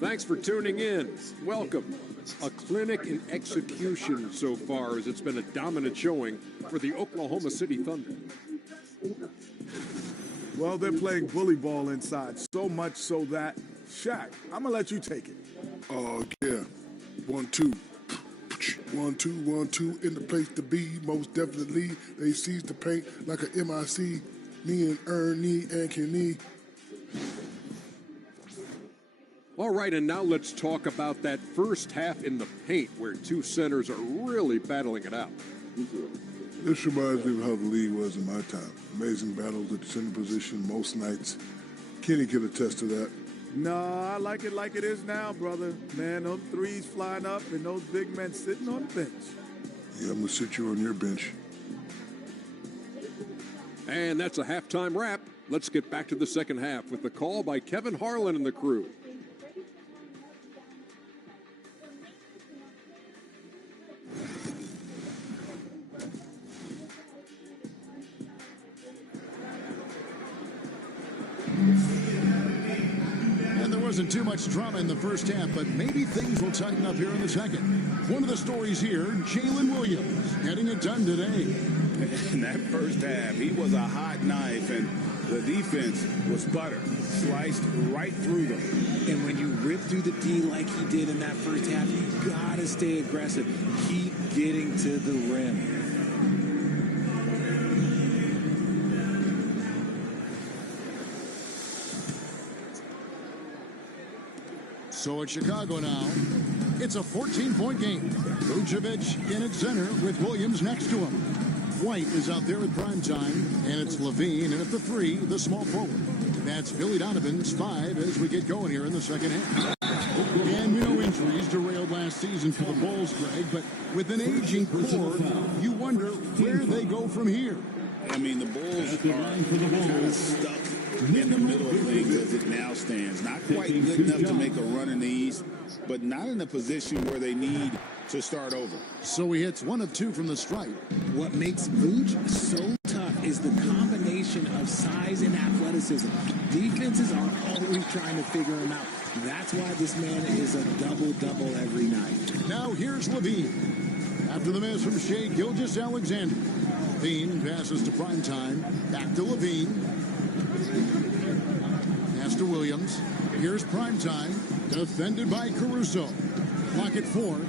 Thanks for tuning in. Welcome. A clinic in execution so far, as it's been a dominant showing for the Oklahoma City Thunder. Well, they're playing bully ball inside, so much so that, Shaq, I'm going to let you take it. Oh, yeah. 1, 2. 1, 2, 1, 2. In the place to be, most definitely. They seize the paint like a MIC. Me and Ernie and Kenny. All right, and now let's talk about that first half in the paint where two centers are really battling it out. This reminds me of how the league was in my time. Amazing battles at the center position most nights. Kenny can attest to that. No, I like it is now, brother. Man, those threes flying up and those big men sitting on the bench. Yeah, I'm going to sit you on your bench. And that's a halftime wrap. Let's get back to the second half with the call by Kevin Harlan and the crew. And there wasn't too much drama in the first half, but maybe things will tighten up here in the second. One of the stories here, Jalen Williams getting it done today. In that first half, he was a hot knife, and the defense was butter, sliced right through them. And when you rip through the D like he did in that first half, you gotta stay aggressive. Keep getting to the rim. So it's Chicago now. It's a 14-point game. Vucevic in at center with Williams next to him. White is out there at Primetime, and it's Levine in at the 3, the small forward. That's Billy Donovan's 5 as we get going here in the second half. And we know injuries derailed last season for the Bulls, Greg, but with an aging core, you wonder where they go from here. I mean, the Bulls are kind of stuck in the middle of things as it now stands. Not quite good enough to make a run in the East, but not in a position where they need to start over. So he hits 1 of 2 from the stripe. What makes Vooch so tough is the combination of size and athleticism. Defenses are always trying to figure him out. That's why this man is a double-double every night. Now here's Levine. After the miss from Shea Gilgeous-Alexander. Levine passes to Primetime. Back to Levine. Pass to Williams. Here's Primetime. Defended by Caruso. Clock at 4.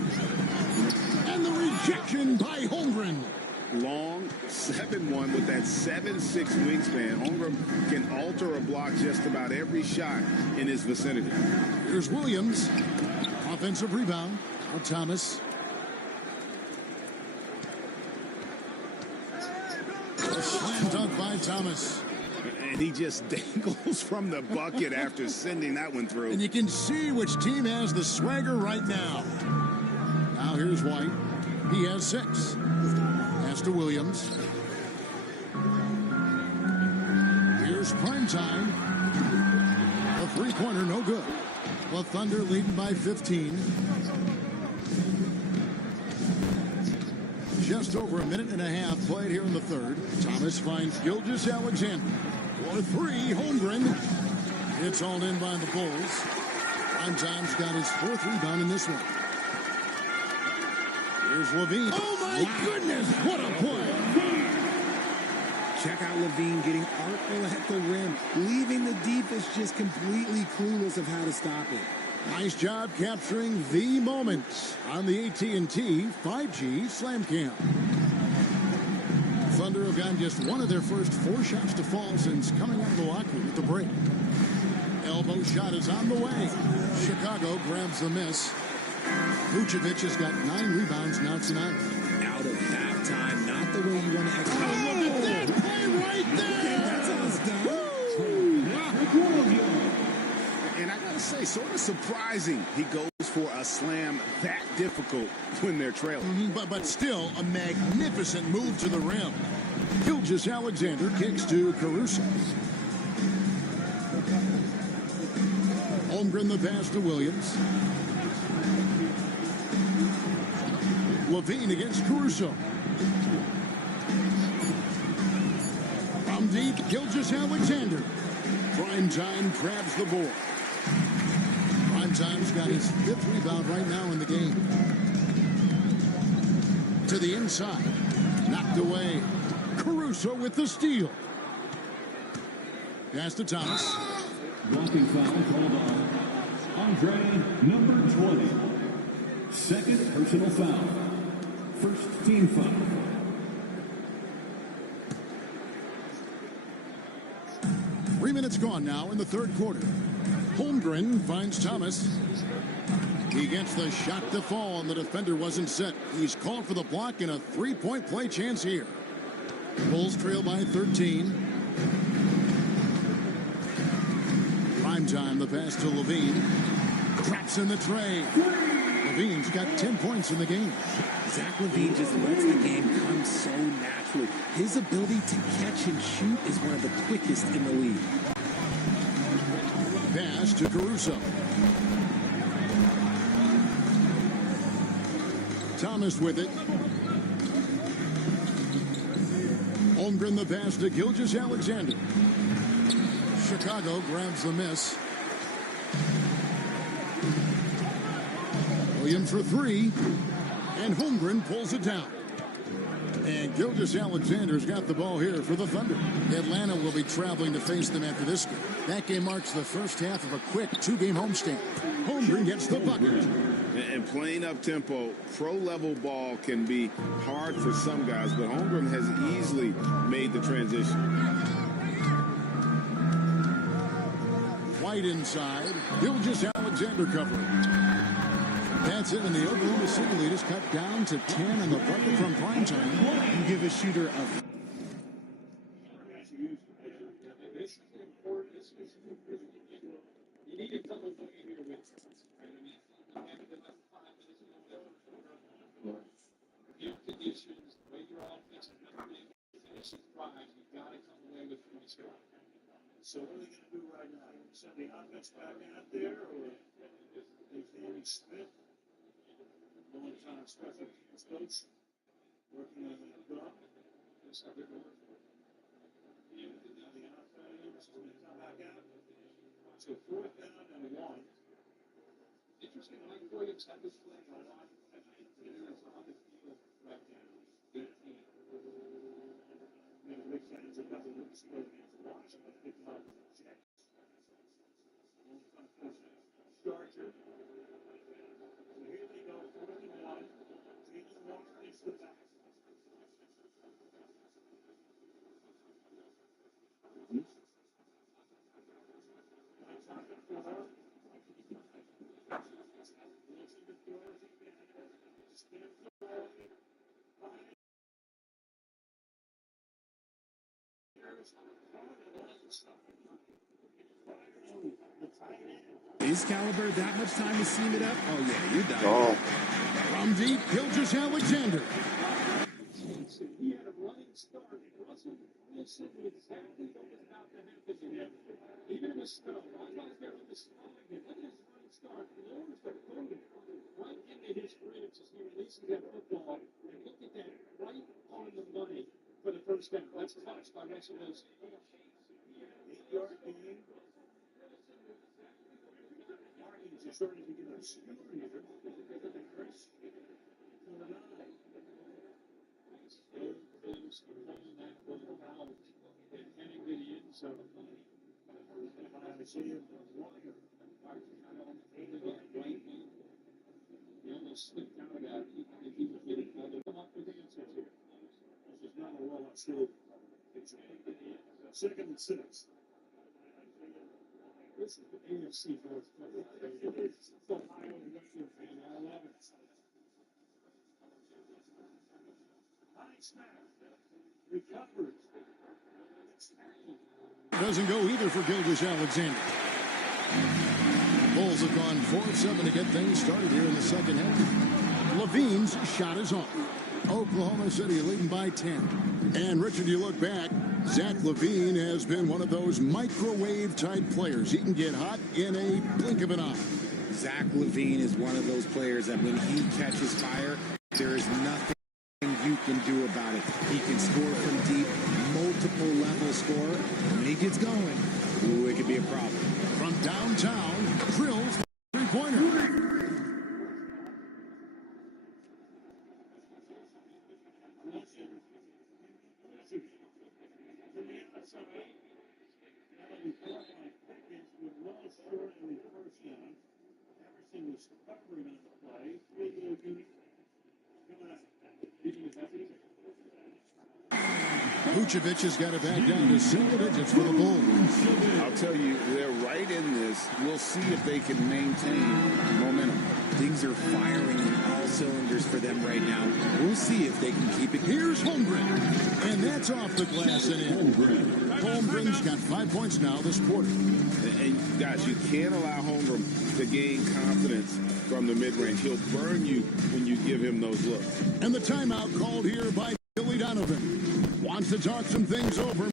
And the rejection by Holmgren. long, 7'1" with that 7'6" wingspan. Holmgren can alter a block just about every shot in his vicinity. Here's Williams. Offensive rebound. Now Thomas. A slam dunk by Thomas. And he just dangles from the bucket after sending that one through. And you can see which team has the swagger right now. Now here's White. He has 6. Pass to Williams. Here's Primetime. A three-pointer, no good. The Thunder leading by 15. Just over a minute and a half played here in the third. Thomas finds Gilgeous-Alexander. For 3, Holmgren. It's all in by the Bulls. Primetime's got his 4th rebound in this one. Here's Levine. Oh, my goodness. What a play. Check out Levine getting artful at the rim, leaving the defense just completely clueless of how to stop it. Nice job capturing the moments on the AT&T 5G Slam Cam. Thunder have gotten just one of their first 4 shots to fall since coming out of the locker room at the break. Elbow shot is on the way. Chicago grabs the miss. Vucevic has got 9 rebounds, now tonight. Out of halftime, not the way you want to execute. Oh, look at that play right there! That's how it's done. And I gotta say, sort of surprising he goes for a slam that difficult when they're trailing. But still, a magnificent move to the rim. Gilgeous-Alexander kicks to Caruso. Holmgren the pass to Williams. Levine against Caruso. From deep, Gilgeous-Alexander. Primetime grabs the board. Primetime's got his 5th rebound right now in the game. To the inside. Knocked away. Caruso with the steal. Pass to Thomas. Blocking foul called on Andre, number 20. Second personal foul. First team foul. Three minutes gone now in the third quarter. Holmgren finds Thomas. He gets the shot to fall, and the defender wasn't set. He's called for the block and a 3-point play chance here. Bulls trail by 13. Primetime, the pass to Levine. Traps in the tray. Levine's got 10 points in the game. Zach LaVine just lets the game come so naturally. His ability to catch and shoot is one of the quickest in the league. Pass to Caruso. Thomas with it. Holmgren the pass to Gilgeous-Alexander. Chicago grabs the miss. Williams for 3. And Holmgren pulls it down. And Gilgeous-Alexander's got the ball here for the Thunder. Atlanta will be traveling to face them after this game. That game marks the first half of a quick 2-game homestand. Holmgren gets the bucket. And playing up-tempo, pro-level ball can be hard for some guys, but Holmgren has easily made the transition. White inside. Gilgeous-Alexander covering. That's it, and the Oklahoma City lead is cut down to 10 on the bucket from Primetime. You give a shooter a... So what are they going to do right now? Send the offense back out there, or is Danny Smith, long-time special teams coach, working on that drum? That's how they're going for it. Now the offense is going to come back out. So 4th down and 1. Interesting, Mike Williams had this play on the field right now. 18. Big fans of nothing but the against Washington. Big fun of the Jets. Starter. So here they go, 4th and 1. Jalen Walker is the back. His caliber, that much time to seam it up? Oh, yeah, you're done. Oh. From deep, Gilgeous Alexander. He had a running start. Russell Wilson knew exactly what was about to happen to him. Even in the snow, while he was there with the snow again, look at his running start. Lowers the boot right into his ribs as he releases that football. And look at that, right on the money for the first down. That's clutch by Russell Wilson. 8-yard gain. Markings are starting to get obscure here. Chris to the 9. Things are playing that one out and heading to the end zone. I see him Warrior. He almost slipped out of that if he was getting called. Come up with answers here. This is not a rollout still. It's 2nd and 6. This is the AFC North. It's Ohio and Western fan. I love it. High snap. Recovers. Doesn't go either for Gilgeous Alexander. Bulls have gone 4-7 to get things started here in the second half. Levine's shot is off. Oklahoma City leading by 10. And Richard, you look back, Zach Levine has been one of those microwave-type players. He can get hot in a blink of an eye. Zach Levine is one of those players that when he catches fire, there is nothing you can do about it. He can score from deep, multiple level score. When he gets going, ooh, it could be a problem. From downtown, drills three-pointer. Vucevic has got it back down to single digits for the Bulls. I'll tell you, they're right in this. We'll see if they can maintain momentum. Things are firing on all cylinders for them right now. We'll see if they can keep it. Here's Holmgren, and that's off the glass and in. Holmgren's got 5 points now this quarter. And guys, you can't allow Holmgren to gain confidence from the mid-range. He'll burn you when you give him those looks. And the timeout called here by Billy Donovan. Wants to talk some things over.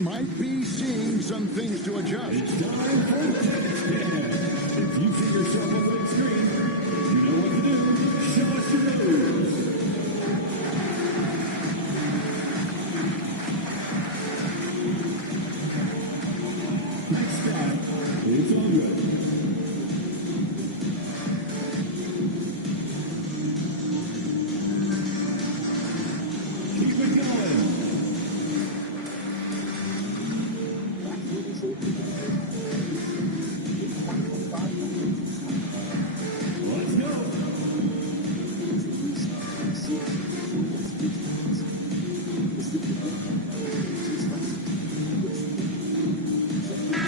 Might be seeing some things to adjust. It's time for if you see yourself on the big screen, you know what to do. Show us your moves. Next time, it's all good.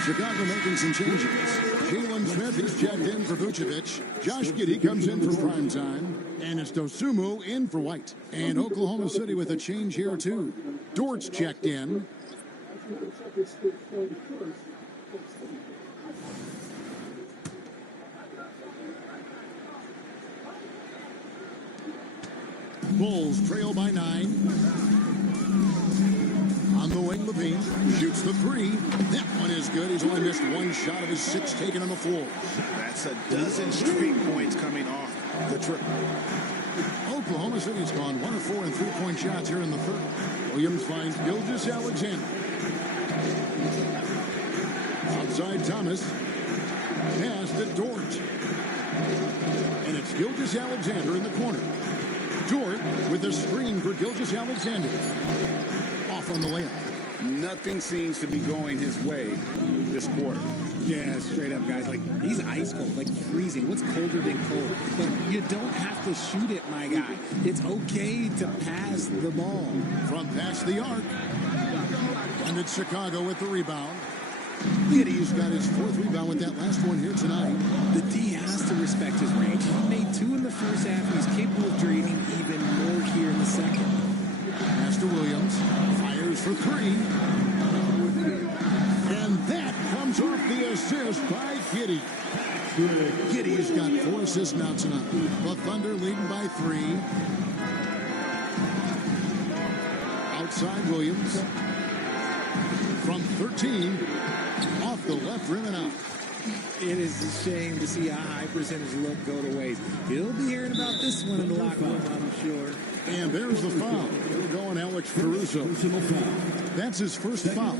Chicago making some changes. Jalen Smith, he's checked in for Vucevic. Josh Giddey comes in for prime time. And it's Dosumu in for White. And Oklahoma City with a change here, too. Dort's checked in. Bulls trail by 9. On the wing, Levine shoots the 3. That one is good. He's only missed one shot of his 6 taken on the floor. That's a dozen straight points coming off the triple. Oklahoma City's gone 1 of 4 in 3-point shots here in the third. Williams finds Gilgeous Alexander. Outside Thomas. Pass to Dort. And it's Gilgeous Alexander in the corner. Dort with a screen for Gilgeous Alexander. Off on the layup. Nothing seems to be going his way this quarter. Yeah, straight up, guys. Like, he's ice cold, like freezing. What's colder than cold? But you don't have to shoot it, my guy. It's okay to pass the ball. From past the arc. And it's Chicago with the rebound. Giddy's got his 4th rebound with that last one here tonight. The D has to respect his range. He made 2 in the first half. He's capable of draining even more here in the second. Pass to Williams. Fires for 3. And that comes off the assist by Giddy. Giddy's got 4 assists now tonight. The Thunder leading by 3. Outside Williams. From 13. Off the left rim and out. It is a shame to see a high percentage look go to waste. He'll be hearing about this one in the locker room, I'm sure. And there's the foul. It'll go on Alex Caruso. That's his first foul.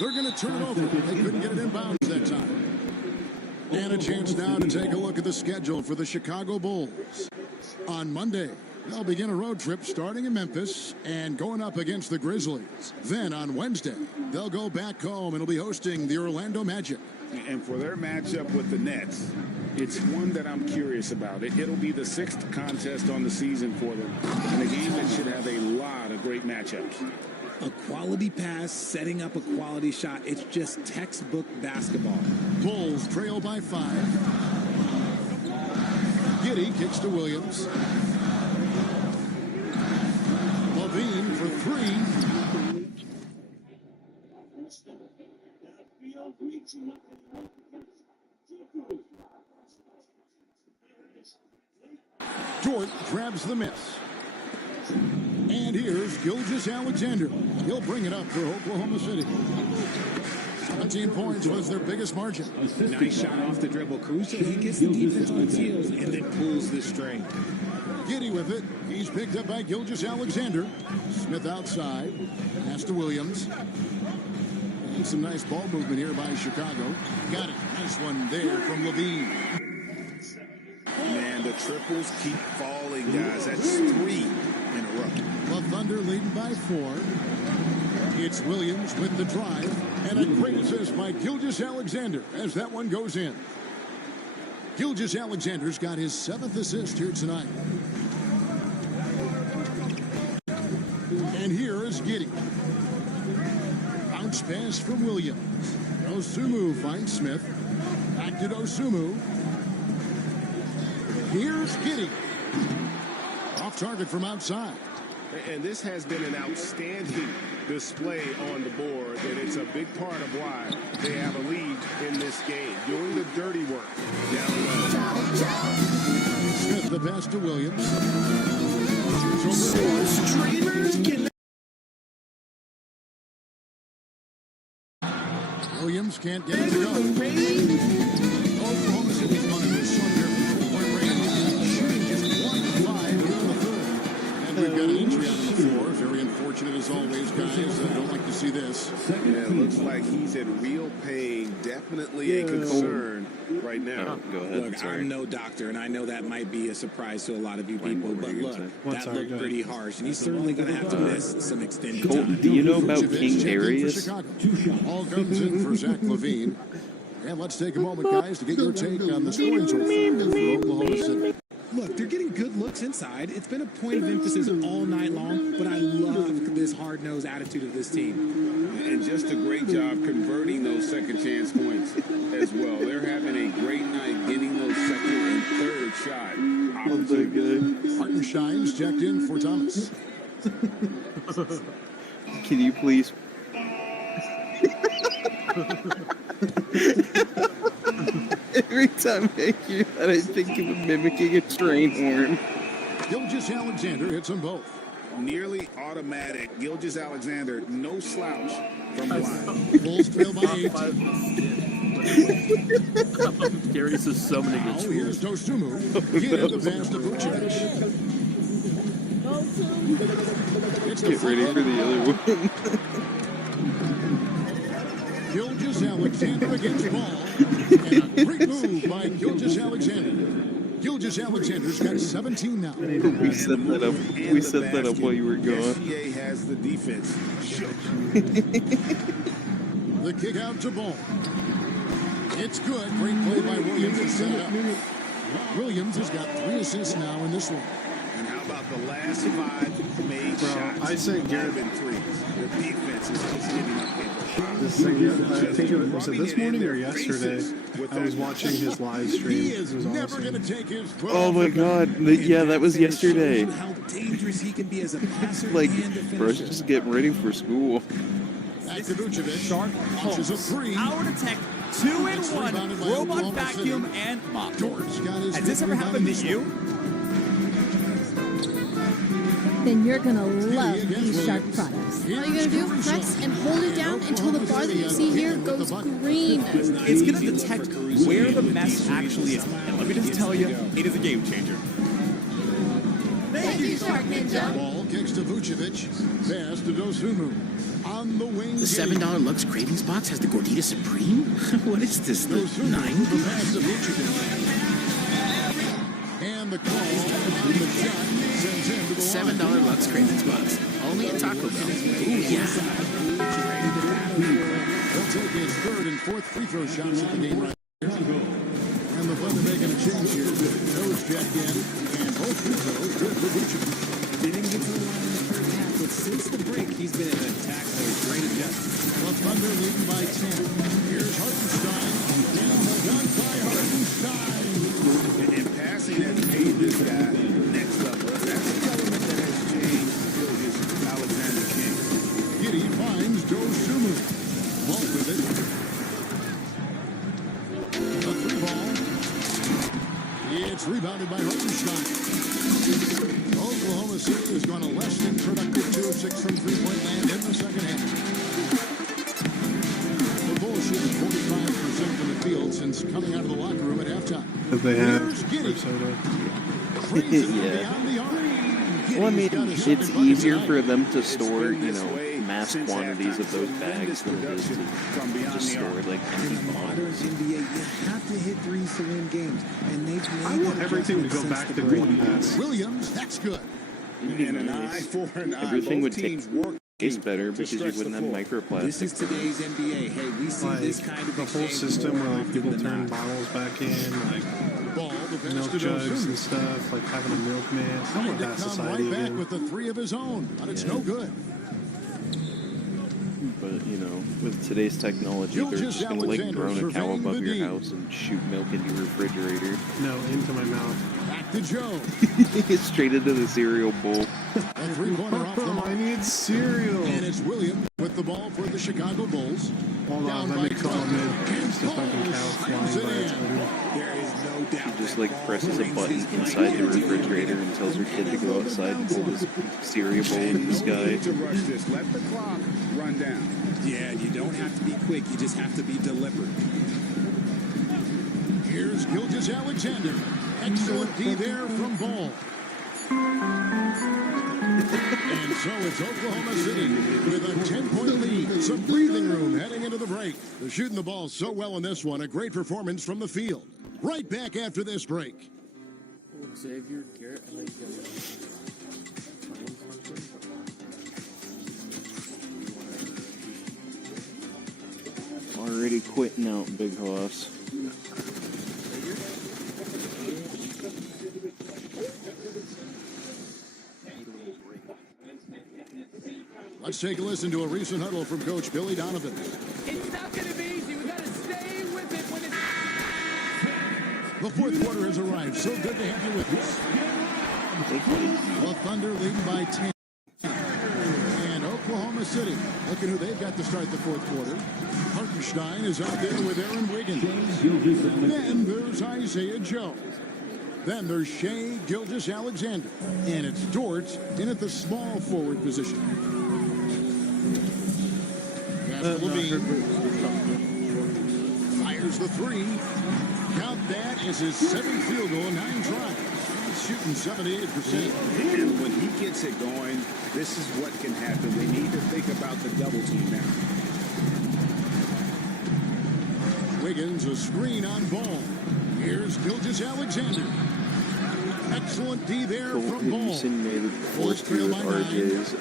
They're going to turn it over. They couldn't get it in bounds that time. And a chance now to take a look at the schedule for the Chicago Bulls. On Monday, they'll begin a road trip starting in Memphis and going up against the Grizzlies. Then on Wednesday, they'll go back home and will be hosting the Orlando Magic. And for their matchup with the Nets, it's one that I'm curious about. It'll be the 6th contest on the season for them, and a game that should have a lot of great matchups. A quality pass, setting up a quality shot. It's just textbook basketball. Bulls trail by 5. Giddy kicks to Williams. Levine for 3. Dort grabs the miss. And here's Gilgeous-Alexander. He'll bring it up for Oklahoma City. 17 points was their biggest margin. Nice shot off the dribble. Caruso, he gets the defense on his heels and then pulls the string. Giddy with it. He's picked up by Gilgeous-Alexander. Smith outside. Pass to Williams. And some nice ball movement here by Chicago. Got it. Nice one there from Levine. Man, the triples keep falling, guys. That's 3 in a row. The Thunder leading by 4. It's Williams with the drive. And a great assist by Gilgeous-Alexander as that one goes in. Gilgeous-Alexander's got his 7th assist here tonight. And here is Giddy. Bounce pass from Williams. Osumu finds Smith. Back to Osumu. Here's Giddy. Off target from outside. And this has been an outstanding display on the board, and it's a big part of why they have a lead in this game. Doing the dirty work down low. Smith the pass to Williams. Williams can't get it to go. Oklahoma City's running this under 4-point range, shooting just 1 of 5 in the third. And we've got an injury out on the floor. Very unfortunate as always, guys. I don't like to see this. Yeah, it looks like he's in real pain. Definitely a concern right now. Go ahead. Look, I'm no doctor, and I know that might be a surprise to a lot of you people, but look, that looked pretty harsh, and he's certainly going to have to miss some extended time. Do you know about King Darius? All comes in for Zach Levine. And let's take a moment, guys, to get your take on the scoring total for Oklahoma City. Look, they're getting good looks inside. It's been a point of emphasis all night long, but I love this hard-nosed attitude of this team. And just a great job converting those second-chance points as well. They're having a great night getting those second and third shot opportunities. Martin Shines checked in for Thomas. Can you please? Every time I hear that, I think of him mimicking a train horn. Gilgeous-Alexander hits them both. Nearly automatic. Gilgeous-Alexander, no slouch from the line. Bulls trail by 8. Darius is summoning a troll. Here's Dosumu. Get the pass to Vucevic. Get ready for the other one. Gilgeous-Alexander against ball. And a great move by Gilgeous-Alexander. Gilgeous-Alexander's got 17 now. We set that up. We set that up while you were gone. SGA has the defense. The kick out to Ball. It's good. Great play by Williams to set it up. Williams has got 3 assists now in this one. The last 5 made shots. I say Garrett. Been threes. The defense is just getting up there. This thing, I think it was this morning or yesterday. I was watching his live stream. He is it was never awesome. going to take his foot Oh my god. Yeah, that was yesterday. How dangerous he can be as a passer Like, and a bro's finisher. just getting ready for school. Back to Vucevic. Sharp Launches a pulse. three. Power to tech. 2-in-1. Robot vacuum and mop. Has this ever happened to you? Then you're gonna love these Shark products. All you gotta do, press and hold it down until the bar that you see here goes green. It's going to detect where the mess actually is. And let me just tell you, it is a game changer. Thank you, Shark Ninja. Ball kicks to Vucevic. Pass to Dosunmu. On the wing. The $7 Lux Cravings box has the Gordita Supreme? What is this, the 9? Pass to Vucevic. And the call. The shot sends him to the $7 Lux Cravings box. Only at Taco Bell. Ooh, yeah. He'll take his third and fourth free throw shots at the game right here. And the Thunder making a change here. Those checked in. And both free throws good for Vucevic. Didn't get to the line in the first half, but since the break, he's been in an attack mode. Great adjustment. The Thunder leading by 10. Here's Hartenstein. And the dunk by Hartenstein. And passing has made this guy next level. That's an element that has changed Gilgeous Alexander King. Giddy finds Dosunmu. Ball with it. The three ball. It's rebounded by Hartenstein. Oklahoma City has gone a less than productive 2 of 6 from three-point land in the second half. The Bulls shooting 45% from the field since coming out of the locker room at halftime. That they have Here's Giddy. Yeah. Well, I mean, it's easier for them to store, mass quantities of those bags than it is to just store, like, empty bottles. NBA, you have to hit threes to win games, and they've I made want that everything to go adjustment back since to the green break. pass. Williams, that's good. And an eye for an eye. Everything would Both teams taste better because you wouldn't have This microplastics. is today's NBA. Hey, we see Like, this kind of the whole exchange system more where like often people than turn not. bottles back in, like Ball, the pass milk to jugs Dosunmu. and stuff, like having a milkman. I Trying want to that come society right back again. with the three of his own, but it's no good. But, with today's technology, they're just going to, like, drone a cow above your house and shoot milk into your refrigerator. No, into my mouth. Back to Joe. Straight into the cereal bowl. A three-pointer off the mark. I need cereal. And it's Williams with the ball for the Chicago Bulls. Hold on, let me call him in. Just a fucking cow flying by its owner. There is no doubt. She just, like, presses a button inside the refrigerator and tells her kid to go outside and pull this cereal bowl in the sky. to rush this. Let the clock run down. Yeah, you don't have to be quick. You just have to be deliberate. Here's Gilgeous Alexander. Excellent D there from Ball. And so it's Oklahoma City with a 10-point lead. Some breathing room heading into the break. They're shooting the ball so well in this one. A great performance from the field. Right back after this break. Xavier Garrett, I like already quitting out, Big Hoss. Let's take a listen to a recent huddle from Coach Billy Donovan. It's not going to be easy. We got to stay with it when it's... The fourth quarter has arrived. So good to have you with us. The Thunder leading by 10. And Oklahoma City looking who they've got to start the fourth quarter. Hartenstein is out there with Aaron Wiggins. Then there's Isaiah Joe. Then there's Shea Gilgeous-Alexander. And it's Dort in at the small forward position. Pass to Levine. Fires the three. Count that as his seventh field goal, 9 tries. He's shooting 78%. And when he gets it going, this is what can happen. They need to think about the double team now. Wiggins, a screen on Ball. Here's Gilgeous-Alexander. Excellent D there from Have you Ball. seen maybe the fourth tier of RJ's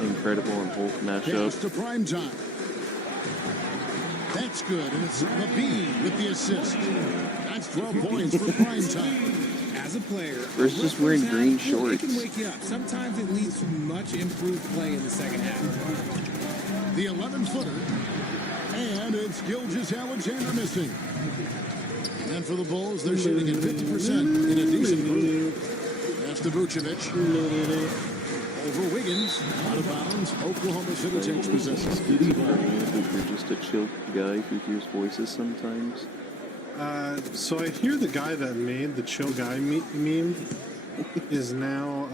Incredible and Hulk matchup? Pass to prime time. That's good, and it's Levine with the assist. That's 12 points for prime time. as a player, Or is just wearing green it shorts. can wake you up. Sometimes it leads to much improved play in the second half. The 11-footer. And it's Gilgeous-Alexander missing. And for the Bulls, they're shooting at 50% in a decent group. That's to Vucevic. Over Wiggins. Out of bounds. Oklahoma City takes possession. You're just a chill guy who hears voices sometimes. So I hear the guy that made the chill guy meme is now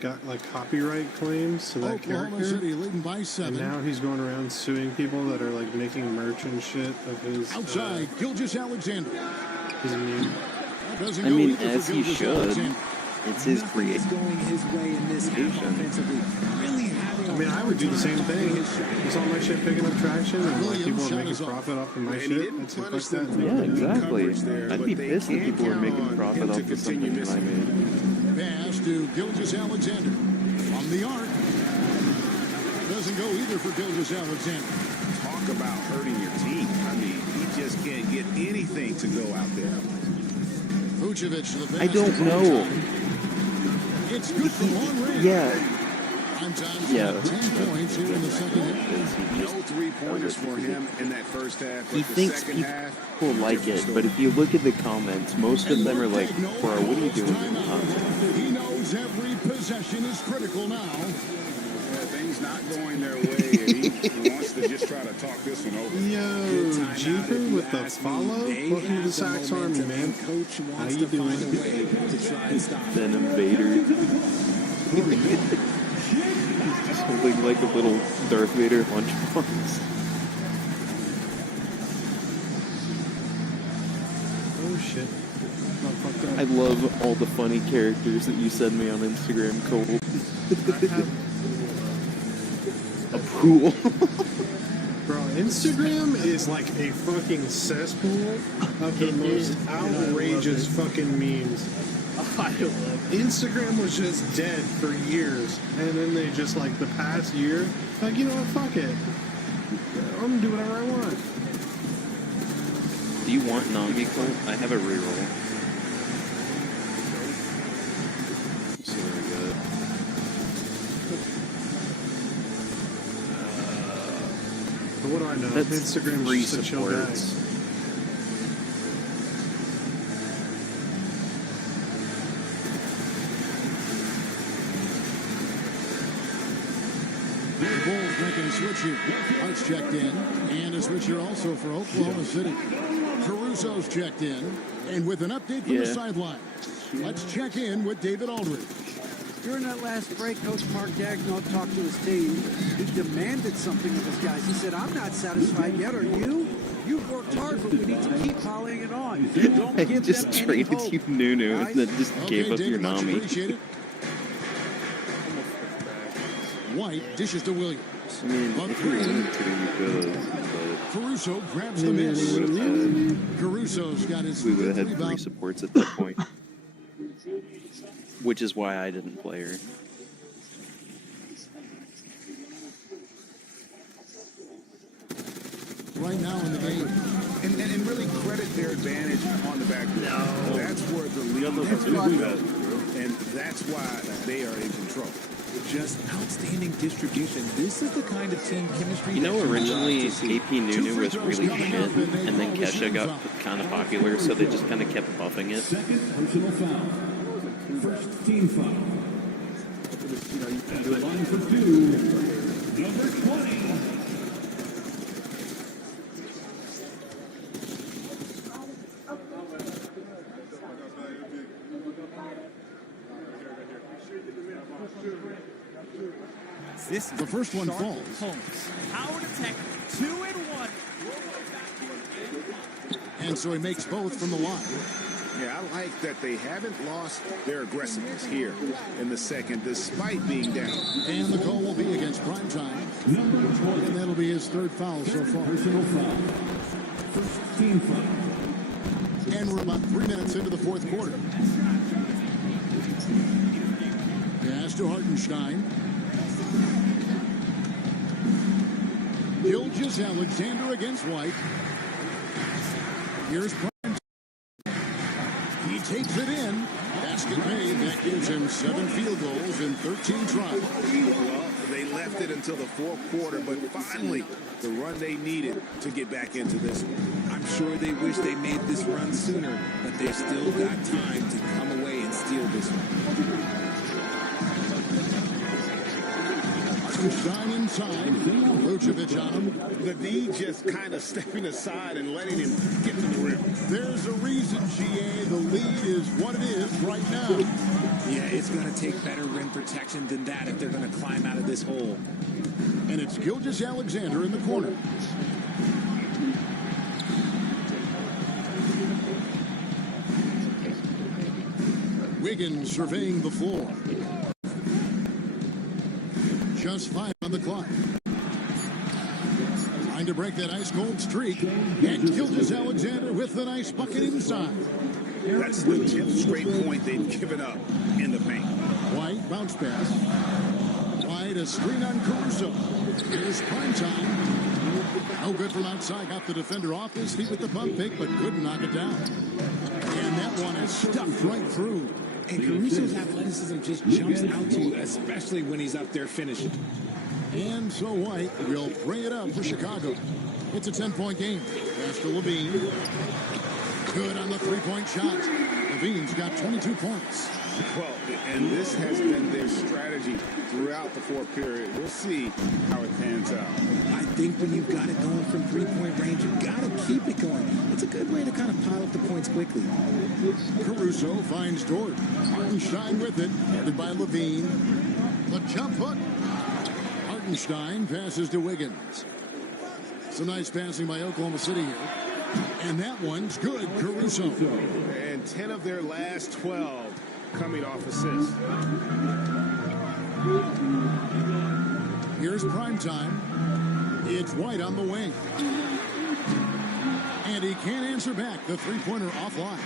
got like copyright claims to that Oklahoma character. City leading by 7. And now he's going around suing people that are like making merch and shit of his Outside, Gilgeous-Alexander. his meme. Doesn't I go mean, either as for he should. Gilgeous-Alexander. It's his Nothing is creation. going his way in this half offensively. Really having I mean, I would do the same thing. It's all my shit picking up traction, and like people are making profit off of my shit. I'd say fuck that. Yeah, exactly. I'd be pissed that people were making profit off of something that I made. Pass to Gilgeous-Alexander. On the arc. Doesn't go either for Gilgeous-Alexander. Talk about hurting your team. I mean, he just can't get anything to go out there. Vucevic to the pass. I don't know. It's good for long range. Yeah. Yeah. 10 points here in the second half. No three-pointers for him in that first half. He But the thinks second half, people like it, but if you look at the comments, most of them are like, bro, what are you doing? He knows every possession is critical now. things not going their way, and he wants to just try to talk this one over. Yo, Jeeper with the follow. Welcome to the Sox Army, man. Coach How wants you to find a doing? way to try and stop it. Venom Vader. He's holding like a little Darth Vader lunchbox. Oh shit. I love all the funny characters that you send me on Instagram, Cole. A pool. Bro, Instagram is like a fucking cesspool of the most outrageous fucking memes. I love it. Instagram was just dead for years, and then they just like the past year, like, you know what, fuck it. I'm gonna do whatever I want. Do you want Nami, Cole? I have a reroll. Let's see what But what do I know? That's Instagram's free just a chill guy. supports. The Bulls making a switch here. Hart's checked in. And a switch here also for Oklahoma City. Caruso's checked in. And with an update from the sideline, let's check in with David Aldridge. During that last break, Coach Mark Daigneault talked to his team. He demanded something of his guys. He said, I'm not satisfied yet. Are you? You've worked hard, but we need to keep piling it on. Don't I give just them any traded hope. you Nunu Right? and then just gave up your David, much Nami. appreciated. White dishes to Williams. I mean, Up if you three. wanted to, you could have, Caruso grabs the miss. Caruso's got his but we would have fifth had 3 rebound. supports at that point. Which is why I didn't play her. Right now in the game. And really credit their advantage on the back. No. That's where the lead has gone. And that's why they are in control. Just outstanding distribution. This is the kind of team chemistry. You know, that originally love to see. AP Nunu was really shit, and then Kesha got kind of popular, so they just kind of kept buffing it. Second personal foul. First team foul. At the line for 2, number 20. This The first one falls. Howard attack 2-1. And so he makes both from the line. Yeah, I like that they haven't lost their aggressiveness here in the second, despite being down. And the call will be against Primetime. And that'll be his third foul so far. Personal foul. First team foul. And we're about 3 minutes into the fourth quarter. Pass to Hartenstein. Gilgeous-Alexander against White. Here's Primetime. He takes it in. Basket made. That gives him 7 field goals in 13 tries. Well, they left it until the fourth quarter, but finally the run they needed to get back into this one. I'm sure they wish they made this run sooner, but they've still got time to come away and steal this one. Stein inside. Vucevic on him. The D just kind of stepping aside and letting him get to the rim. There's a reason, GA. The lead is what it is right now. Yeah, it's going to take better rim protection than that if they're going to climb out of this hole. And it's Gilgeous-Alexander in the corner. Wiggins surveying the floor. Just 5 on the clock. Trying to break that ice-cold streak. And Gilgeous-Alexander with the nice bucket inside. That's the 10th straight point they've given up in the paint. White, bounce pass. White, a screen on Caruso. Here's prime time. No good from outside. Got the defender off his feet with the pump fake, but couldn't knock it down. And that one is stuffed right through. And Caruso's athleticism just jumps out to you, especially when he's up there finishing. And so White will bring it up for Chicago. It's a 10-point game. Pass to Levine. Good on the three-point shot. Levine's got 22 points. Well, and this has been their strategy throughout the fourth period. We'll see how it pans out. I think when you've got it going from three-point range, you've got to keep it going. It's a good way to kind of pile up the points quickly. Caruso finds Dort. Hartenstein with it, headed by Levine. The jump hook. Hartenstein passes to Wiggins. Some nice passing by Oklahoma City here. And that one's good, Caruso. And 10 of their last 12 coming off assists. Here's prime time. It's White on the wing. And he can't answer back. The three-pointer offline.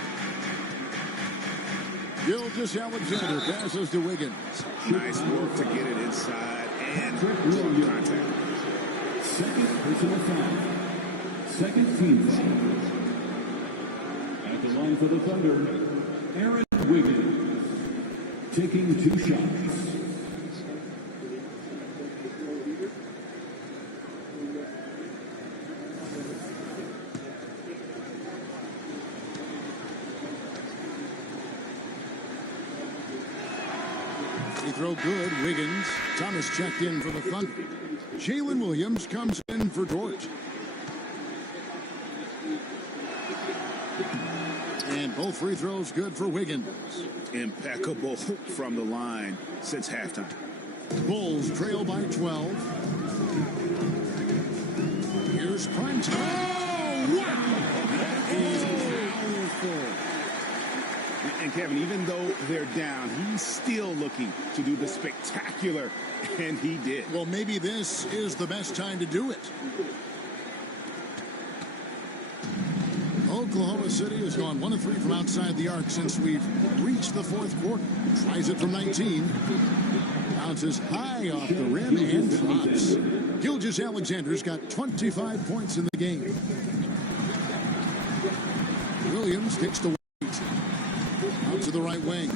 Gilgeous-Alexander passes to Wiggins. Nice work to get it inside and draw contact. Second personal foul. Second team foul. At the line for the Thunder, Aaron Wiggins, taking 2 shots. Free throw good, Wiggins. Thomas checked in for the Thunder. Jalen Williams comes in for Dort. And both free throws good for Wiggins. Impeccable from the line since halftime. Bulls trail by 12. Here's prime time. Oh, wow! That is powerful. And Kevin, even though they're down, he's still looking to do the spectacular, and he did. Well, maybe this is the best time to do it. Oklahoma City has gone 1 of 3 from outside the arc since we've reached the fourth quarter. Tries it from 19. Bounces high off the rim and drops. Gilgeous-Alexander's got 25 points in the game. Williams kicks to White. Out to the right wing.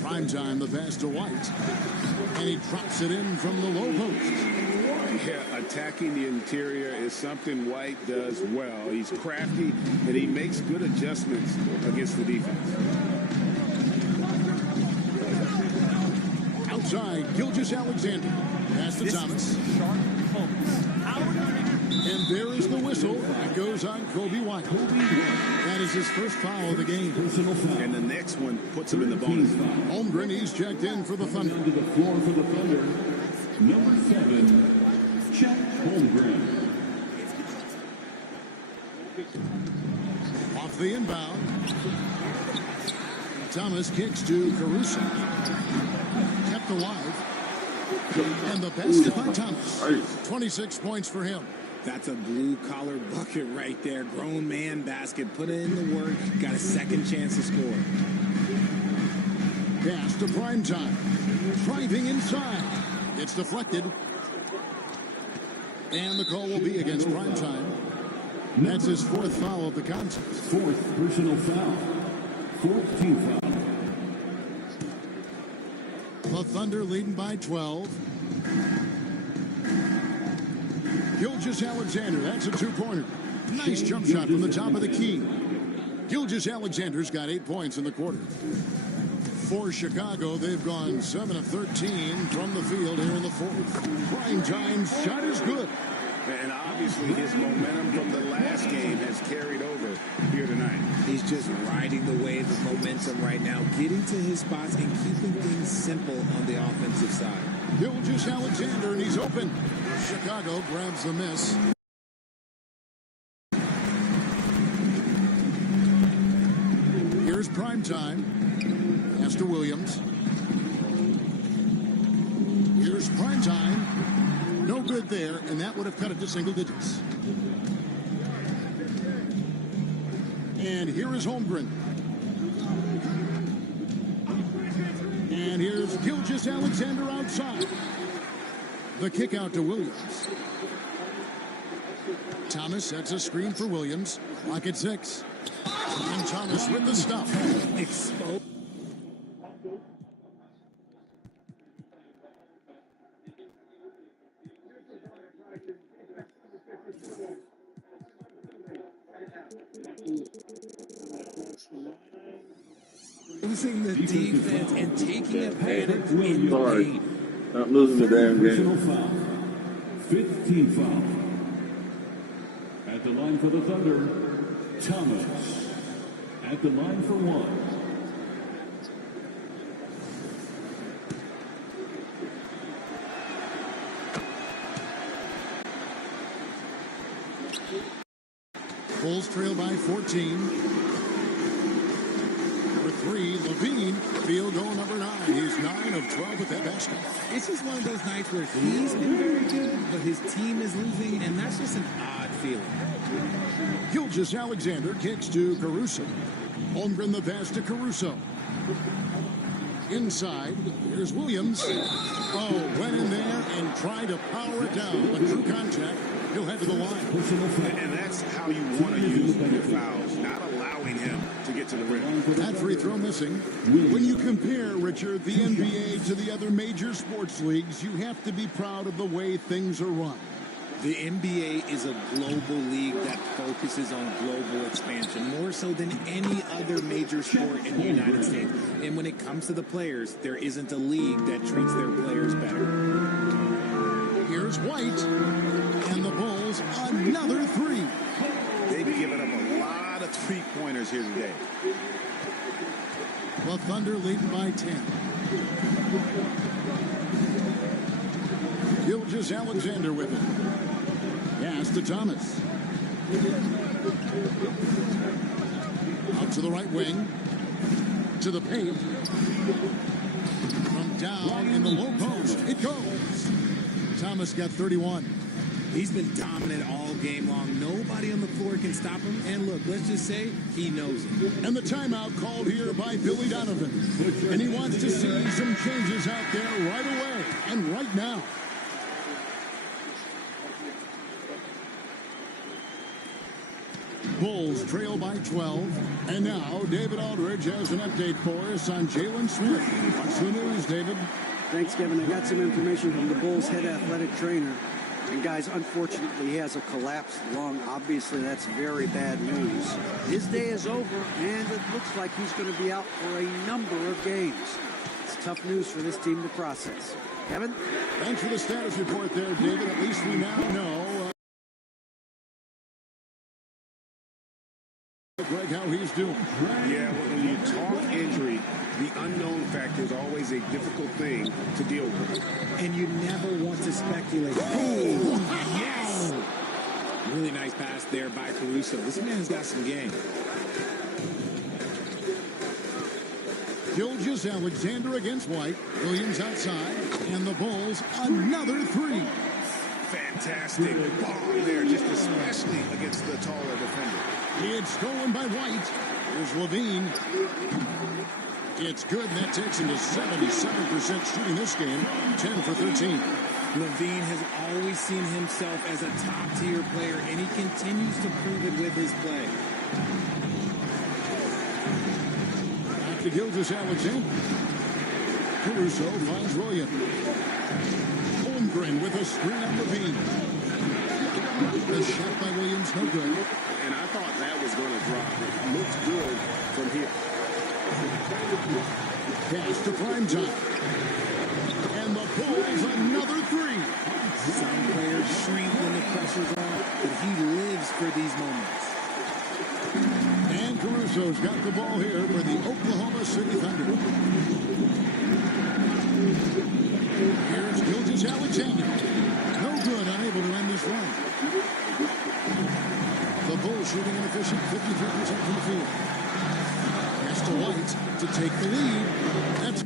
Prime time, the pass to White. And he drops it in from the low post. Yeah, attacking the interior is something White does well. He's crafty, and he makes good adjustments against the defense. Outside, Gilgeous-Alexander. Pass to Thomas. And there is the whistle. That goes on Kobe White. That is his first foul of the game. And the next one puts him in the bonus. Holmgren, he's checked in for the Thunder. To the floor for the Thunder, number 7, Chet Holmgren. Off the inbound. Thomas kicks to Caruso. Kept alive. And the basket by Thomas. 26 points for him. That's a blue-collar bucket right there. Grown man basket. Put in the work. Got a second chance to score. Pass to prime time. Driving inside. It's deflected. And the call will be against prime time. That's his fourth foul of the contest. Fourth personal foul. Fourth team foul. The Thunder leading by 12. Gilgeous-Alexander, that's a two-pointer. Nice jump shot from the top of the key. Gilgeous-Alexander's got 8 points in the quarter. For Chicago, they've gone 7 of 13 from the field here in the fourth. Prime time shot is good. And obviously his momentum from the last game has carried over here tonight. He's just riding the wave of momentum right now, getting to his spots and keeping things simple on the offensive side. Gilgeous-Alexander, and he's open. Chicago grabs the miss. Here's prime time. Pass to Williams. Here's prime time. No good there, and that would have cut it to single digits. And here is Holmgren. And here's Gilgeous-Alexander outside. The kick out to Williams. Thomas sets a screen for Williams. Lock at 6. And Thomas with the stuff. Exposed. Losing the defense and taking advantage in the paint. Not losing the damn game. Foul. Fifth team foul. At the line for the Thunder, Thomas. At the line for one. Bulls trail by 14. For 3, Levine, field goal number 9. He's 9 of 12 with that basket. It's just one of those nights where he's been very good, but his team is losing, and that's just an odd feeling. Gilgeous-Alexander kicks to Caruso. Holmgren the pass to Caruso. Inside, here's Williams. Oh, went in there and tried to power it down, but through contact, he'll head to the line. And that's how you want to use your fouls, not allowing him to get to the rim. That free throw missing. When you compare, Richard, the NBA to the other major sports leagues, you have to be proud of the way things are run. The NBA is a global league that focuses on global expansion more so than any other major sport in the United States. And when it comes to the players, there isn't a league that treats their players better. Here's White, and the Bulls another 3. They've given up a lot of three-pointers here today. The Thunder leading by 10. Gilgeous-Alexander with it. Pass to Thomas. Out to the right wing. To the paint. From down in the low post. It goes. Thomas got 31. He's been dominant all game long. Nobody on the floor can stop him. And look, let's just say he knows it. And the timeout called here by Billy Donovan. And he wants to see some changes out there right away and right now. Bulls trail by 12. And now David Aldridge has an update for us on Jalen Smith. What's the news, David? Thanks, Kevin. I got some information from the Bulls' head athletic trainer. And guys, unfortunately, he has a collapsed lung. Obviously, that's very bad news. His day is over, and it looks like he's going to be out for a number of games. It's tough news for this team to process. Kevin? Thanks for the status report there, David. At least we now know Greg, how he's doing. Yeah, well, when you talk injury, the unknown factor is always a difficult thing to deal with. And you never want to speculate. Oh, yes! Really nice pass there by Caruso. This man's got some game. Gilgeous-Alexander against White. Williams outside. And the Bulls another 3. Fantastic bomb there, just especially against the taller defender. It's stolen by White. Here's Levine. It's good, and that takes him to 77% shooting this game. 10 for 13. Levine has always seen himself as a top-tier player, and he continues to prove it with his play. Back to Gilgeous-Alexander. Caruso finds Williams. Holmgren with a screen on Levine. The shot by Williams, no good. And I thought that was going to drop. It looks good from here. Pass to prime time. And the Bulls another three. Some players shrink when the pressure's on, but he lives for these moments. And Caruso's got the ball here for the Oklahoma City Thunder. Here's Gilgeous-Alexander. No good, unable to end this run. The Bulls shooting an efficient 53% from the field. Pass to White to take the lead. That's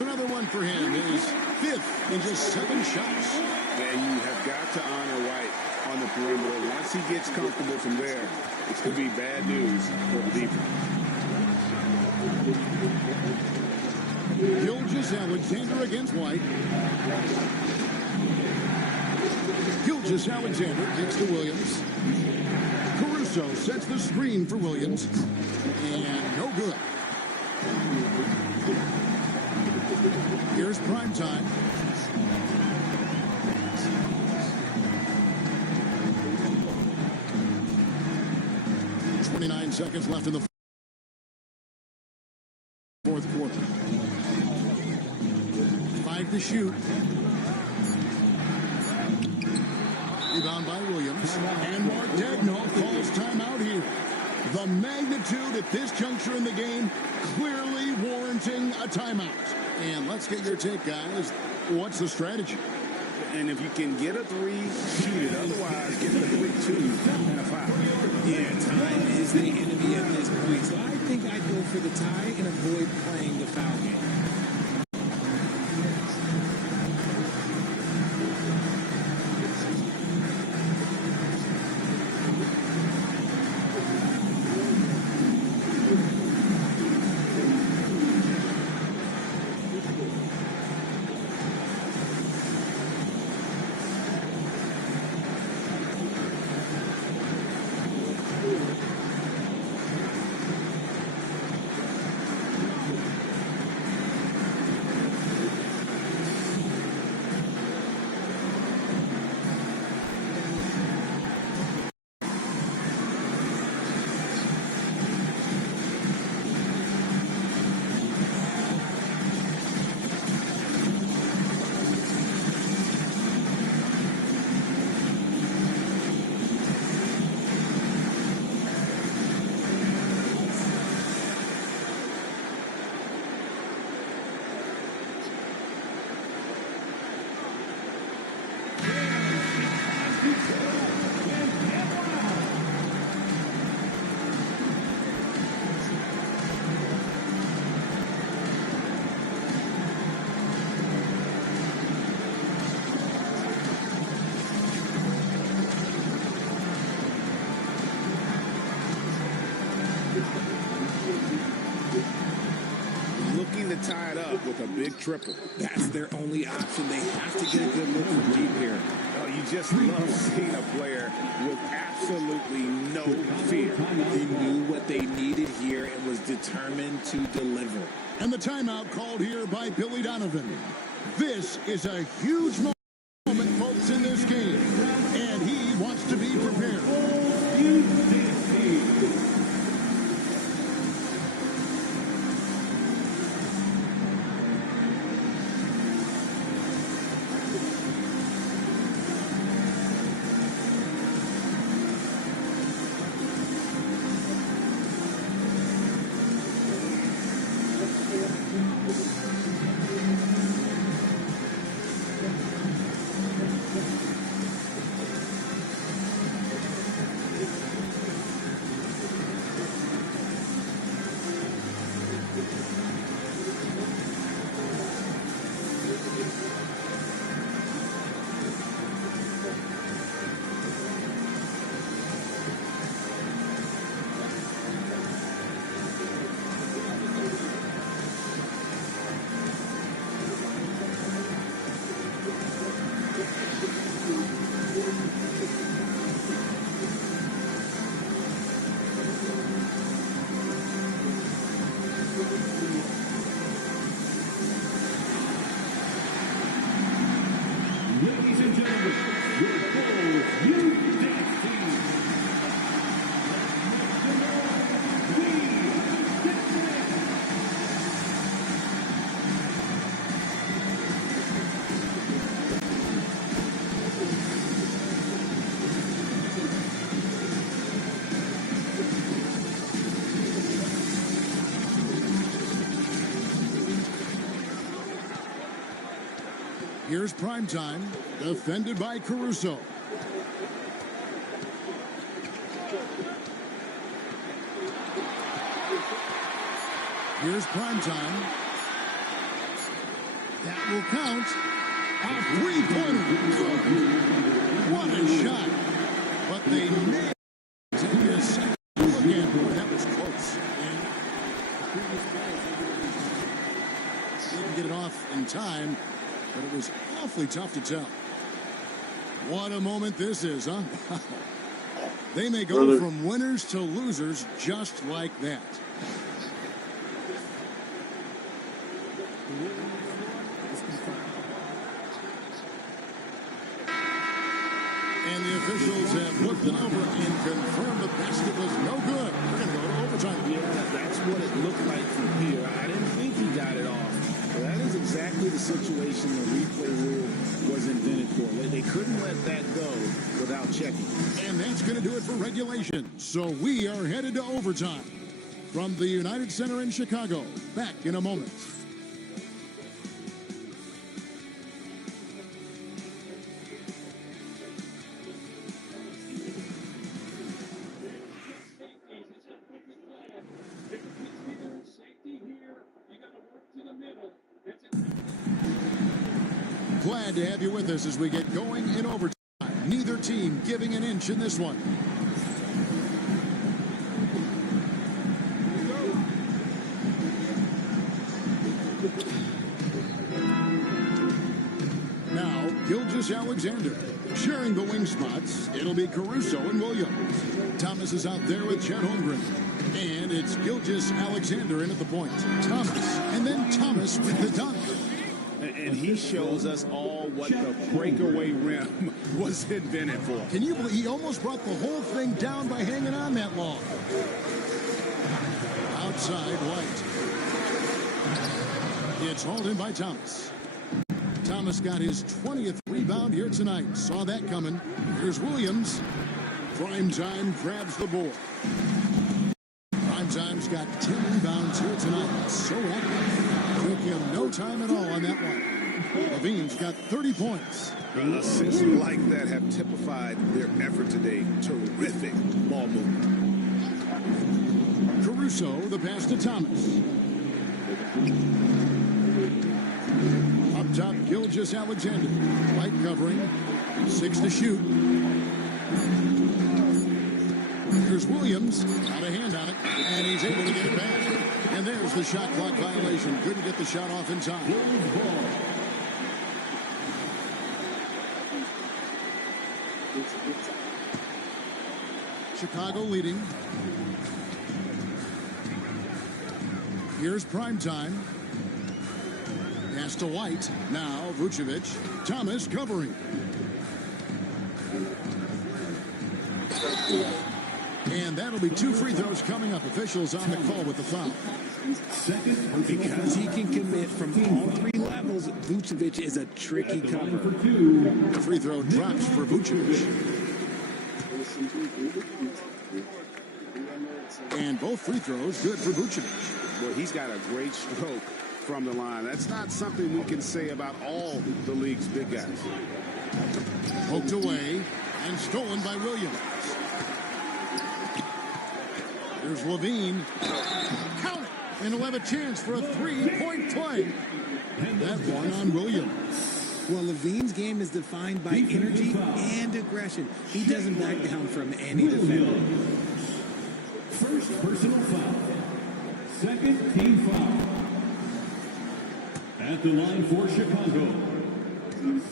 another one for him. His fifth in just 7 shots. And you have got to honor White on the perimeter. Once he gets comfortable from there, it's going to be bad news for the defense. Gilgeous-Alexander against White. Gilgeous-Alexander kicks to Williams. Caruso sets the screen for Williams. And no good. Here's prime time. .29 seconds left in the fourth quarter. 5 to shoot. Rebound by Williams. And Martegno calls timeout here. The magnitude at this juncture in the game clearly warranting a timeout. And let's get your take, guys. What's the strategy? And if you can get a 3, shoot it. Otherwise, get the quick 2 and a foul. Yeah, time is the enemy at this point. So I think I'd go for the tie and avoid playing the foul game. Tied up with a big triple. That's their only option. They have to get a good look from deep here. Oh, you just love seeing a player with absolutely no fear. They knew what they needed here and was determined to deliver. And the timeout called here by Billy Donovan. This is a huge moment, folks, in this game. And he wants to be prepared. Here's Primetime, defended by Caruso. Here's Primetime. That will count. A three-pointer. What a shot. But they made it. Take a second look at it. That was close. Didn't get it off in time, but it was awfully tough to tell. What a moment this is, huh? They may go from winners to losers just like that. And the officials have looked it over and confirmed the basket was no good. We're going to go to overtime. Yeah, that's what it looked like from here. I didn't think he got it off. Well, that is exactly the situation the replay rule was invented for. They couldn't let that go without checking. And that's going to do it for regulation. So we are headed to overtime. From the United Center in Chicago, back in a moment. Glad to have you with us as we get going in overtime. Neither team giving an inch in this one. Now, Gilgeous-Alexander. Sharing the wing spots, it'll be Caruso and Williams. Thomas is out there with Chet Holmgren. And it's Gilgeous-Alexander in at the point. Thomas, and then Thomas with the dunk. And he shows us all what the breakaway rim was invented for. Can you believe he almost brought the whole thing down by hanging on that long? Outside White. It's hauled in by Thomas. Thomas got his 20th rebound here tonight. Saw that coming. Here's Williams. Primetime grabs the board. Primetime's got 10 rebounds here tonight. So active. Took him no time at all on that one. Levine's got 30 points. Assists like that have typified their effort today. Terrific ball movement. Caruso, the pass to Thomas. Up top, Gilgeous-Alexander. Light covering. 6 to shoot. Here's Williams. Got a hand on it. And he's able to get it back. And there's the shot clock violation. Couldn't get the shot off in time. Chicago leading. Here's Primetime. Pass to White. Now Vucevic. Thomas covering. And that'll be 2 free throws coming up. Officials on the call with the foul. Because he can commit from all 3 levels, Vucevic is a tricky cover. The free throw drops for Vucevic. And both free throws good for Vucevic. Well, he's got a great stroke from the line. That's not something we can say about all the league's big guys. Poked away and stolen by Williams. Here's Levine. Count it. And he'll have a chance for a 3-point play. That one on Williams. Well, Levine's game is defined by energy and aggression. He doesn't back down from any defender. First personal foul. Second team foul. At the line for Chicago,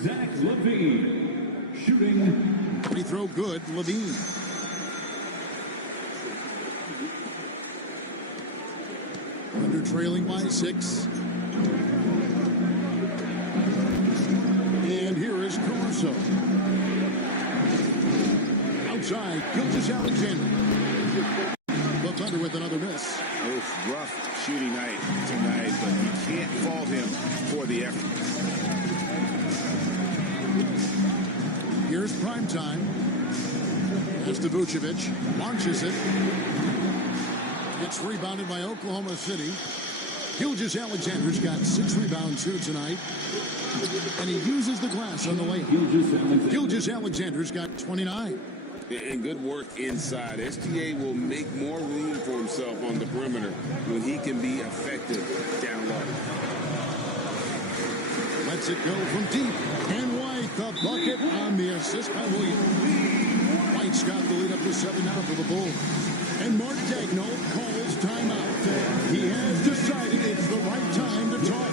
Zach LaVine. Shooting. Free throw good, Levine. Under trailing by 6. And here is Caruso. Gilgeous Alexander. The Thunder with another miss. Rough shooting night tonight, but you can't fault him for the effort. Here's prime time. As to Vucevic, launches it. It's rebounded by Oklahoma City. Gilgeous Alexander's got 6 rebounds here tonight. And he uses the glass on the layup. Gilgeous Alexander's got 29. And good work inside. SGA will make more room for himself on the perimeter when he can be effective down low. Lets it go from deep. And White, the bucket on the assist by Williams. White's got the lead up to 7 now for the Bulls. And Mark Daigneault calls timeout. He has decided it's the right time to talk.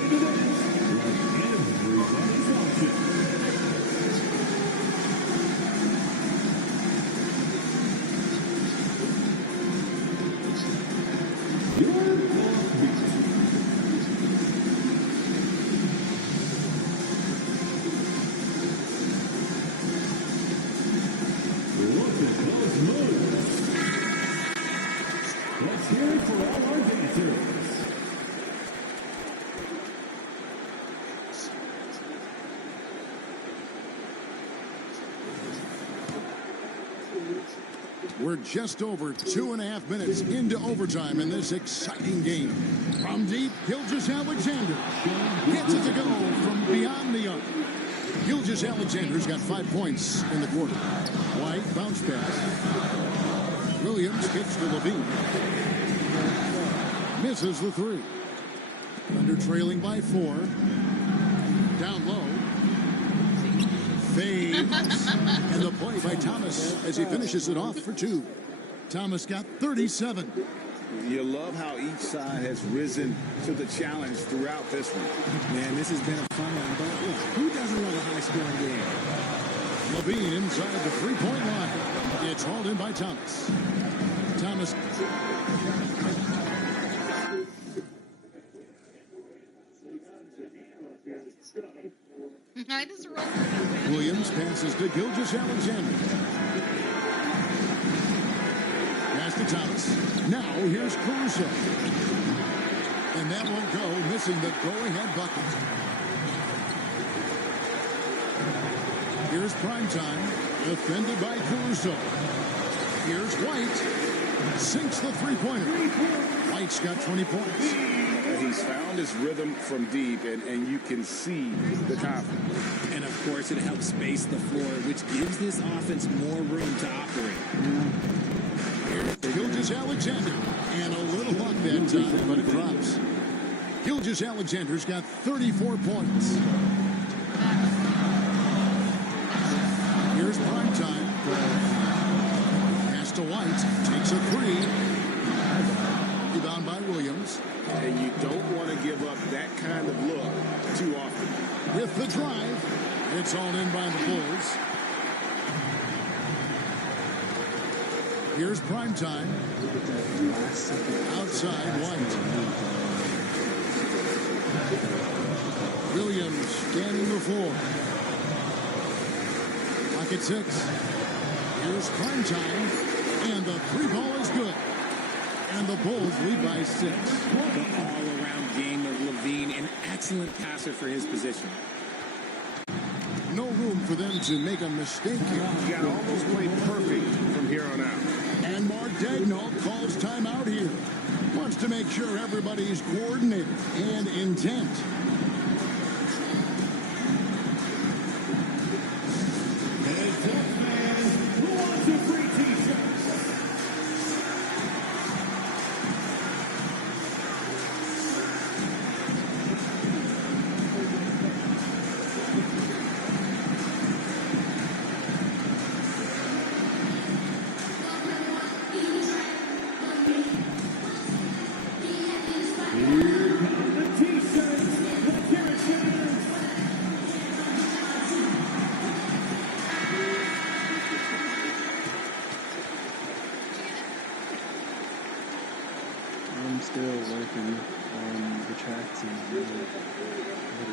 Let's hear it for all our visitors. We're just over 2.5 minutes into overtime in this exciting game. From deep, Gilgeous Alexander gets it to go from beyond the arc. Gilgeous Alexander's got 5 points in the quarter. White bounce pass. Williams kicks to Levine. Misses the 3. Thunder trailing by 4. Down low. Fades. And the play by Thomas as he finishes it off for 2. Thomas got 37. You love how each side has risen to the challenge throughout this one. Man, this has been a fun one, but who doesn't love a high-scoring game? Levine inside the three-point line. It's hauled in by Thomas. Thomas. Williams passes to Gilgeous Alexander. Pass to Thomas. Now here's Caruso. And that won't go, missing the go-ahead bucket. Here's primetime, defended by Caruso. Here's White. Sinks the three-pointer. White's got 20 points. He's found his rhythm from deep, and you can see the confidence. And, of course, it helps space the floor, which gives this offense more room to operate. Here's Gilgeous Alexander. And a little luck that time, but it drops. Gilgeous Alexander's got 34 points. Here's primetime. Pass to White. Takes a 3. Rebound by Williams. And you don't want to give up that kind of look too often. With the drive, it's all in by the Bulls. Here's primetime. Outside White. Williams scanning the floor. Clock at 6. Here's primetime. And the 3-ball is good. And the Bulls lead by 6. The all-around game of Levine, an excellent passer for his position. No room for them to make a mistake here. You got to almost play perfect from here on out. And Mark Daigneault calls timeout here. Wants to make sure everybody's coordinated and intent. I'm still working on the tracks and headed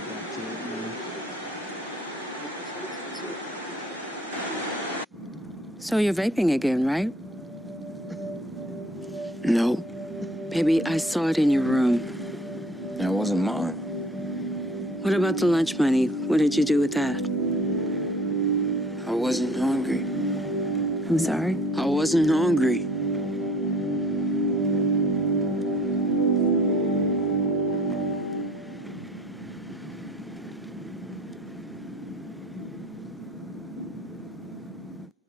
back to it now. So you're vaping again, right? No, Baby, I saw it in your room. that wasn't mine. What about the lunch money? What did you do with that? I wasn't hungry. I'm sorry? I wasn't hungry.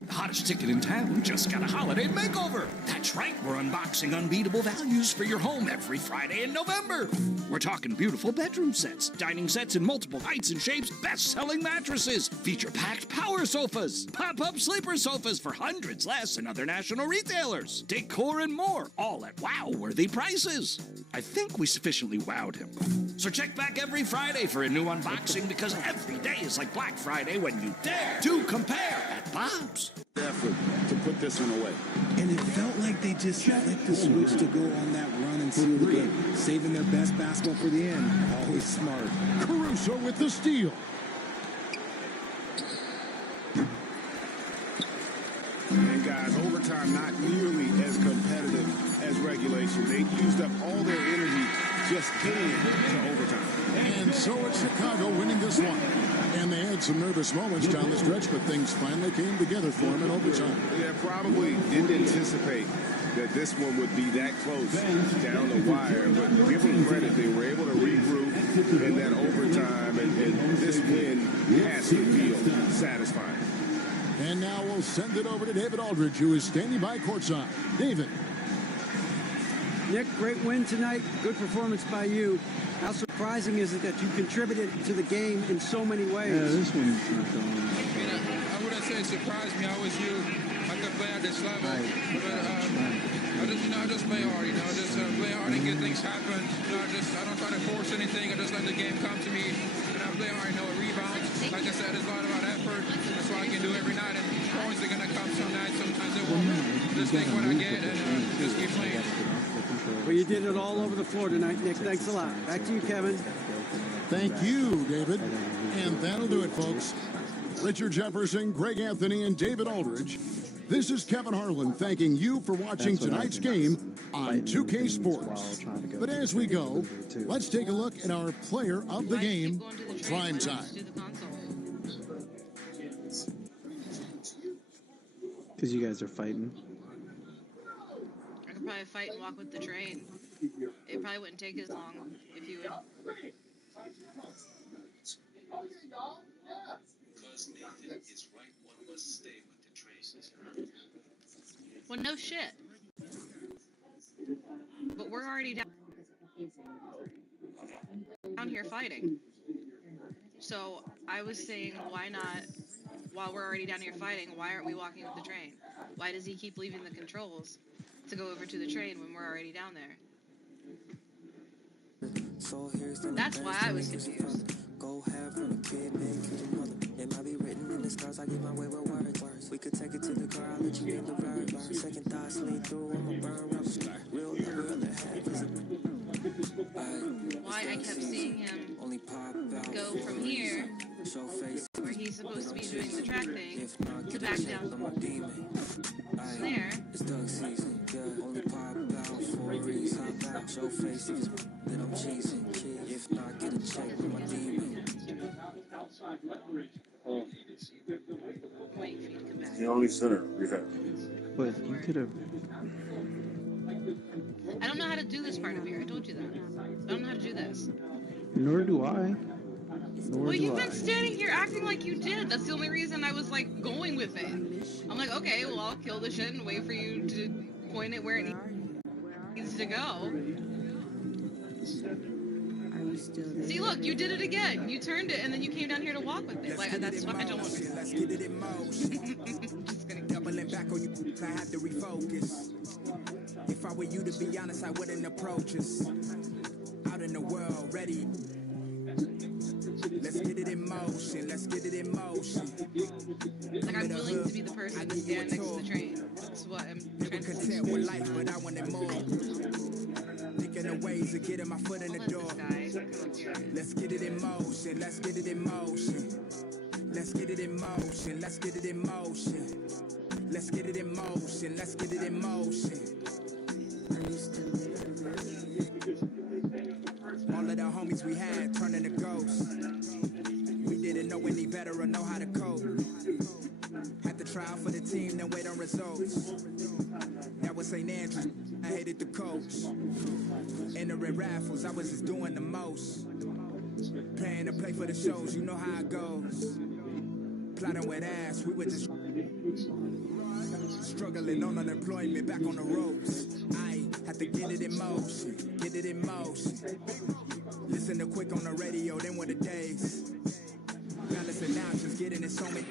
Hottest ticket in town just got a holiday makeover. That's right, we're unboxing unbeatable values for your home every Friday in November. We're talking beautiful bedroom sets, dining sets in multiple heights and shapes, best-selling mattresses, feature-packed power sofas, pop-up sleeper sofas for hundreds less than other national retailers, decor and more, all at wow-worthy prices. I think we sufficiently wowed him. So check back every Friday for a new unboxing, because every day is like Black Friday when you dare to compare at Bob's. Effort to put this one away. And it felt like they just flipped the switch to go on that run and seal the game, saving their best basketball for the end. Always smart. Caruso with the steal. And guys, overtime not nearly as competitive as regulation. They used up all their energy just getting to overtime. And so it's Chicago winning this one. And they had some nervous moments down the stretch, but things finally came together for them in overtime. Yeah, probably didn't anticipate that this one would be that close down the wire. But give them credit, they were able to regroup in that overtime, and this win has to feel satisfying. And now we'll send it over to David Aldridge, who is standing by courtside. David. Nick, great win tonight. Good performance by you. How surprising is it that you contributed to the game in so many ways? Yeah, this one's not going. I wouldn't say it surprised me. I always knew I could play at this level. But I just play hard. Just play hard and get things happen. I don't try to force anything. I just let the game come to me. And I play hard. Rebounds. Like I said, it's a lot about effort. That's what I can do every night. And points are gonna come some nights. Sometimes they won't. Just take what I get and just keep playing. Well, you did it all over the floor tonight, Nick. Thanks a lot. Back to you, Kevin. Thank you, David. And that'll do it, folks. Richard Jefferson, Greg Anthony, and David Aldridge. This is Kevin Harlan thanking you for watching tonight's game on 2K Sports. But as we go, let's take a look at our player of the game, Prime Time. Because you guys are fighting. I could probably fight and walk with the train. It probably wouldn't take as long if you would. Well, no shit. But we're already down here fighting. So I was saying, why not, while we're already down here fighting, why aren't we walking with the train? Why does he keep leaving the controls to go over to the train when we're already down there? That's why I was confused. Go have from a kid, man, to the mother. It might be written in the stars, I get my way with words. We could take it to the car, I'll let you get the verb. Second thoughts lean through, I'ma burn rubber. Real other half is Why I kept seeing him go from here, where he's supposed to be doing the track thing, to back down there. It's dog season, yeah. Only pop out for a reason. Show faces, then I'm cheesing. If not, get a check with my demon. The only center we have. But you could have. I don't know how to do this part of here. I told you that. I don't know how to do this. Nor do I. Well, you've been standing here acting like you did. That's the only reason I was like going with it. I'm like, okay, well, I'll kill the shit and wait for you to point it where it needs to go. See, look, you did it again. You turned it and then you came down here to walk with it. Like, that's why I don't want to. Let's get it in motion. Just gonna doubling back on you. I had to refocus. If I were you, to be honest, I wouldn't approach us. Out in the world, ready. Let's get it in motion. Let's get it in motion. Like, I'm willing to be the person to stand next to the train. That's what I'm trying to content with life, but I want it more. Thinking of ways of getting my foot in the door. Let's get it in motion. Let's get it in motion. Let's get it in motion. Let's get it in motion. Let's get it in motion, let's get it in motion. All of the homies we had turning to ghosts. We didn't know any better or know how to cope. Had to try out for the team, then wait on results. That was St. Andrews, I hated the coach. Entering raffles, I was just doing the most. Paying to play for the shows, you know how it goes. Plotting with ass, we were just struggling on unemployment, back on the ropes. I had to get it in motion, get it in motion. Listen to Quick on the radio, then were the days. Now listen now, just getting it so many.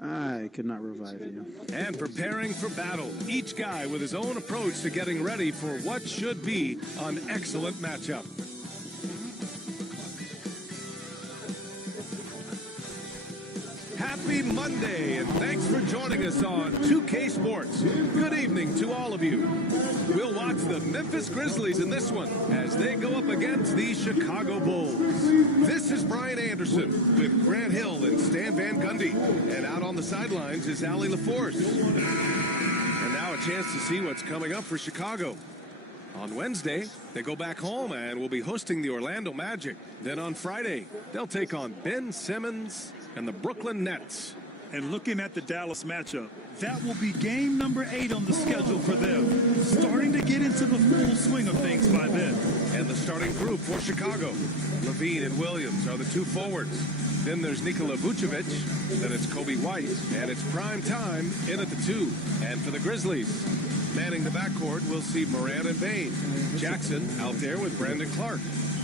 I could not revive you. And preparing for battle, each guy with his own approach to getting ready for what should be an excellent matchup. Happy Monday, and thanks for joining us on 2K Sports. Good evening to all of you. We'll watch the Memphis Grizzlies in this one as they go up against the Chicago Bulls. This is Brian Anderson with Grant Hill and Stan Van Gundy. And out on the sidelines is Allie LaForce. And now a chance to see what's coming up for Chicago. On Wednesday, they go back home and will be hosting the Orlando Magic. Then on Friday, they'll take on Ben Simmons and the Brooklyn Nets. And looking at the Dallas matchup, that will be game number 8 on the schedule for them. Starting to get into the full swing of things by then. And the starting group for Chicago. Levine and Williams are the 2 forwards. Then there's Nikola Vucevic. Then it's Kobe White. And it's prime time in at the 2. And for the Grizzlies, manning the backcourt, we'll see Morant and Bane. Jackson out there with Brandon Clark.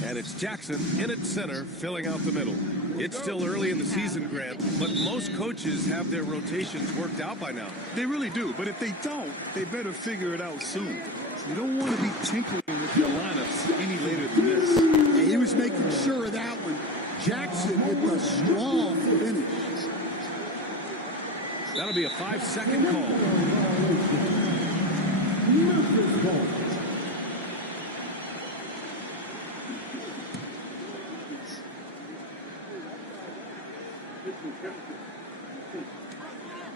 And it's Jackson in at center, filling out the middle. It's still early in the season, Grant, but most coaches have their rotations worked out by now. They really do, but if they don't, they better figure it out soon. You don't want to be tinkering with your lineups any later than this. And he was making sure of that one. Jackson with a strong finish. That'll be a 5-second call.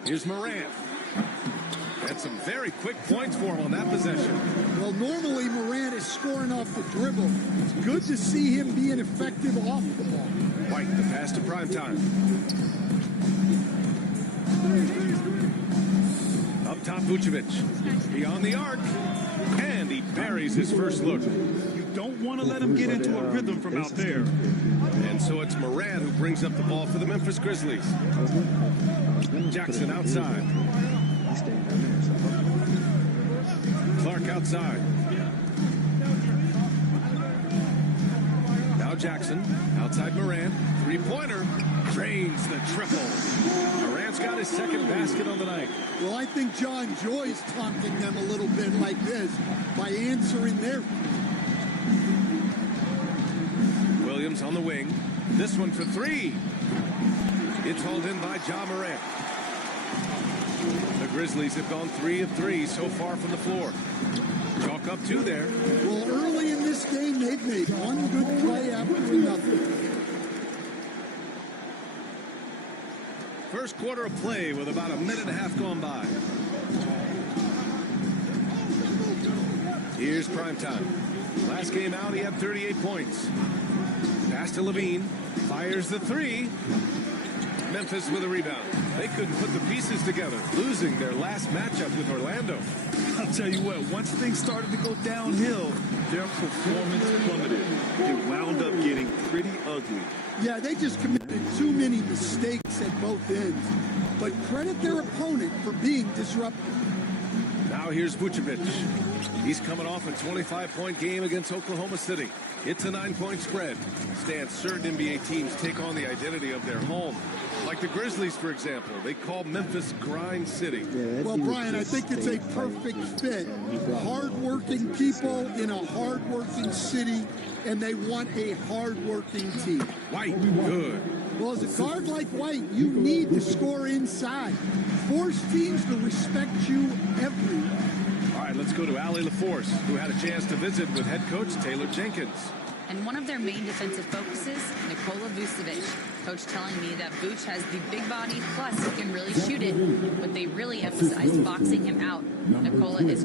Here's Morant. Had some very quick points for him on that possession. Well, normally Morant is scoring off the dribble. It's good to see him being effective off the ball. White, the pass to primetime. Up top, Vucevic. Beyond the arc. And he buries his first look. You don't want to let him get into a rhythm from out there. And so it's Morant who brings up the ball for the Memphis Grizzlies. Jackson outside. Clark outside. Now Jackson outside Morant. 3-pointer. Drains the triple. Morant's got his second basket on the night. Well, I think John Joy's taunting them a little bit like this by answering their. Williams on the wing. This one for 3. It's hauled in by Ja Morant. The Grizzlies have gone 3 of 3 so far from the floor. Chalk up 2 there. Well, early in this game, they've made one good play after another. First quarter of play with about a minute and a half gone by. Here's primetime. Last game out, he had 38 points. Pass to Levine. Fires the 3. Memphis with a rebound. They couldn't put the pieces together, losing their last matchup with Orlando. I'll tell you what, once things started to go downhill, their performance plummeted. It wound up getting pretty ugly. Yeah, they just committed too many mistakes at both ends. But credit their opponent for being disruptive. Now here's Vucevic. He's coming off a 25-point game against Oklahoma City. It's a 9-point spread. Stan, certain NBA teams take on the identity of their home. Like the Grizzlies, for example. They call Memphis Grind City. Yeah, well, Brian, I think it's a perfect fit. Hard-working people in a hard-working city, and they want a hard-working team. White, good. Well, as a guard like White, you need to score inside. Force teams to respect you everywhere. All right, let's go to Allie LaForce, who had a chance to visit with head coach Taylor Jenkins. And one of their main defensive focuses, Nikola Vucevic. Coach telling me that Vuce has the big body, plus he can really shoot it, but they really emphasize boxing him out. Nikola is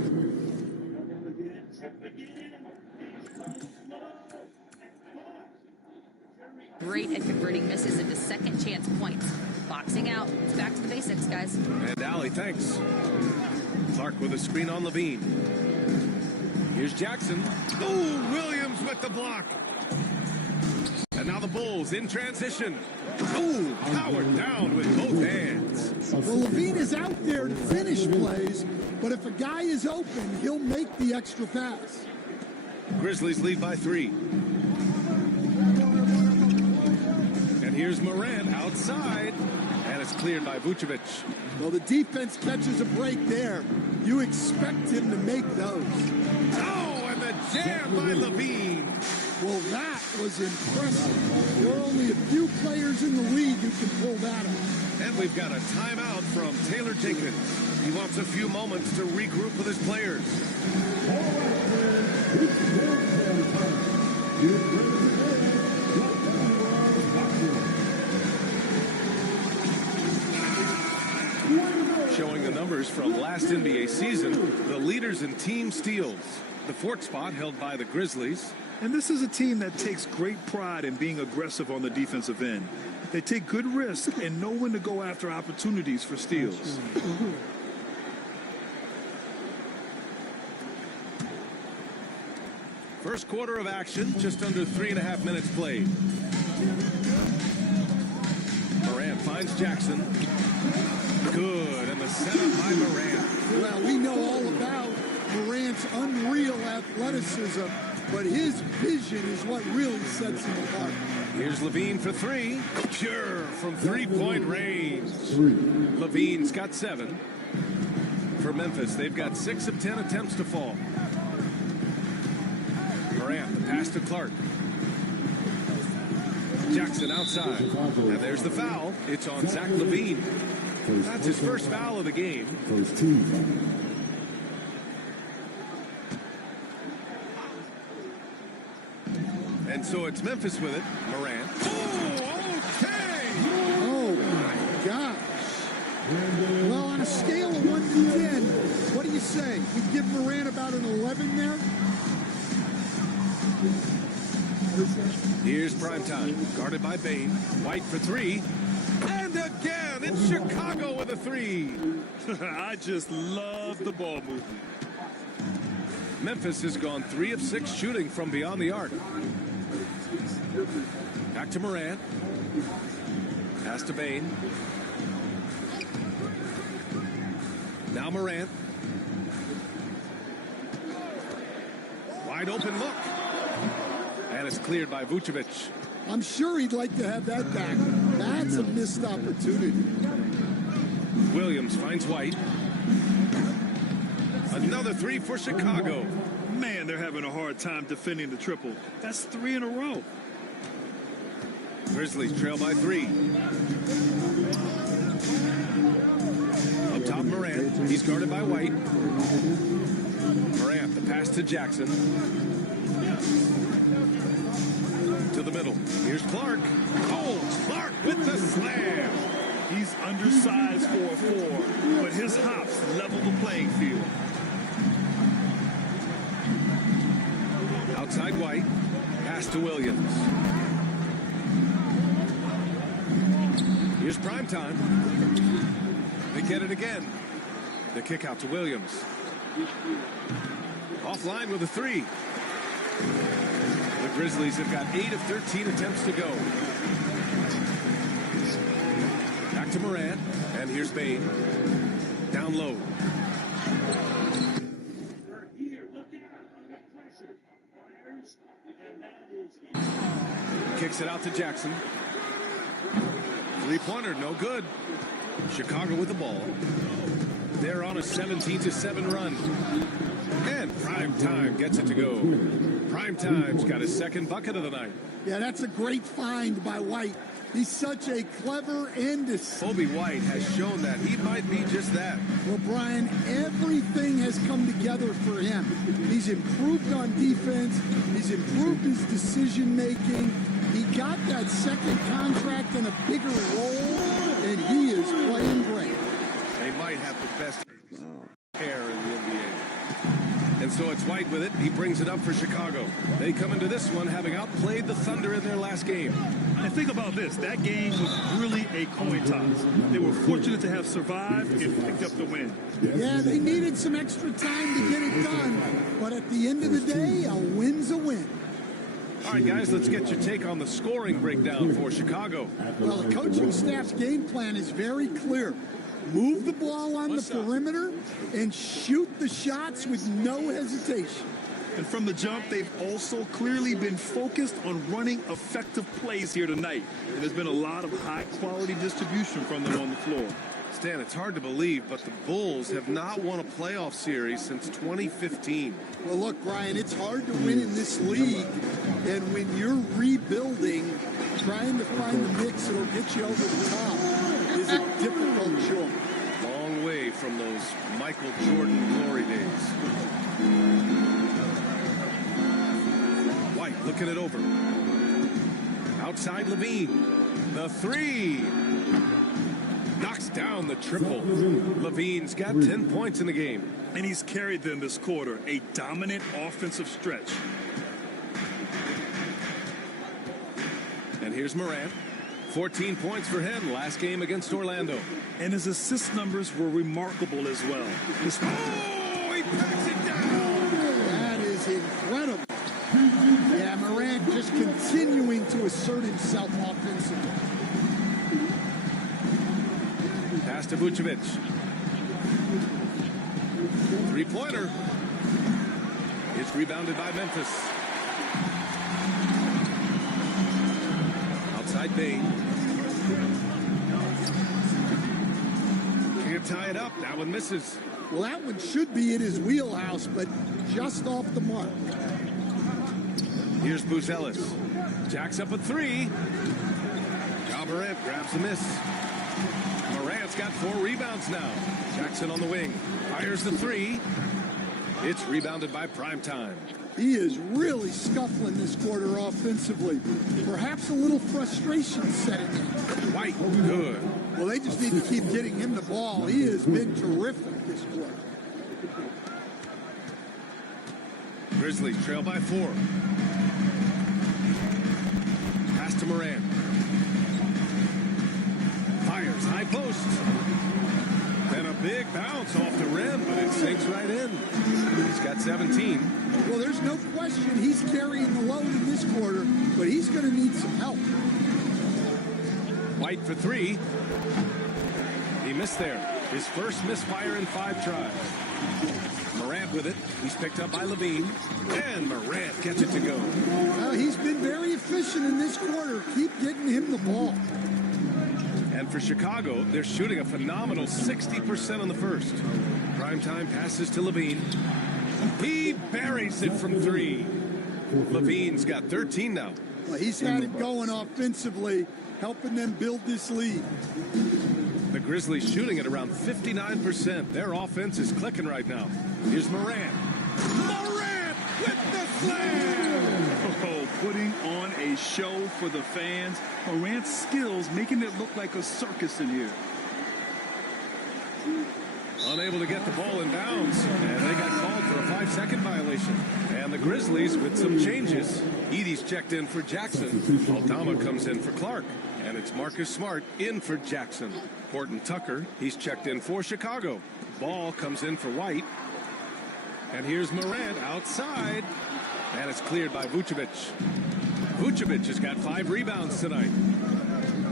great at converting misses into second chance points. Boxing out. It's back to the basics, guys. And Allie, thanks. Clark with a screen on Levine. Here's Jackson. Oh, Williams with the block. And now the Bulls in transition. Oh, powered down with both hands. Well, Levine is out there to finish plays, but if a guy is open, he'll make the extra pass. Grizzlies lead by 3. And here's Morant outside. And it's cleared by Vucevic. Well, the defense catches a break there. You expect him to make those. Oh, and the jam by Levine. Well, that was impressive. There are only a few players in the league who can pull that off. And we've got a timeout from Taylor Jenkins. He wants a few moments to regroup with his players. Showing the numbers from last NBA season, the leaders in team steals. The 4th spot held by the Grizzlies. And this is a team that takes great pride in being aggressive on the defensive end. They take good risks and know when to go after opportunities for steals. First quarter of action, just under 3.5 minutes played. Morant finds Jackson. Good, and the setup by Morant. Well, we know all about Morant's unreal athleticism, but his vision is what really sets him apart. Here's Levine for 3. Pure from 3-point range. Levine's got 7. For Memphis, they've got 6 of 10 attempts to fall. Morant, the pass to Clark. Jackson outside. And there's the foul. It's on Zach Levine. That's his first foul of the game. First team foul. And so it's Memphis with it. Morant. Oh, okay! Oh, my gosh. Well, on a scale of 1 to 10, what do you say? You give Morant about an 11 there? Here's primetime. Guarded by Bain. White for 3. And again, it's Chicago with a 3. I just love the ball movement. Memphis has gone 3 of 6 shooting from beyond the arc. Back to Morant. Pass to Bain. Now Morant. Wide open look. And it's cleared by Vucevic. I'm sure he'd like to have that back. That's a missed opportunity. Williams finds White. Another 3 for Chicago. Man, they're having a hard time defending the triple. That's 3 in a row. Grizzlies trail by 3. Up top, Morant. He's guarded by White. Morant, the pass to Jackson. To the middle. Here's Clark. Oh, Clark with the slam. He's undersized for a 4, but his hops level the playing field. Outside White. Pass to Williams. Here's primetime. They get it again. The kick out to Williams. Offline with a 3. The Grizzlies have got 8 of 13 attempts to go. Back to Morant. And here's Bain. Down low. Kicks it out to Jackson. 3-pointer, no good. Chicago with the ball. They're on a 17-7 run. And Primetime gets it to go. Primetime's got his second bucket of the night. Yeah, that's a great find by White. He's such a clever and Obi White has shown that he might be just that. Well, Brian, everything has come together for him. He's improved on defense. He's improved his decision-making. He got that second contract in a bigger role, and he is playing great. They might have the best pair in the NBA. And so it's White with it. He brings it up for Chicago. They come into this one having outplayed the Thunder in their last game. And think about this. That game was really a coin toss. They were fortunate to have survived and picked up the win. Yeah, they needed some extra time to get it done. But at the end of the day, a win's a win. All right, guys, let's get your take on the scoring breakdown for Chicago. Well, the coaching staff's game plan is very clear. Move the ball on the perimeter and shoot the shots with no hesitation. And from the jump, they've also clearly been focused on running effective plays here tonight. And there's been a lot of high-quality distribution from them on the floor. Stan, it's hard to believe, but the Bulls have not won a playoff series since 2015. Well, look, Brian, it's hard to win in this league. And when you're rebuilding, trying to find the mix that'll get you over the top is a difficult job. Long way from those Michael Jordan glory days. White looking it over. Outside Levine. The three. Knocks down the triple. Levine's got 10 points in the game. And he's carried them this quarter. A dominant offensive stretch. And here's Morant. 14 points for him last game against Orlando. And his assist numbers were remarkable as well. Oh, he backs it down. That is incredible. Yeah, Morant just continuing to assert himself offensively. Pass to Vucevic. Three-pointer. It's rebounded by Memphis. Outside Bane. Can't tie it up. That one misses. Well, that one should be in his wheelhouse, but just off the mark. Here's Buzelis. Jacks up a three. Morant grabs the miss. Morant's got 4 rebounds now. Jackson on the wing. Fires the three. It's rebounded by Primetime. He is really scuffling this quarter offensively. Perhaps a little frustration setting in. White, good. Well, they just need to keep getting him the ball. He has been terrific this quarter. Grizzlies trail by 4. Pass to Morant. Fires high post. Then a big bounce off the rim, but it sinks right in. He's got 17. Well, there's no question he's carrying the load in this quarter, but he's going to need some help. White for 3. He missed there. His first misfire in 5 tries. Morant with it. He's picked up by Levine. And Morant gets it to go. Well, he's been very efficient in this quarter. Keep getting him the ball. And for Chicago, they're shooting a phenomenal 60% on the first. Primetime passes to Levine. He buries it from 3. Levine's got 13 now. Well, he's had it going offensively, helping them build this lead. The Grizzlies shooting at around 59%. Their offense is clicking right now. Here's Morant. Morant with the slam! Oh, putting on a show for the fans. Morant's skills making it look like a circus in here. Unable to get the ball in bounds, and they got called for a 5-second violation. And the Grizzlies with some changes. Edey's checked in for Jackson. Aldama comes in for Clark. And it's Marcus Smart in for Jackson. Horton Tucker, he's checked in for Chicago. Ball comes in for White. And here's Morant outside. And it's cleared by Vucevic. Vucevic has got 5 rebounds tonight.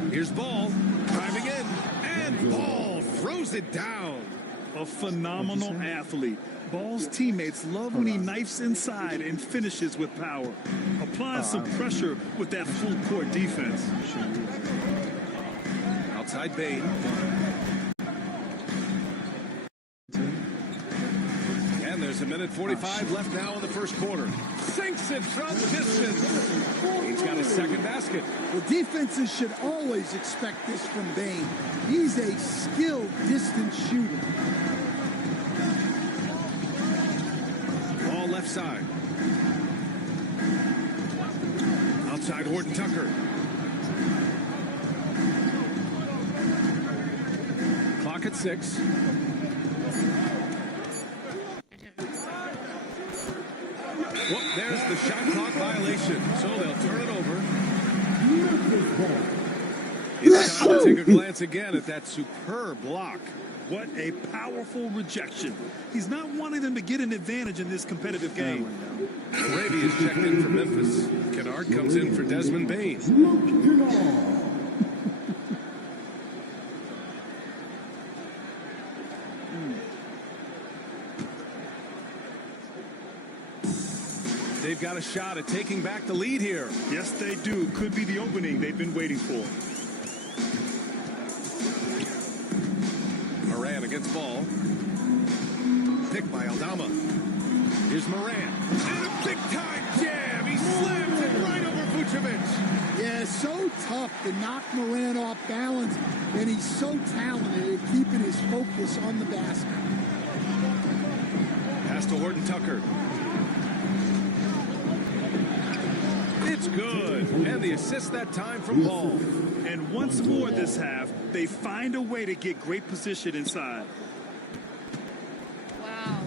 Here's Ball driving in. And Ball throws it down. A phenomenal athlete. Ball's teammates love when he knifes inside and finishes with power. Applying some pressure with that full court defense. Outside Bane. And there's a minute 45 left now in the first quarter. Sinks it from distance. He's got a second basket. The defenses should always expect this from Bane. He's a skilled distance shooter. Ball left side. Outside Horton Tucker. Clock at 6. Well, there's the shot clock violation, so they'll turn it over. It's time to take a glance again at that superb block. What a powerful rejection. He's not wanting them to get an advantage in this competitive game. Raby is checked in for Memphis. Kennard comes in for Desmond Bane. They've got a shot at taking back the lead here. Yes, they do. Could be the opening they've been waiting for. Moran against ball. Picked by Aldama. Here's Moran. And a big-time jam. He slams it right over Vucevic. Yeah, so tough to knock Moran off balance, and he's so talented at keeping his focus on the basket. Pass to Horton Tucker. It's good. And the assist that time from Ball. And once more this half, they find a way to get great position inside. Wow.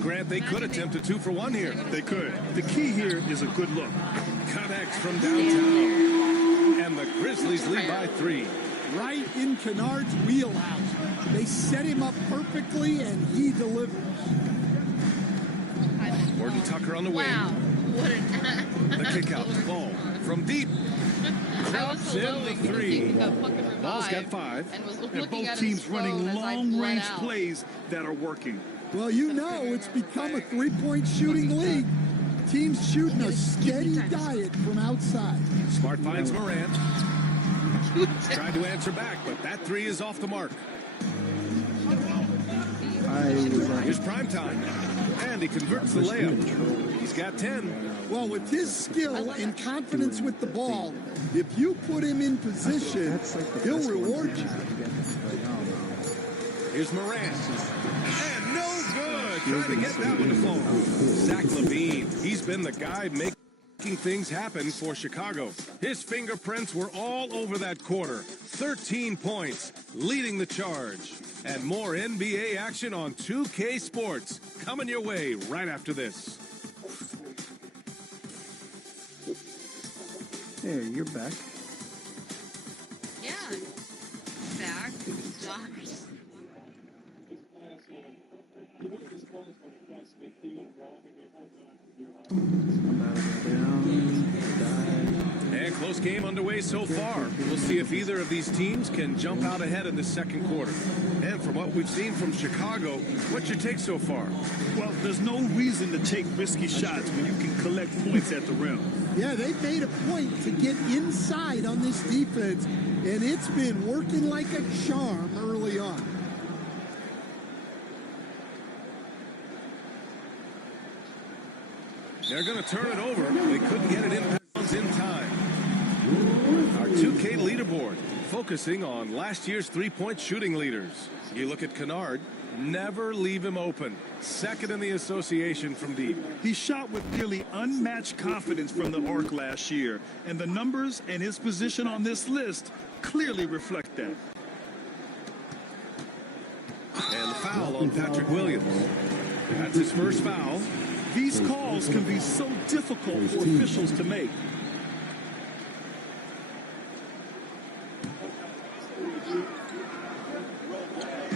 Grant, they could attempt a 2-for-1 here. They could. The key here is a good look. Connects from downtown. And the Grizzlies lead by 3. Right in Kennard's wheelhouse. They set him up perfectly, and he delivers. Horton Tucker on the wing. Wow. What the kick out to Ball from deep. Drops in the 3. Ball's got 5. And both teams running long-range plays that are working. Well, you know it's become a three-point shooting league. Teams shooting a steady diet from outside. Smart finds Moran. Tried to answer back, but that 3 is off the mark. Here's prime time. And he converts the layup. He's got 10. Well, with his skill and confidence with the ball, if you put him in position, he'll reward you. Here's Moran. And no good. Trying to get that one to fall. Zach LaVine. He's been the guy making things happen for Chicago. His fingerprints were all over that quarter. 13 points, leading the charge. And more NBA action on 2K Sports coming your way right after this. Hey, you're back. Yeah. Back. Docs. And close game underway so far. We'll see if either of these teams can jump out ahead in the second quarter. And from what we've seen from Chicago, what's your take so far? Well, there's no reason to take risky shots when you can collect points at the rim. Yeah, they've made a point to get inside on this defense, and it's been working like a charm early on. They're going to turn it over. They couldn't get it inbounds in time. Our 2K leaderboard, focusing on last year's three-point shooting leaders. You look at Kennard, never leave him open. Second in the association from deep. He shot with nearly unmatched confidence from the arc last year, and the numbers and his position on this list clearly reflect that. And the foul on Patrick Williams. That's his first foul. These calls can be so difficult for officials to make.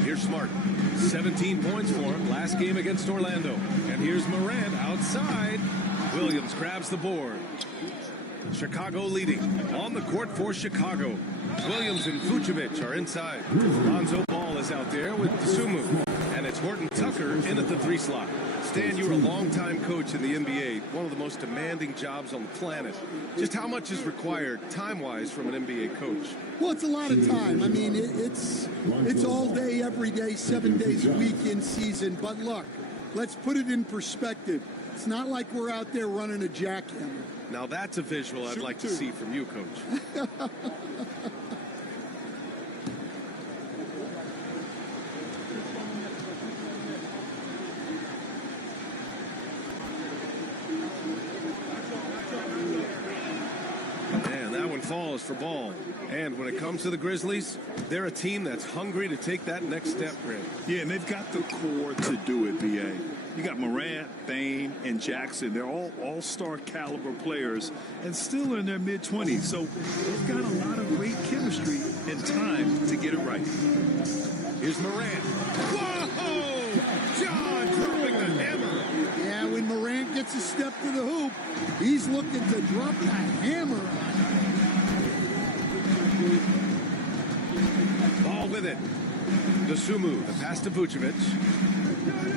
Here's Smart. 17 points for him last game against Orlando. And here's Moran outside. Williams grabs the board. Chicago leading on the court for Chicago. Williams and Vucevic are inside. Lonzo Ball is out there with Sumu. And it's Horton Tucker in at the 3 slot. Stan, you were a longtime coach in the NBA, one of the most demanding jobs on the planet. Just how much is required time-wise from an NBA coach? Well, it's a lot of time. I mean, it's all day, every day, 7 days a week in season. But look, let's put it in perspective. It's not like we're out there running a jackhammer. Now that's a visual I'd like to see from you, Coach. And that one falls for ball. And when it comes to the Grizzlies, they're a team that's hungry to take that next step, Grant. Yeah, and they've got the core to do it, BA. You got Morant, Bane, and Jackson. They're all all-star caliber players and still in their mid-20s. So they've got a lot of great chemistry and time to get it right. Here's Morant. Whoa! John dropping the hammer. Yeah, when Morant gets a step to the hoop, he's looking to drop the hammer. Ball with it. Dosumu, the pass to Vucevic.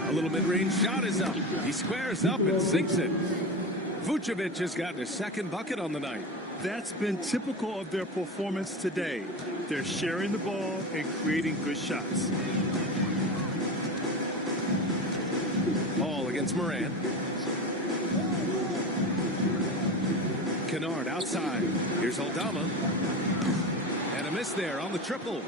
A little mid-range shot is up. He squares up and sinks it. Vucevic has gotten his second bucket on the night. That's been typical of their performance today. They're sharing the ball and creating good shots. Ball against Morant. Kennard outside. Here's Aldama. And a miss there on the triple.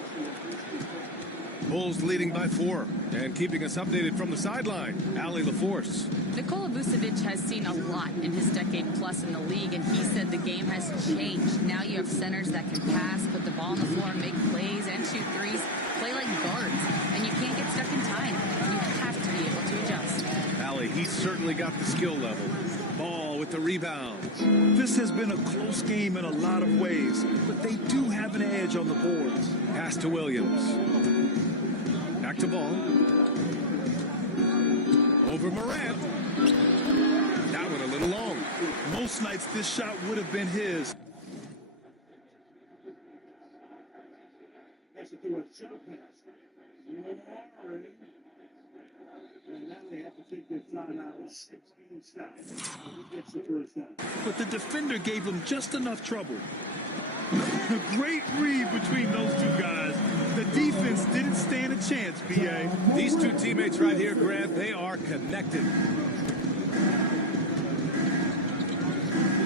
Bulls leading by 4 and keeping us updated from the sideline. Ali LaForce. Nikola Vucevic has seen a lot in his decade plus in the league, and he said the game has changed. Now you have centers that can pass, put the ball on the floor, make plays, and shoot threes, play like guards, and you can't get stuck in time. You have to be able to adjust. Ali, he's certainly got the skill level. Ball with the rebound. This has been a close game in a lot of ways, but they do have an edge on the boards. Pass to Williams. Back to Ball. Over Morant. That one a little long. Most nights this shot would have been his. Has to do a shot pass. And now they have to take their time out of 16 steps. He gets the first down. But the defender gave him just enough trouble. A great read between those two guys. The defense didn't stand a chance, BA. These two teammates right here, Grant, they are connected.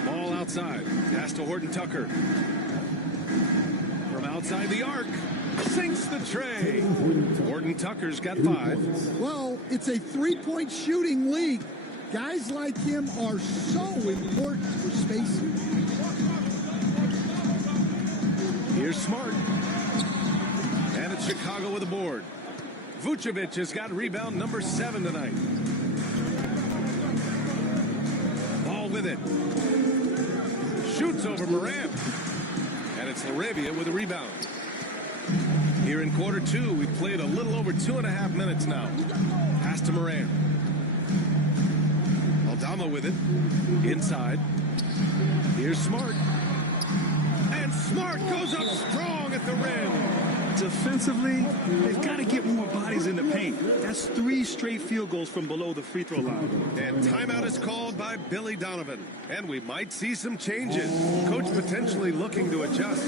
Ball outside. Pass to Horton Tucker. From outside the arc. Sinks the tray. Horton Tucker's got 5. Well, it's a three-point shooting league. Guys like him are so important for spacing. Here's Smart. And it's Chicago with a board. Vucevic has got rebound number 7 tonight. Ball with it. Shoots over Morant. And it's Laravia with a rebound. Here in quarter 2, we've played a little over 2.5 minutes now. Pass to Morant. Aldama with it. Inside. Here's Smart. And Smart goes up strong at the rim. Defensively, they've got to get more bodies in the paint. That's 3 straight field goals from below the free throw line. And timeout is called by Billy Donovan. And we might see some changes. Coach potentially looking to adjust.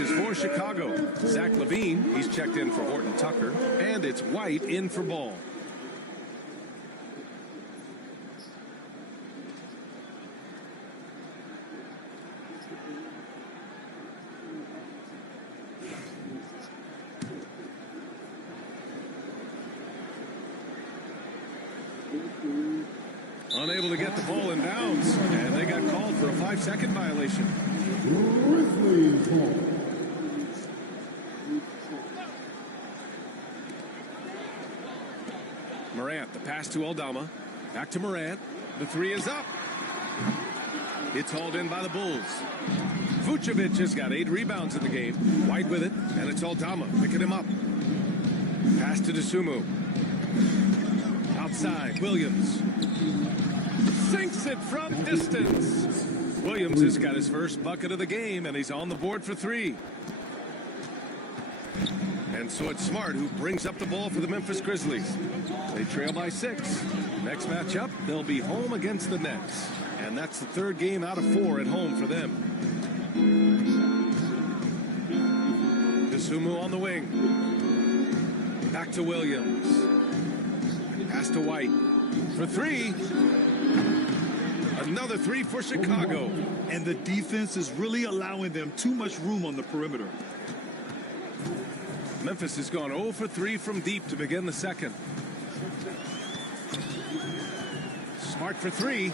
For Chicago, Zach LaVine, he's checked in for Horton Tucker, and it's White in for Ball. Unable to get the ball in bounds, and they got called for a 5-second violation. Morant, the pass to Aldama. Back to Morant. The 3 is up. It's hauled in by the Bulls. Vucevic has got 8 rebounds in the game. White with it, and it's Aldama picking him up. Pass to Dosumu. Outside, Williams. Sinks it from distance. Williams has got his first bucket of the game, and he's on the board for 3. And so it's Smart who brings up the ball for the Memphis Grizzlies. They trail by 6. Next matchup, they'll be home against the Nets. And that's the 3rd game out of 4 at home for them. Sumu on the wing. Back to Williams. Pass to White. For 3. Another 3 for Chicago. And the defense is really allowing them too much room on the perimeter. Memphis has gone 0 for 3 from deep to begin the 2nd. Smart for 3.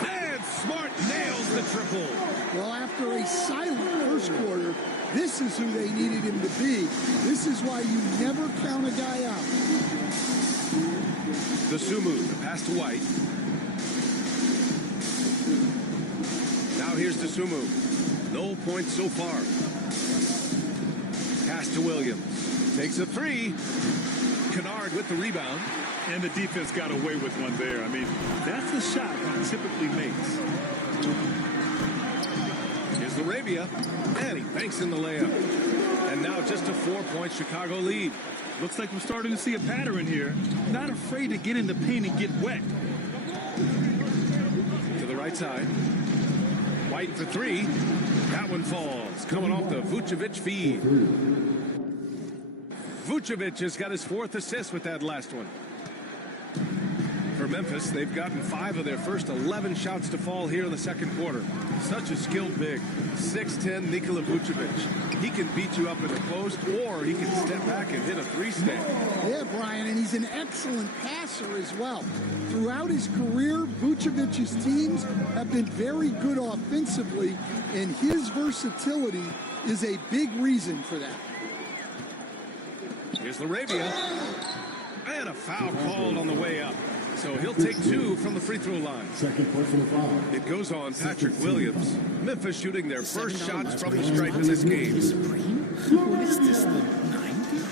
And Smart nails the triple. Well, after a silent first quarter, this is who they needed him to be. This is why you never count a guy out. The Sumu, the pass to White. Now here's the Sumu. No points so far. Pass to Williams. Takes a 3. Kennard with the rebound. And the defense got away with one there. I mean, that's a shot he typically makes. Here's Arabia, and he banks in the layup. And now just a 4-point Chicago lead. Looks like we're starting to see a pattern here. Not afraid to get in the paint and get wet. To the right side. White for 3. That one falls. Coming off the Vucevic feed. Vucevic has got his 4th assist with that last one. For Memphis, they've gotten 5 of their first 11 shots to fall here in the 2nd quarter. Such a skilled big. 6'10" Nikola Vucevic. He can beat you up in the post, or he can step back and hit a 3-step. Yeah, Brian, and he's an excellent passer as well. Throughout his career, Vucevic's teams have been very good offensively, and his versatility is a big reason for that. Here's Arabia. And a foul called on the way up. So he'll take 2 from the free throw line. Second personal foul. It goes on Patrick Williams. Memphis shooting their first shots from the stripe in this game. What is this, the 90s?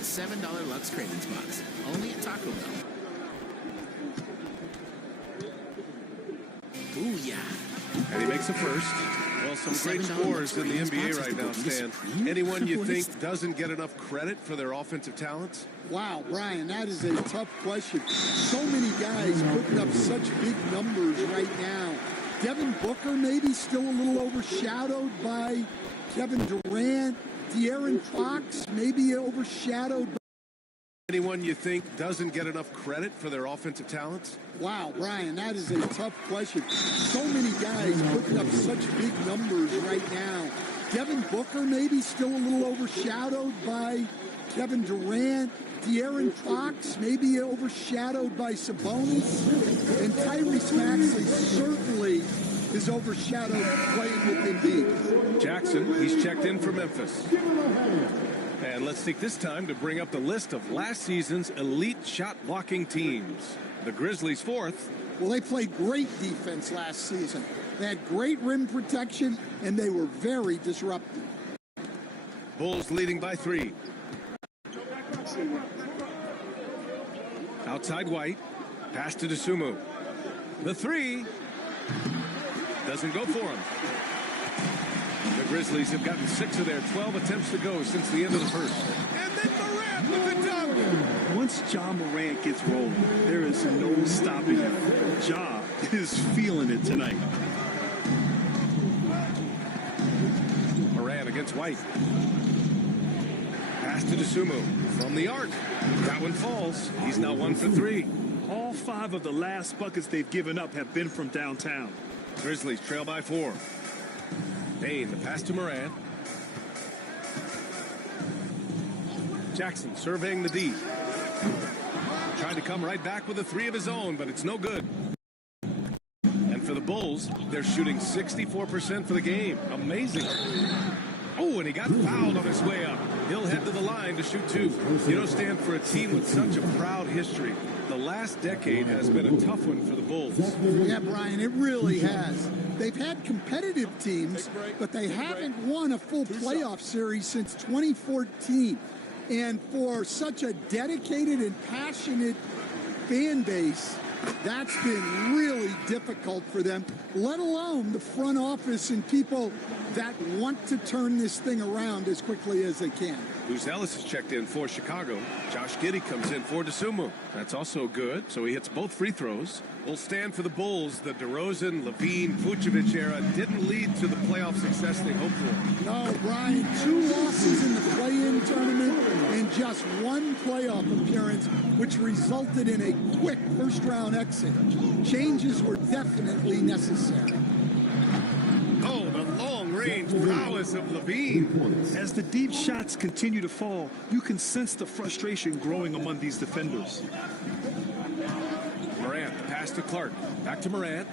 $7 Lux Cravings Box. Only at Taco Bell. Booyah. And he makes a first. Well, some great scores in the NBA right now, Stan. Anyone you think doesn't get enough credit for their offensive talents? Wow, Brian, that is a tough question. So many guys putting up such big numbers right now. Devin Booker maybe still a little overshadowed by Kevin Durant. De'Aaron Fox maybe overshadowed by... Anyone you think doesn't get enough credit for their offensive talents? Wow, Brian, that is a tough question. So many guys putting up such big numbers right now. Devin Booker maybe still a little overshadowed by Kevin Durant. De'Aaron Fox maybe overshadowed by Sabonis. And Tyrese Maxey certainly is overshadowed playing with Embiid. Jackson, he's checked in for Memphis. And let's take this time to bring up the list of last season's elite shot blocking teams. The Grizzlies 4th. Well, they played great defense last season. They had great rim protection, and they were very disruptive. Bulls leading by 3. Outside White. Pass to Dosunmu. The 3. Doesn't go for him. The Grizzlies have gotten 6 of their 12 attempts to go since the end of the first. And then Morant with the dunk. Once Ja Morant gets rolling, there is no stopping him. Ja is feeling it tonight. Morant against White. Pass to Dosunmu from the arc. That one falls. He's now 1 for 3. All 5 of the last buckets they've given up have been from downtown. Grizzlies trail by 4. Payne, the pass to Morant. Jackson surveying the D. Trying to come right back with a 3 of his own, but it's no good. And for the Bulls, they're shooting 64% for the game. Amazing. Oh, and he got fouled on his way up. He'll head to the line to shoot 2. You know, Stan, for a team with such a proud history, the last decade has been a tough one for the Bulls. Yeah, Brian, it really has. They've had competitive teams, but they haven't won a full playoff series since 2014. And for such a dedicated and passionate fan base, that's been really difficult for them, let alone the front office and people that want to turn this thing around as quickly as they can. Ellis is checked in for Chicago. Josh Giddey comes in for DeSumo. That's also good, so he hits both free throws. Will stand for the Bulls. The DeRozan, Levine, Vucevic era didn't lead to the playoff success they hoped for. No, Brian, 2 losses in the play-in tournament and just 1 playoff appearance, which resulted in a quick first-round exit. Changes were definitely necessary. Oh, the long-range prowess of Levine. As the deep shots continue to fall, you can sense the frustration growing among these defenders. Morant, the pass to Clark. Back to Morant.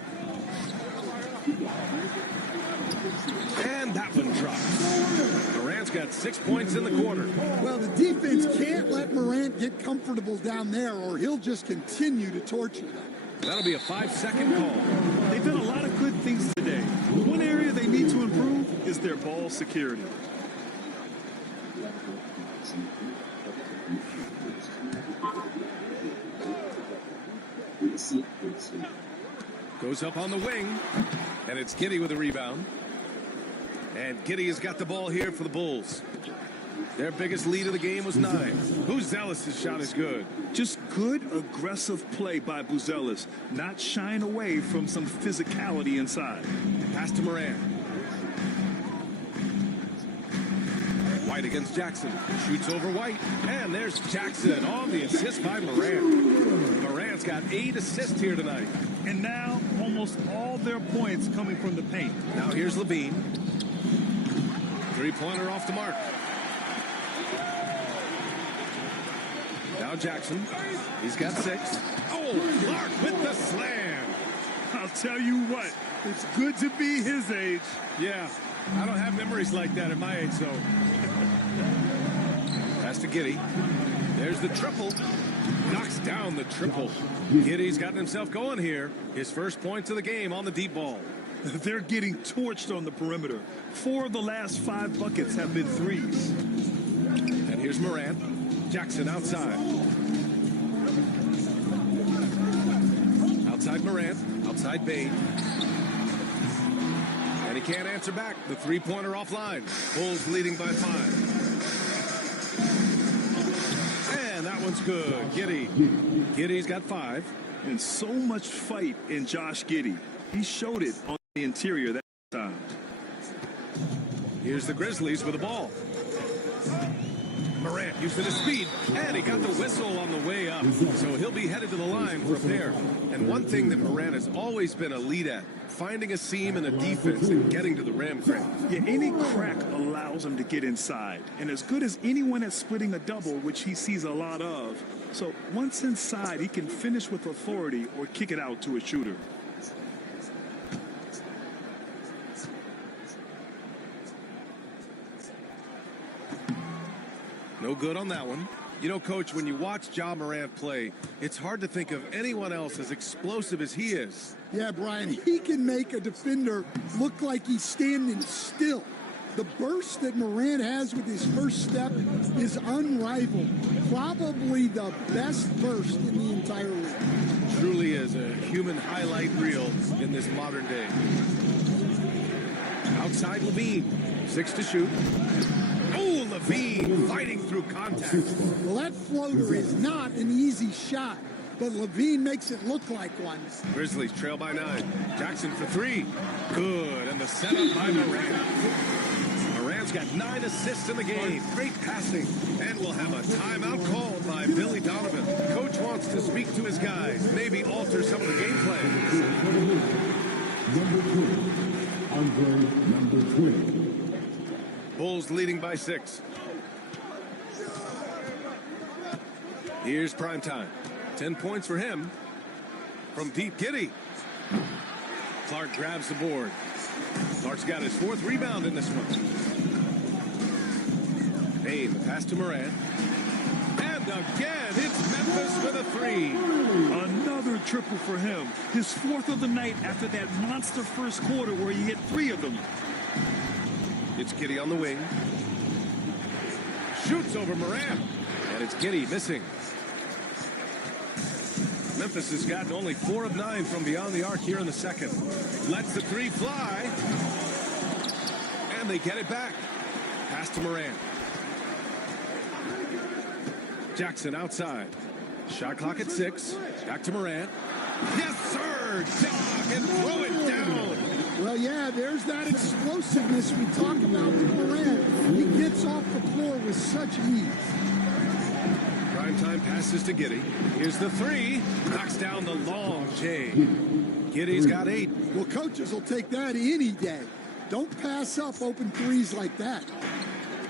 And that one drops. Morant's got 6 points in the quarter. Well, the defense can't let Morant get comfortable down there, or he'll just continue to torture them. That'll be a 5-second call. They've done a lot of good things today. One area they need to improve is their ball security. Goes up on the wing, and it's Giddey with a rebound. And Giddey has got the ball here for the Bulls. Their biggest lead of the game was 9. Buzelis' shot is good. Just good, aggressive play by Buzelis, not shying away from some physicality inside. Pass to Morant. White against Jackson. Shoots over White. And there's Jackson on the assist by Morant. Morant's got 8 assists here tonight. And now, almost all their points coming from the paint. Now here's Levine. 3-pointer off the mark. Now Jackson. He's got 6. Oh, Clark with the slam. I'll tell you what, it's good to be his age. Yeah, I don't have memories like that at my age, though. Pass to Giddey. There's the triple. Knocks down the triple. Giddey's gotten himself going here. His first points of the game on the deep ball. They're getting torched on the perimeter. 4 of the last 5 buckets have been threes. And here's Morant. Jackson outside. Outside Morant. Outside Bane. And he can't answer back. The 3-pointer offline. Bulls leading by 5. And that one's good. Giddey. Giddey's got 5. And so much fight in Josh Giddey. He showed it on the interior that time. Here's the Grizzlies with the ball. Morant using his speed, and he got the whistle on the way up. So he'll be headed to the line for a pair. And one thing that Morant has always been a lead at, finding a seam in a defense and getting to the rim. Yeah, any crack allows him to get inside. And as good as anyone at splitting a double, which he sees a lot of. So once inside, he can finish with authority or kick it out to a shooter. No good on that one. You know, Coach, when you watch Ja Morant play, it's hard to think of anyone else as explosive as he is. Yeah, Brian, he can make a defender look like he's standing still. The burst that Morant has with his first step is unrivaled. Probably the best burst in the entire league. Truly is a human highlight reel in this modern day. Outside Levine, 6 to shoot. Oh, Levine fighting through contact. Well, that floater is not an easy shot, but Levine makes it look like one. Grizzlies trail by 9. Jackson for 3. Good, and the setup by Morant. Morant's got 9 assists in the game. Great passing. And we'll have a timeout called by Billy Donovan. Coach wants to speak to his guys, maybe alter some of the game plan. Number 20. Andre, number 20. Bulls leading by 6. Here's prime time. 10 points for him. From deep, Giddey. Clark grabs the board. Clark's got his 4th rebound in this one. Bane, the pass to Morant. And again, it's Memphis with a 3. Another triple for him. His 4th of the night after that monster first quarter where he hit 3 of them. It's Giddey on the wing. Shoots over Moran. And it's Giddy missing. Memphis has gotten only 4 of 9 from beyond the arc here in the second. Lets the three fly. And they get it back. Pass to Moran. Jackson outside. Shot clock at 6. Back to Moran. Yes, sir! Dog and throw it down. Well, yeah, there's that explosiveness we talk about with Moran. He gets off the floor with such ease. Primetime passes to Giddy. Here's the three. Knocks down the long J. Giddy's got 8. Well, coaches will take that any day. Don't pass up open threes like that.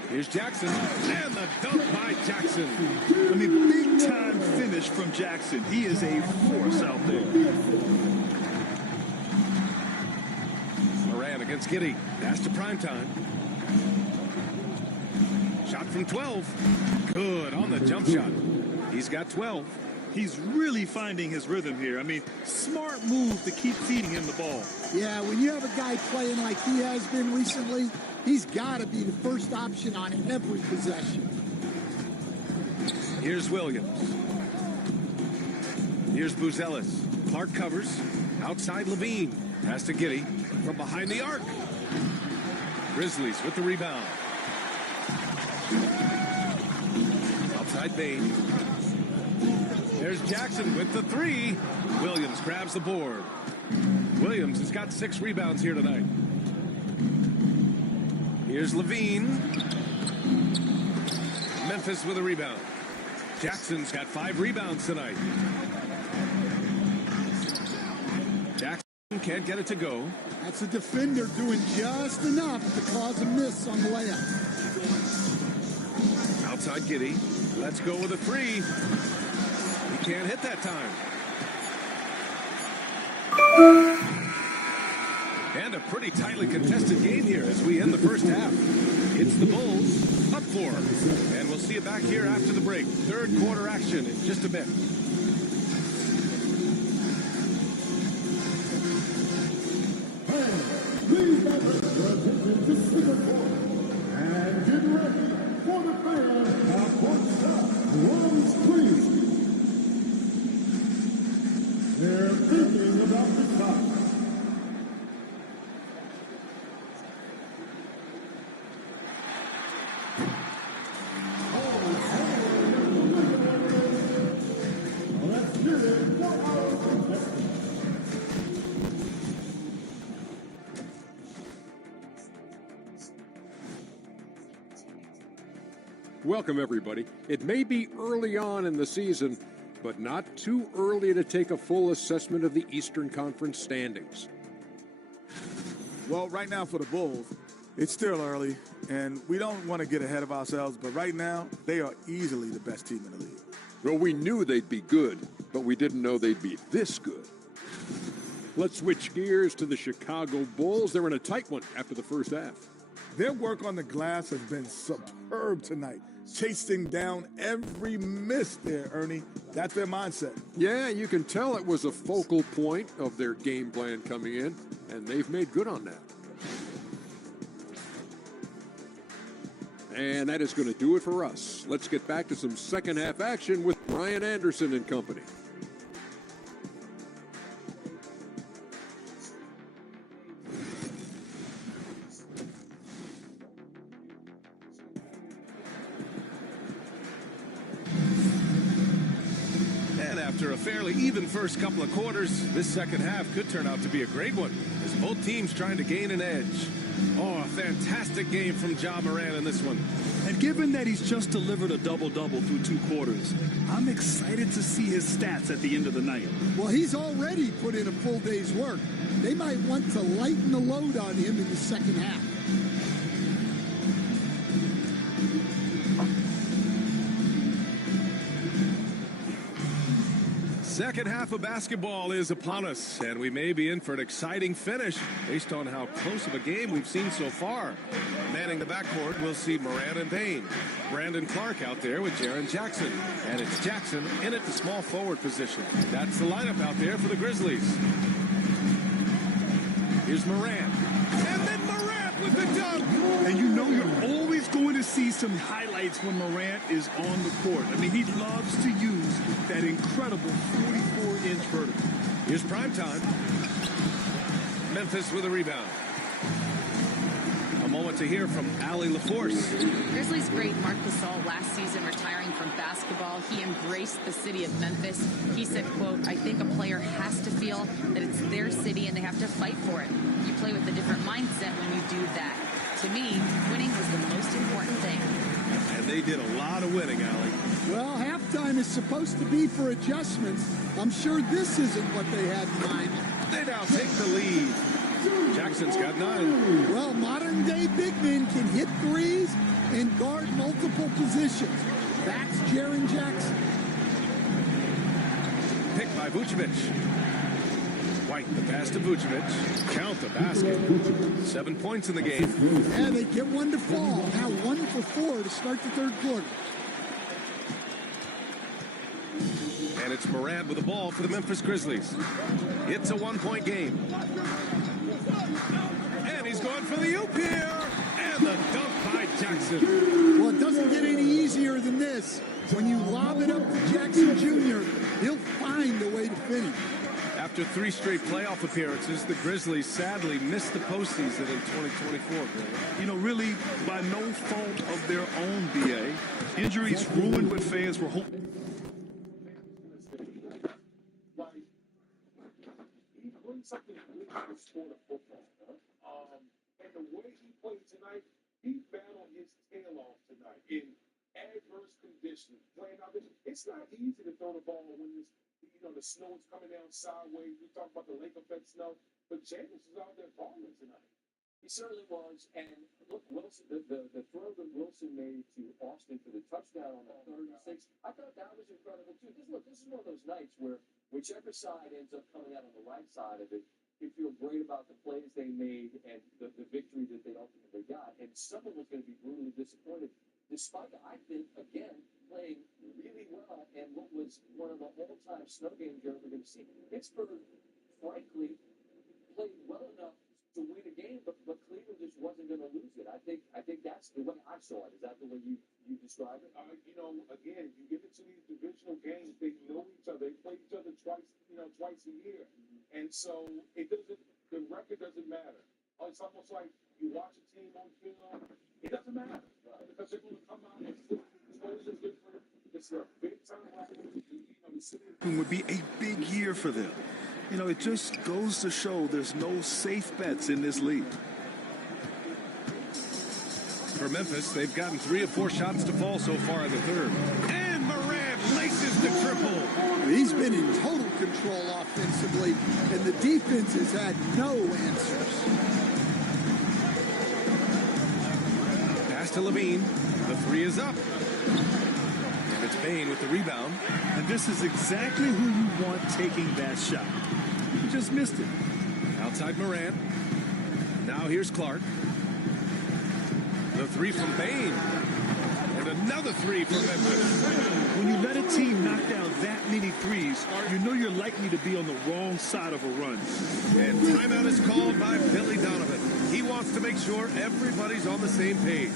Here's Jackson. And the dunk by Jackson. I mean, big time finish from Jackson. He is a force out there. Moran against Giddy. Pass to Primetime. Shot from 12. Good on the jump shot. He's got 12. He's really finding his rhythm here. I mean, smart move to keep feeding him the ball. Yeah, when you have a guy playing like he has been recently, he's got to be the first option on every possession. Here's Williams. Here's Buzelis. Clark covers. Outside Levine. Pass to Giddy from behind the arc. Grizzlies with the rebound. Outside Bain. There's Jackson with the three. Williams grabs the board. Williams has got 6 rebounds here tonight. Here's Levine. Memphis with a rebound. Jackson's got 5 rebounds tonight. Jackson can't get it to go. That's a defender doing just enough to cause a miss on the layup. Outside Giddy. Let's go with a 3. He can't hit that time. And a pretty tightly contested game here as we end the first half. It's the Bulls up 4. And we'll see you back here after the break. Third quarter action in just a bit. Please have attention to center court. And get ready for the fan half-court shot. Runs, please. They're thinking about the shot. Let's get it for our contestants. Welcome, everybody. It may be early on in the season, but not too early to take a full assessment of the Eastern Conference standings. Well, right now for the Bulls, it's still early, and we don't want to get ahead of ourselves, but right now, they are easily the best team in the league. Well, we knew they'd be good, but we didn't know they'd be this good. Let's switch gears to the Chicago Bulls. They're in a tight one after the first half. Their work on the glass has been superb tonight, chasing down every miss there, Ernie. That's their mindset. Yeah, you can tell it was a focal point of their game plan coming in, and they've made good on that. And that is going to do it for us. Let's get back to some second half action with Brian Anderson and company. After a fairly even first couple of quarters, this second half could turn out to be a great one as both teams trying to gain an edge. Oh, a fantastic game from Ja Morant in this one. And given that he's just delivered a double-double through 2 quarters, I'm excited to see his stats at the end of the night. Well, he's already put in a full day's work. They might want to lighten the load on him in the second half. Second half of basketball is upon us, and we may be in for an exciting finish based on how close of a game we've seen so far. Manning the backcourt, we'll see Moran and Bain. Brandon Clark out there with Jaren Jackson. And it's Jackson in at the small forward position. That's the lineup out there for the Grizzlies. Here's Moran. And then Moran with the dunk. And you know you're always going to see some highlights when Morant is on the court. I mean, he loves to use that incredible 44-inch vertical. Here's prime time. Memphis with a rebound. A moment to hear from Allie LaForce. Grizzlies great Marc Gasol last season retiring from basketball. He embraced the city of Memphis. He said, quote, "I think a player has to feel that it's their city and they have to fight for it. You play with a different mindset when you do that. To me, winning was the most important thing." And they did a lot of winning, Allie. Well, halftime is supposed to be for adjustments. I'm sure this isn't what they had in mind. They now take the lead. Jackson's got 9. Well, modern-day big men can hit threes and guard multiple positions. That's Jaren Jackson. Picked by Vucevic. White, the pass to Vucevic. Count the basket. 7 points in the game. And they get one to fall. Now 1 for 4 to start the third quarter. And it's Morant with the ball for the Memphis Grizzlies. It's a 1-point game. And he's going for the oop here. And the dunk by Jackson. Well, it doesn't get any easier than this. When you lob it up to Jackson Jr., he'll find a way to finish. After 3 straight playoff appearances, the Grizzlies sadly missed the postseason in 2024. You know, really by no fault of their own, BA. Injuries ruined what fans were hoping. He brings something new to the sport of football. And the way he played tonight, he battled his tail off tonight in adverse conditions. Playing out there, it's not easy to throw the ball when it's, the snow is coming down sideways. We talk about the lake effect snow, but James is out there balling tonight. He certainly was, and look, Wilson, the throw that Wilson made to Austin for the touchdown on the 3rd and 6, I thought that was incredible too. This is one of those nights where whichever side ends up coming out on the right side of it, you feel great about the plays they made and the victory that they ultimately got. And someone was going to be brutally disappointed, despite, I think, again, playing really well and what was one of the all-time snow games you're ever going to see. Pittsburgh, frankly, played well enough to win a game, but Cleveland just wasn't going to lose it. I think that's the way I saw it. Is that the way you describe it? Again, you get into these divisional games, they know each other. They play each other twice a year. And so the record doesn't matter. It's almost like you watch a team on film, it doesn't matter. Because they're going to come out and it's totally different. It's a big time rivalry. Would be a big year for them. It just goes to show there's no safe bets in this league. For Memphis, they've gotten 3 of 4 shots to fall so far in the third. And Morant laces the triple. He's been in total control offensively, and the defense has had no answers. Pass to Levine. The 3 is up. And it's Bane with the rebound. And this is exactly who you want taking that shot. He just missed it. Outside Morant. Now here's Clark. The 3 from Bane. And another 3 from Memphis. When you let a team knock down that many threes, you know you're likely to be on the wrong side of a run. And timeout is called by Billy Donovan. He wants to make sure everybody's on the same page.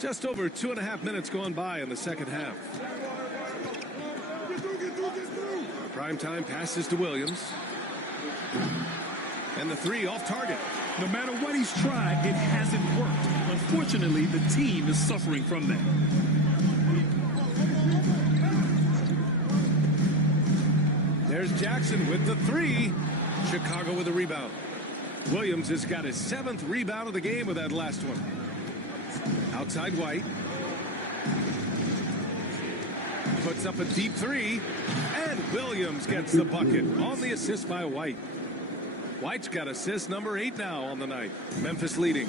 Just over 2.5 minutes gone by in the second half. Primetime passes to Williams. And the three off target. No matter what he's tried, it hasn't worked. Unfortunately, the team is suffering from that. There's Jackson with the three. Chicago with a rebound. Williams has got his 7th rebound of the game with that last one. Outside White. Puts up a deep three. And Williams gets the bucket on the assist by White. White's got assist number 8 now on the night. Memphis leading.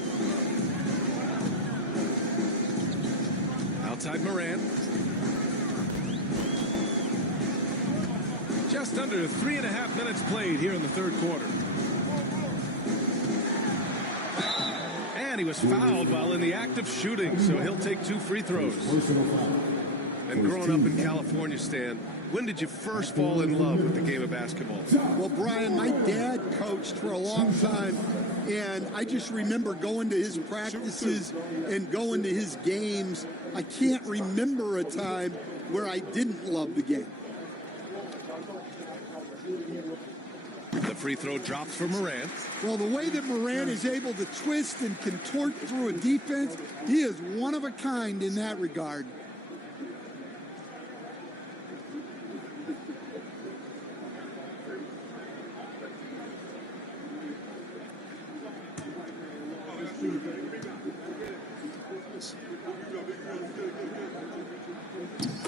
Outside Morant. Just under 3.5 minutes played here in the third quarter. And he was fouled while in the act of shooting, so he'll take 2 free throws. And growing up in California, Stan, when did you first fall in love with the game of basketball? Well, Brian, my dad coached for a long time, and I just remember going to his practices and going to his games. I can't remember a time where I didn't love the game. The free throw drops for Morant. Well, the way that Morant is able to twist and contort through a defense, he is one of a kind in that regard.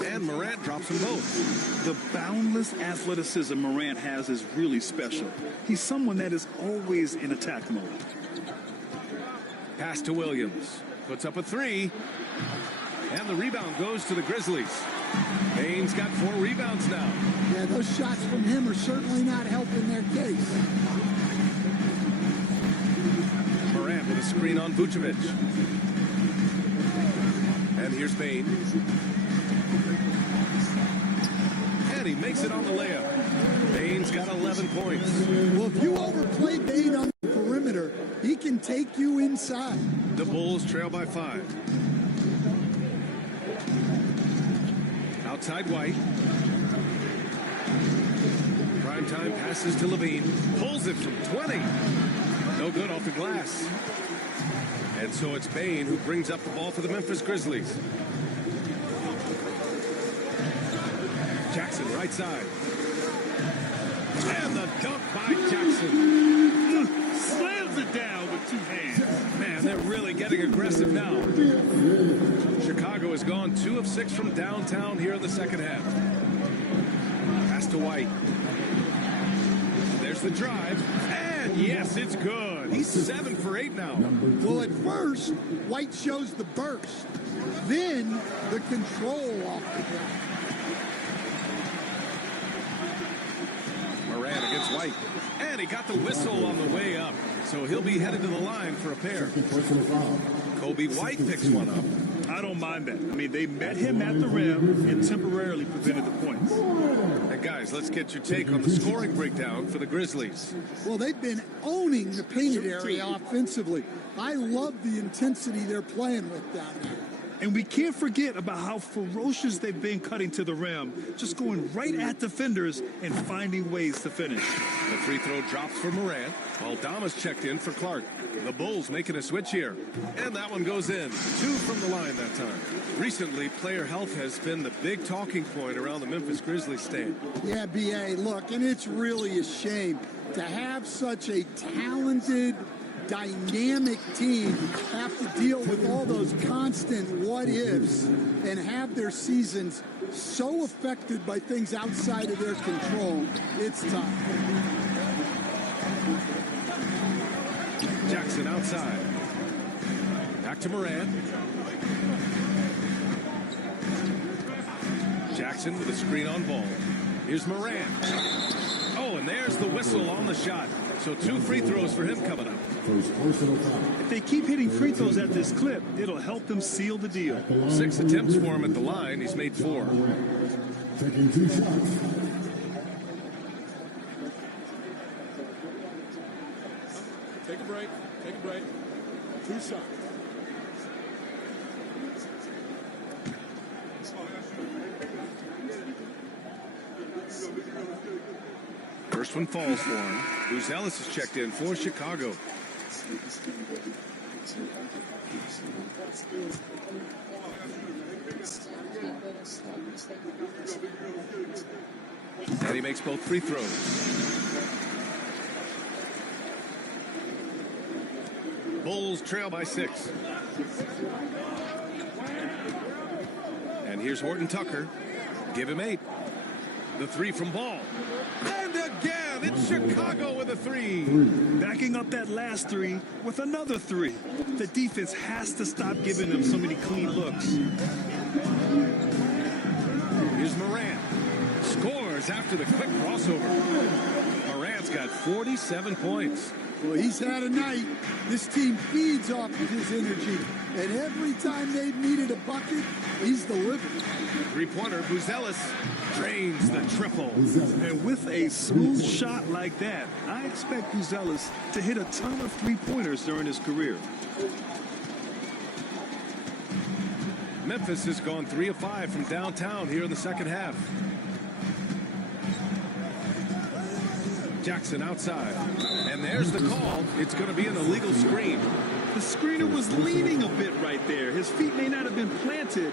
And Morant drops them both. The boundless athleticism Morant has is really special. He's someone that is always in attack mode. Pass to Williams. Puts up a three. And the rebound goes to the Grizzlies. Bane's got 4 rebounds now. Yeah, those shots from him are certainly not helping their case. Morant with a screen on Vucevic. And here's Bane. And he makes it on the layup. Bane's got 11 points. Well, if you overplay Bane on the perimeter, he can take you inside. The Bulls trail by 5. Outside White. Primetime passes to Levine. Pulls it from 20. No good off the glass. And so it's Bane who brings up the ball for the Memphis Grizzlies. Jackson right side. And the dunk by Jackson. Slams it down with 2 hands. Man, they're really getting aggressive now. Chicago has gone 2 of 6 from downtown here in the second half. Pass to White. There's the drive. And yes, it's good. He's 7 for 8 now. Well, at first, White shows the burst. Then the control off the ground. Morant against White. And he got the whistle on the way up. So he'll be headed to the line for a pair. Kobe White picks one up. I don't mind that. I mean, they met him at the rim and temporarily prevented the points. And guys, let's get your take on the scoring breakdown for the Grizzlies. Well, they've been owning the painted area offensively. I love the intensity they're playing with down there. And we can't forget about how ferocious they've been cutting to the rim, just going right at defenders and finding ways to finish. The free throw drops for Morant. Aldama's checked in for Clark. The Bulls making a switch here. And that one goes in. 2 from the line that time. Recently, player health has been the big talking point around the Memphis Grizzlies stand. Yeah, B.A., look, and it's really a shame to have such a talented, dynamic team have to deal with all those constant what-ifs and have their seasons so affected by things outside of their control. It's tough. Jackson outside. Back to Morant. Jackson with a screen on ball. Here's Morant. Oh, and there's the whistle on the shot. So 2 free throws for him coming up. If they keep hitting free throws at this clip, it'll help them seal the deal. 6 attempts for him at the line. He's made 4. Taking 2 shots. Take a break. Take a break. 2 shots. one falls for him. Buzelis is checked in for Chicago. And he makes both free throws. Bulls trail by 6. And here's Horton Tucker. Give him 8. The 3 from Ball. And again, it's Chicago with a 3. Backing up that last 3 with another 3. The defense has to stop giving them so many clean looks. Here's Morant. Scores after the quick crossover. Morant's got 47 points. Well, he's had a night. This team feeds off of his energy. And every time they've needed a bucket, he's delivered. Three-pointer, Buzelis drains the triple. And with a smooth shot like that, I expect Buzelis to hit a ton of three-pointers during his career. Memphis has gone 3 of 5 from downtown here in the second half. Jackson outside. And there's the call. It's going to be an illegal screen. The screener was leaning a bit right there. His feet may not have been planted.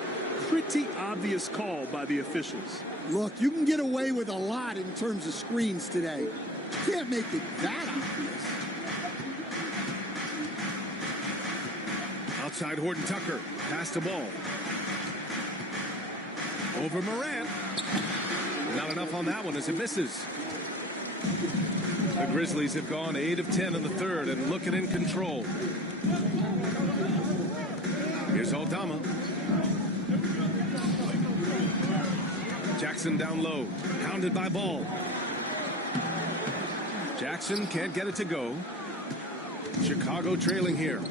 Pretty obvious call by the officials. Look, you can get away with a lot in terms of screens today. You can't make it that obvious. Outside Horton Tucker. Pass the ball. Over Morant. Not enough on that one as it misses. The Grizzlies have gone 8 of 10 in the third and looking in control. Here's Aldama. Jackson down low, hounded by Ball. Jackson can't get it to go. Chicago trailing here.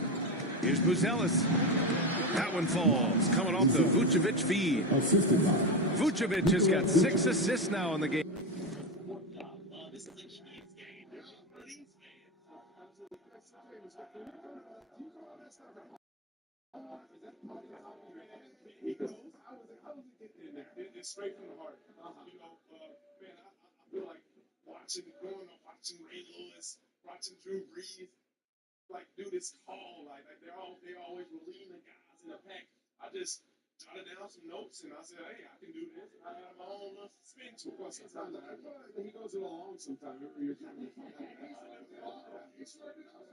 Here's Buzelis. That one falls, coming off the Vucevic feed. Vucevic has got 6 assists now in the game. It's straight from the heart. You know, man, I feel like watching Ray Lewis, watching Drew Brees, like do this call, like they always were leading the guys in the pack. I just jotted down some notes and I said, hey, I can do this. I got my own little spin to it. Sometimes I feel like he goes it along sometimes. He started out.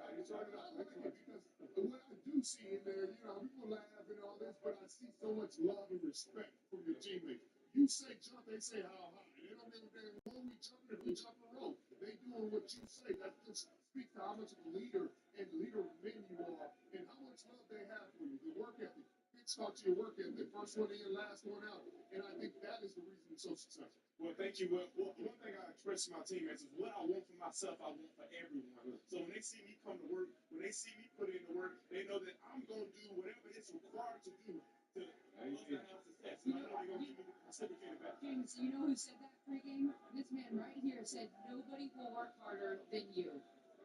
Because what I do see in there, you know, people laugh and all this, but I see so much love and respect from your teammates. You say jump, they say how high. They don't give a damn when we jumping, if we jump a rope. They doing what you say. That just speaks to how much of a leader and leader of men you are and how much love they have for you. The work ethic. Big start to your work ethic. First one in, last one out. And I think that is the reason it's so successful. Well, thank you. Well, one thing I express to my teammates is what I want for myself, I want for everyone. So when they see me come to work, when they see me put in the work, they know that I'm going to do whatever it's required to do to have success. And I know they're going to give me the reciprocated back. James, you know who said that pregame? This man right here said, nobody will work harder than you.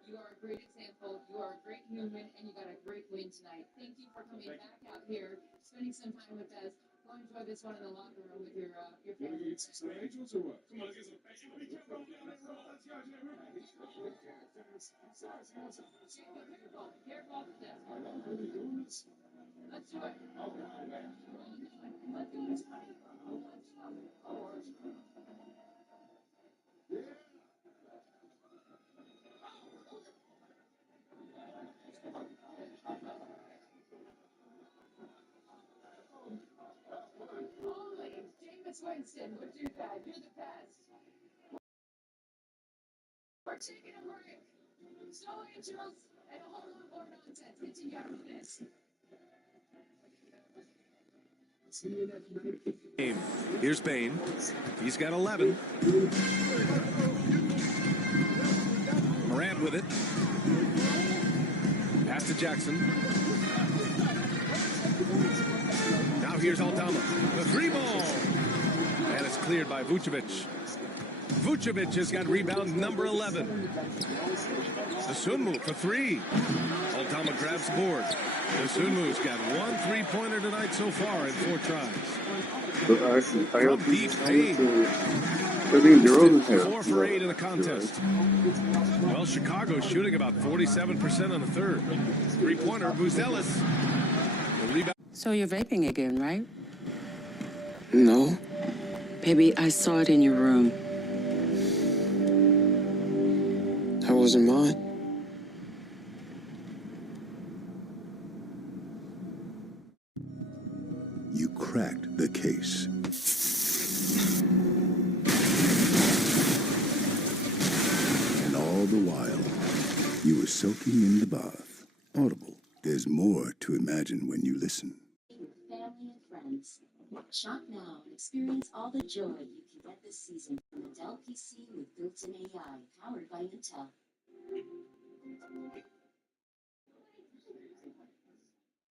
You are a great example. You are a great human, and you got a great win tonight. Thank you for coming back out here, spending some time with us. Go enjoy this one in the locker room with your family. Some angels or what? Come on, let's get some. Hey, let me get on let's go. Let's go. Careful with this. Let's do it. Let's do it. Let's do it. Winston would do that. You're the best. We're taking a break. Snow Angels and a whole lot more nonsense. Continue after this. Here's Bain. He's got 11. Morant with it. Pass to Jackson. Now here's Aldama. The 3-ball. And it's cleared by Vucevic. Vucevic has got rebound number 11. The Sunmu for 3. Aldama grabs the board. The Sunmu's got 1 3-pointer tonight so far in 4 tries. From deep Payne. 4 for 8 in the contest. Well, Chicago's shooting about 47% on the third. Three-pointer, Buzelis. The rebound. So you're vaping again, right? No. Baby, I saw it in your room. That wasn't mine. You cracked the case. And all the while, you were soaking in the bath. Audible. There's more to imagine when you listen. Family and friends. Shop now and experience all the joy you can get this season from a Dell PC with built-in AI, powered by Intel.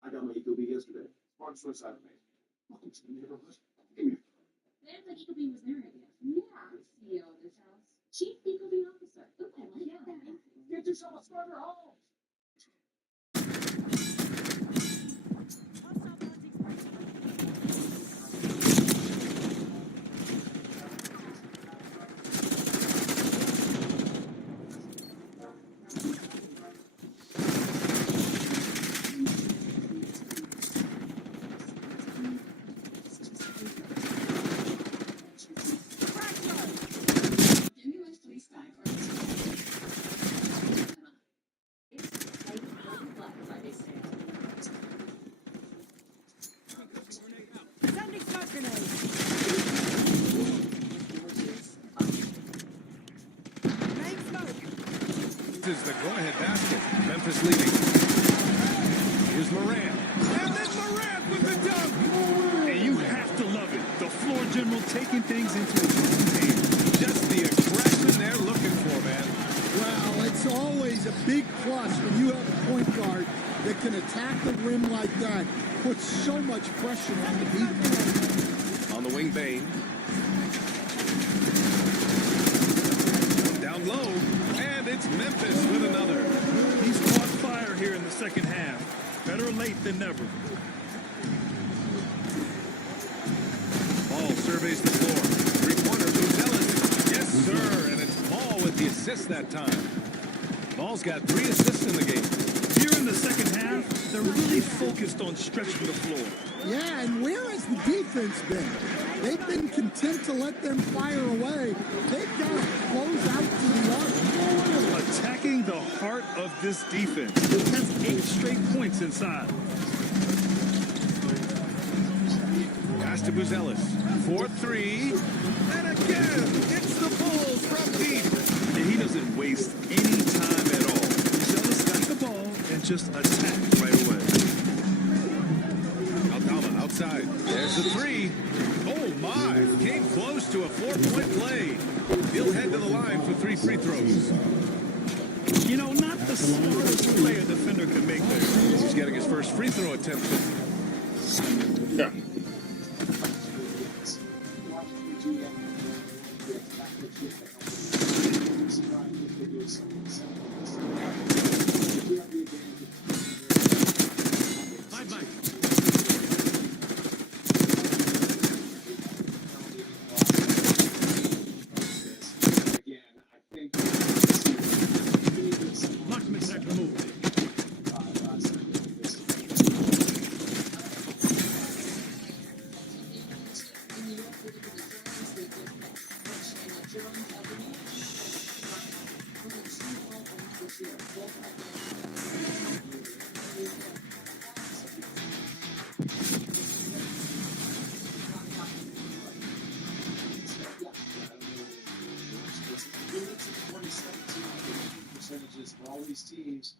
I got my Ecobee yesterday. Smart choice I made. Welcome to the neighborhood. Come here. Then like Ecobee was their idea. Yeah, CEO of this house. Chief Ecobee officer. Ooh, I like that. Get yourself a smarter home. Is the go-ahead basket. Memphis leading. Here's Morant. And then Morant with the dunk. And you have to love it. The floor general taking things into his own hands. Just the aggression they're looking for, man. Well, it's always a big plus when you have a point guard that can attack the rim like that. Puts so much pressure on the defense. On the wing, Bane. Down low. And it's Memphis with another. He's caught fire here in the second half. Better late than never. Ball surveys the floor. Three-pointer, Buzelis. Yes, sir. And it's Ball with the assist that time. Ball's got 3 assists in the game. Here in the second half, they're really focused on stretching the floor. Yeah, and where has the defense been? They've been content to let them fire away. They've got to close out to the arc. Attacking the heart of this defense. It has 8 straight points inside. Pass to Buzelis. 4-3. And again, it's the Bulls from deep. And he doesn't waste any time at all. Buzelis got the ball and just attack right away. Aldama outside. There's the 3. Oh my! Came close to a 4-point play. He'll head to the line for 3 free throws. You know, not the smartest play a defender can make there. He's getting his first free throw attempt. Yeah. Bye-bye. Percentages for all these teams: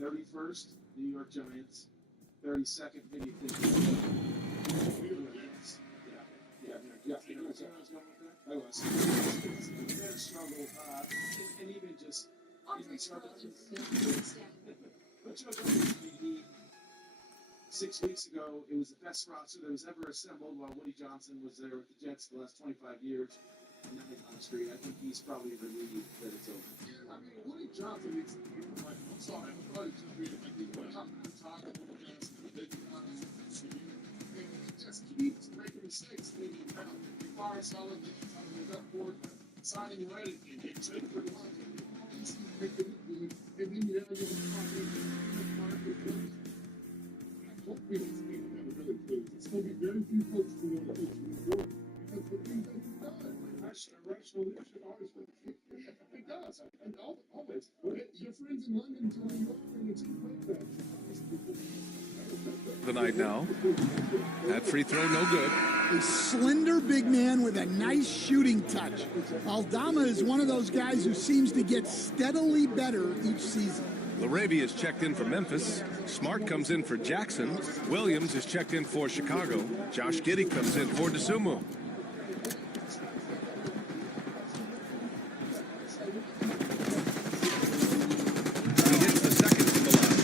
31st, New York Giants; 32nd, maybe 50th. Yeah. You know where I was going with that? I was. It's been a struggle, and even just struggle. But you know, 6 weeks ago, it was the best roster that was ever assembled while Woody Johnson was there with the Jets the last 25 years. And now he's on the street. I think he's probably relieved that it's over. I mean, Woody Johnson is like, I'm sorry, I'm talking to Woody Johnson. He just keeps making mistakes. He fires all of it. He's up for it. signing ready. It's good for the market. And then you have to I hope we don't speak about it really close. It's going to be very few folks who want to coach in New York because the things that he's done. Rational leadership always it does. And always. Your friends in London tell you offering a team like that. The night now. That free throw, no good. A slender big man with a nice shooting touch. Aldama is one of those guys who seems to get steadily better each season. LaRavia is checked in for Memphis. Smart comes in for Jackson. Williams is checked in for Chicago. Josh Giddey comes in for DeSumo. He hits the second from the line.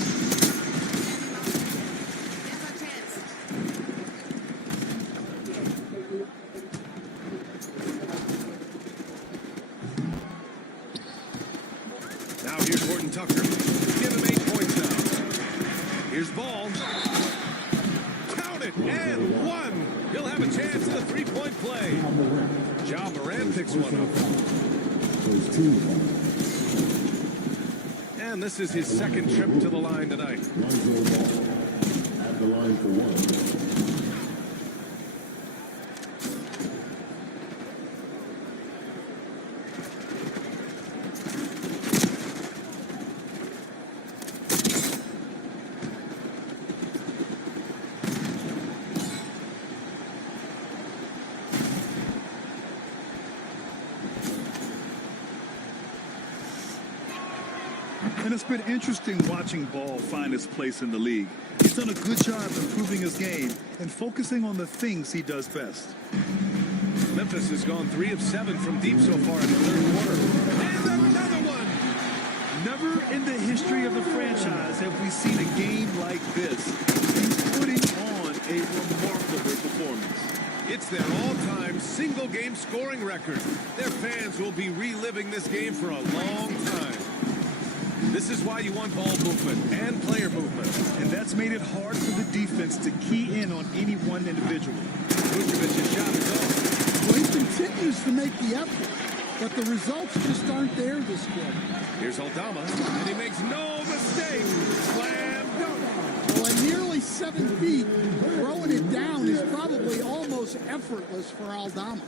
Now here's Horton Tucker. Give him 8 points now. Here's Ball. Count it, and 1. He'll have a chance at the three-point play. Ja Morant picks one up. And this is his second trip to the line tonight. At the line for one. And it's been interesting watching Ball find his place in the league. He's done a good job improving his game and focusing on the things he does best. Memphis has gone 3 of 7 from deep so far in the third quarter. And another one! Never in the history of the franchise have we seen a game like this. He's putting on a remarkable performance. It's their all-time single-game scoring record. Their fans will be reliving this game for a long time. This is why you want ball movement and player movement. And that's made it hard for the defense to key in on any one individual. Vucevic's shot is off. Well, he continues to make the effort, but the results just aren't there this quarter. Here's Aldama, and he makes no mistake. Slam dunk. Well, at nearly 7 feet, throwing it down is probably almost effortless for Aldama.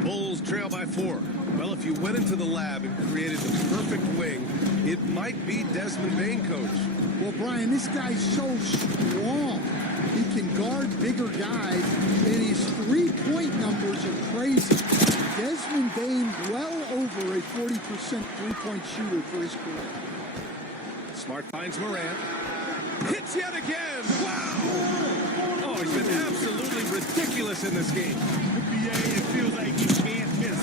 Bulls trail by 4. Well, if you went into the lab and created the perfect wing, it might be Desmond Bain, coach. Well, Brian, this guy's so strong. He can guard bigger guys, and his three-point numbers are crazy. Desmond Bain well over a 40% three-point shooter for his career. Smart finds Morant. Hits yet again. Wow. Oh, he's been absolutely ridiculous in this game. BA, it feels like he can't miss.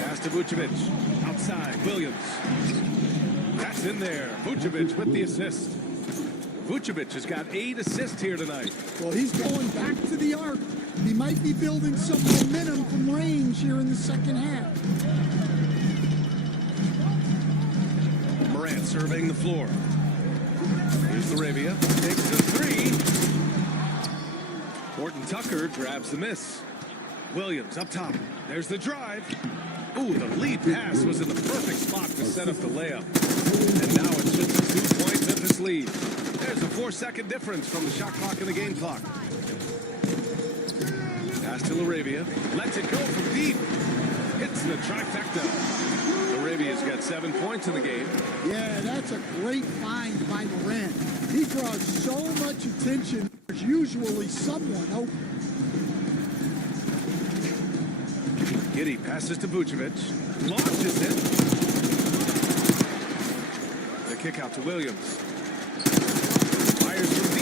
Pass to Vucevic. Outside, Williams. That's in there. Vucevic with the assist. Vucevic has got 8 assists here tonight. Well, he's going back to the arc. He might be building some momentum from range here in the second half. Morant surveying the floor. Here's LaRavia. Takes the 3. Horton Tucker grabs the miss. Williams up top. There's the drive. Ooh, the lead pass was in the perfect spot to set up the layup. And now it's just a 2-point Memphis lead. There's a 4-second difference from the shot clock and the game clock. Pass to LaRavia. Lets it go from deep. Hits the trifecta. LaRavia's got 7 points in the game. Yeah, that's a great find by Morant. He draws so much attention. There's usually someone open. Giddey passes to Vucevic. Launches it. The kick out to Williams.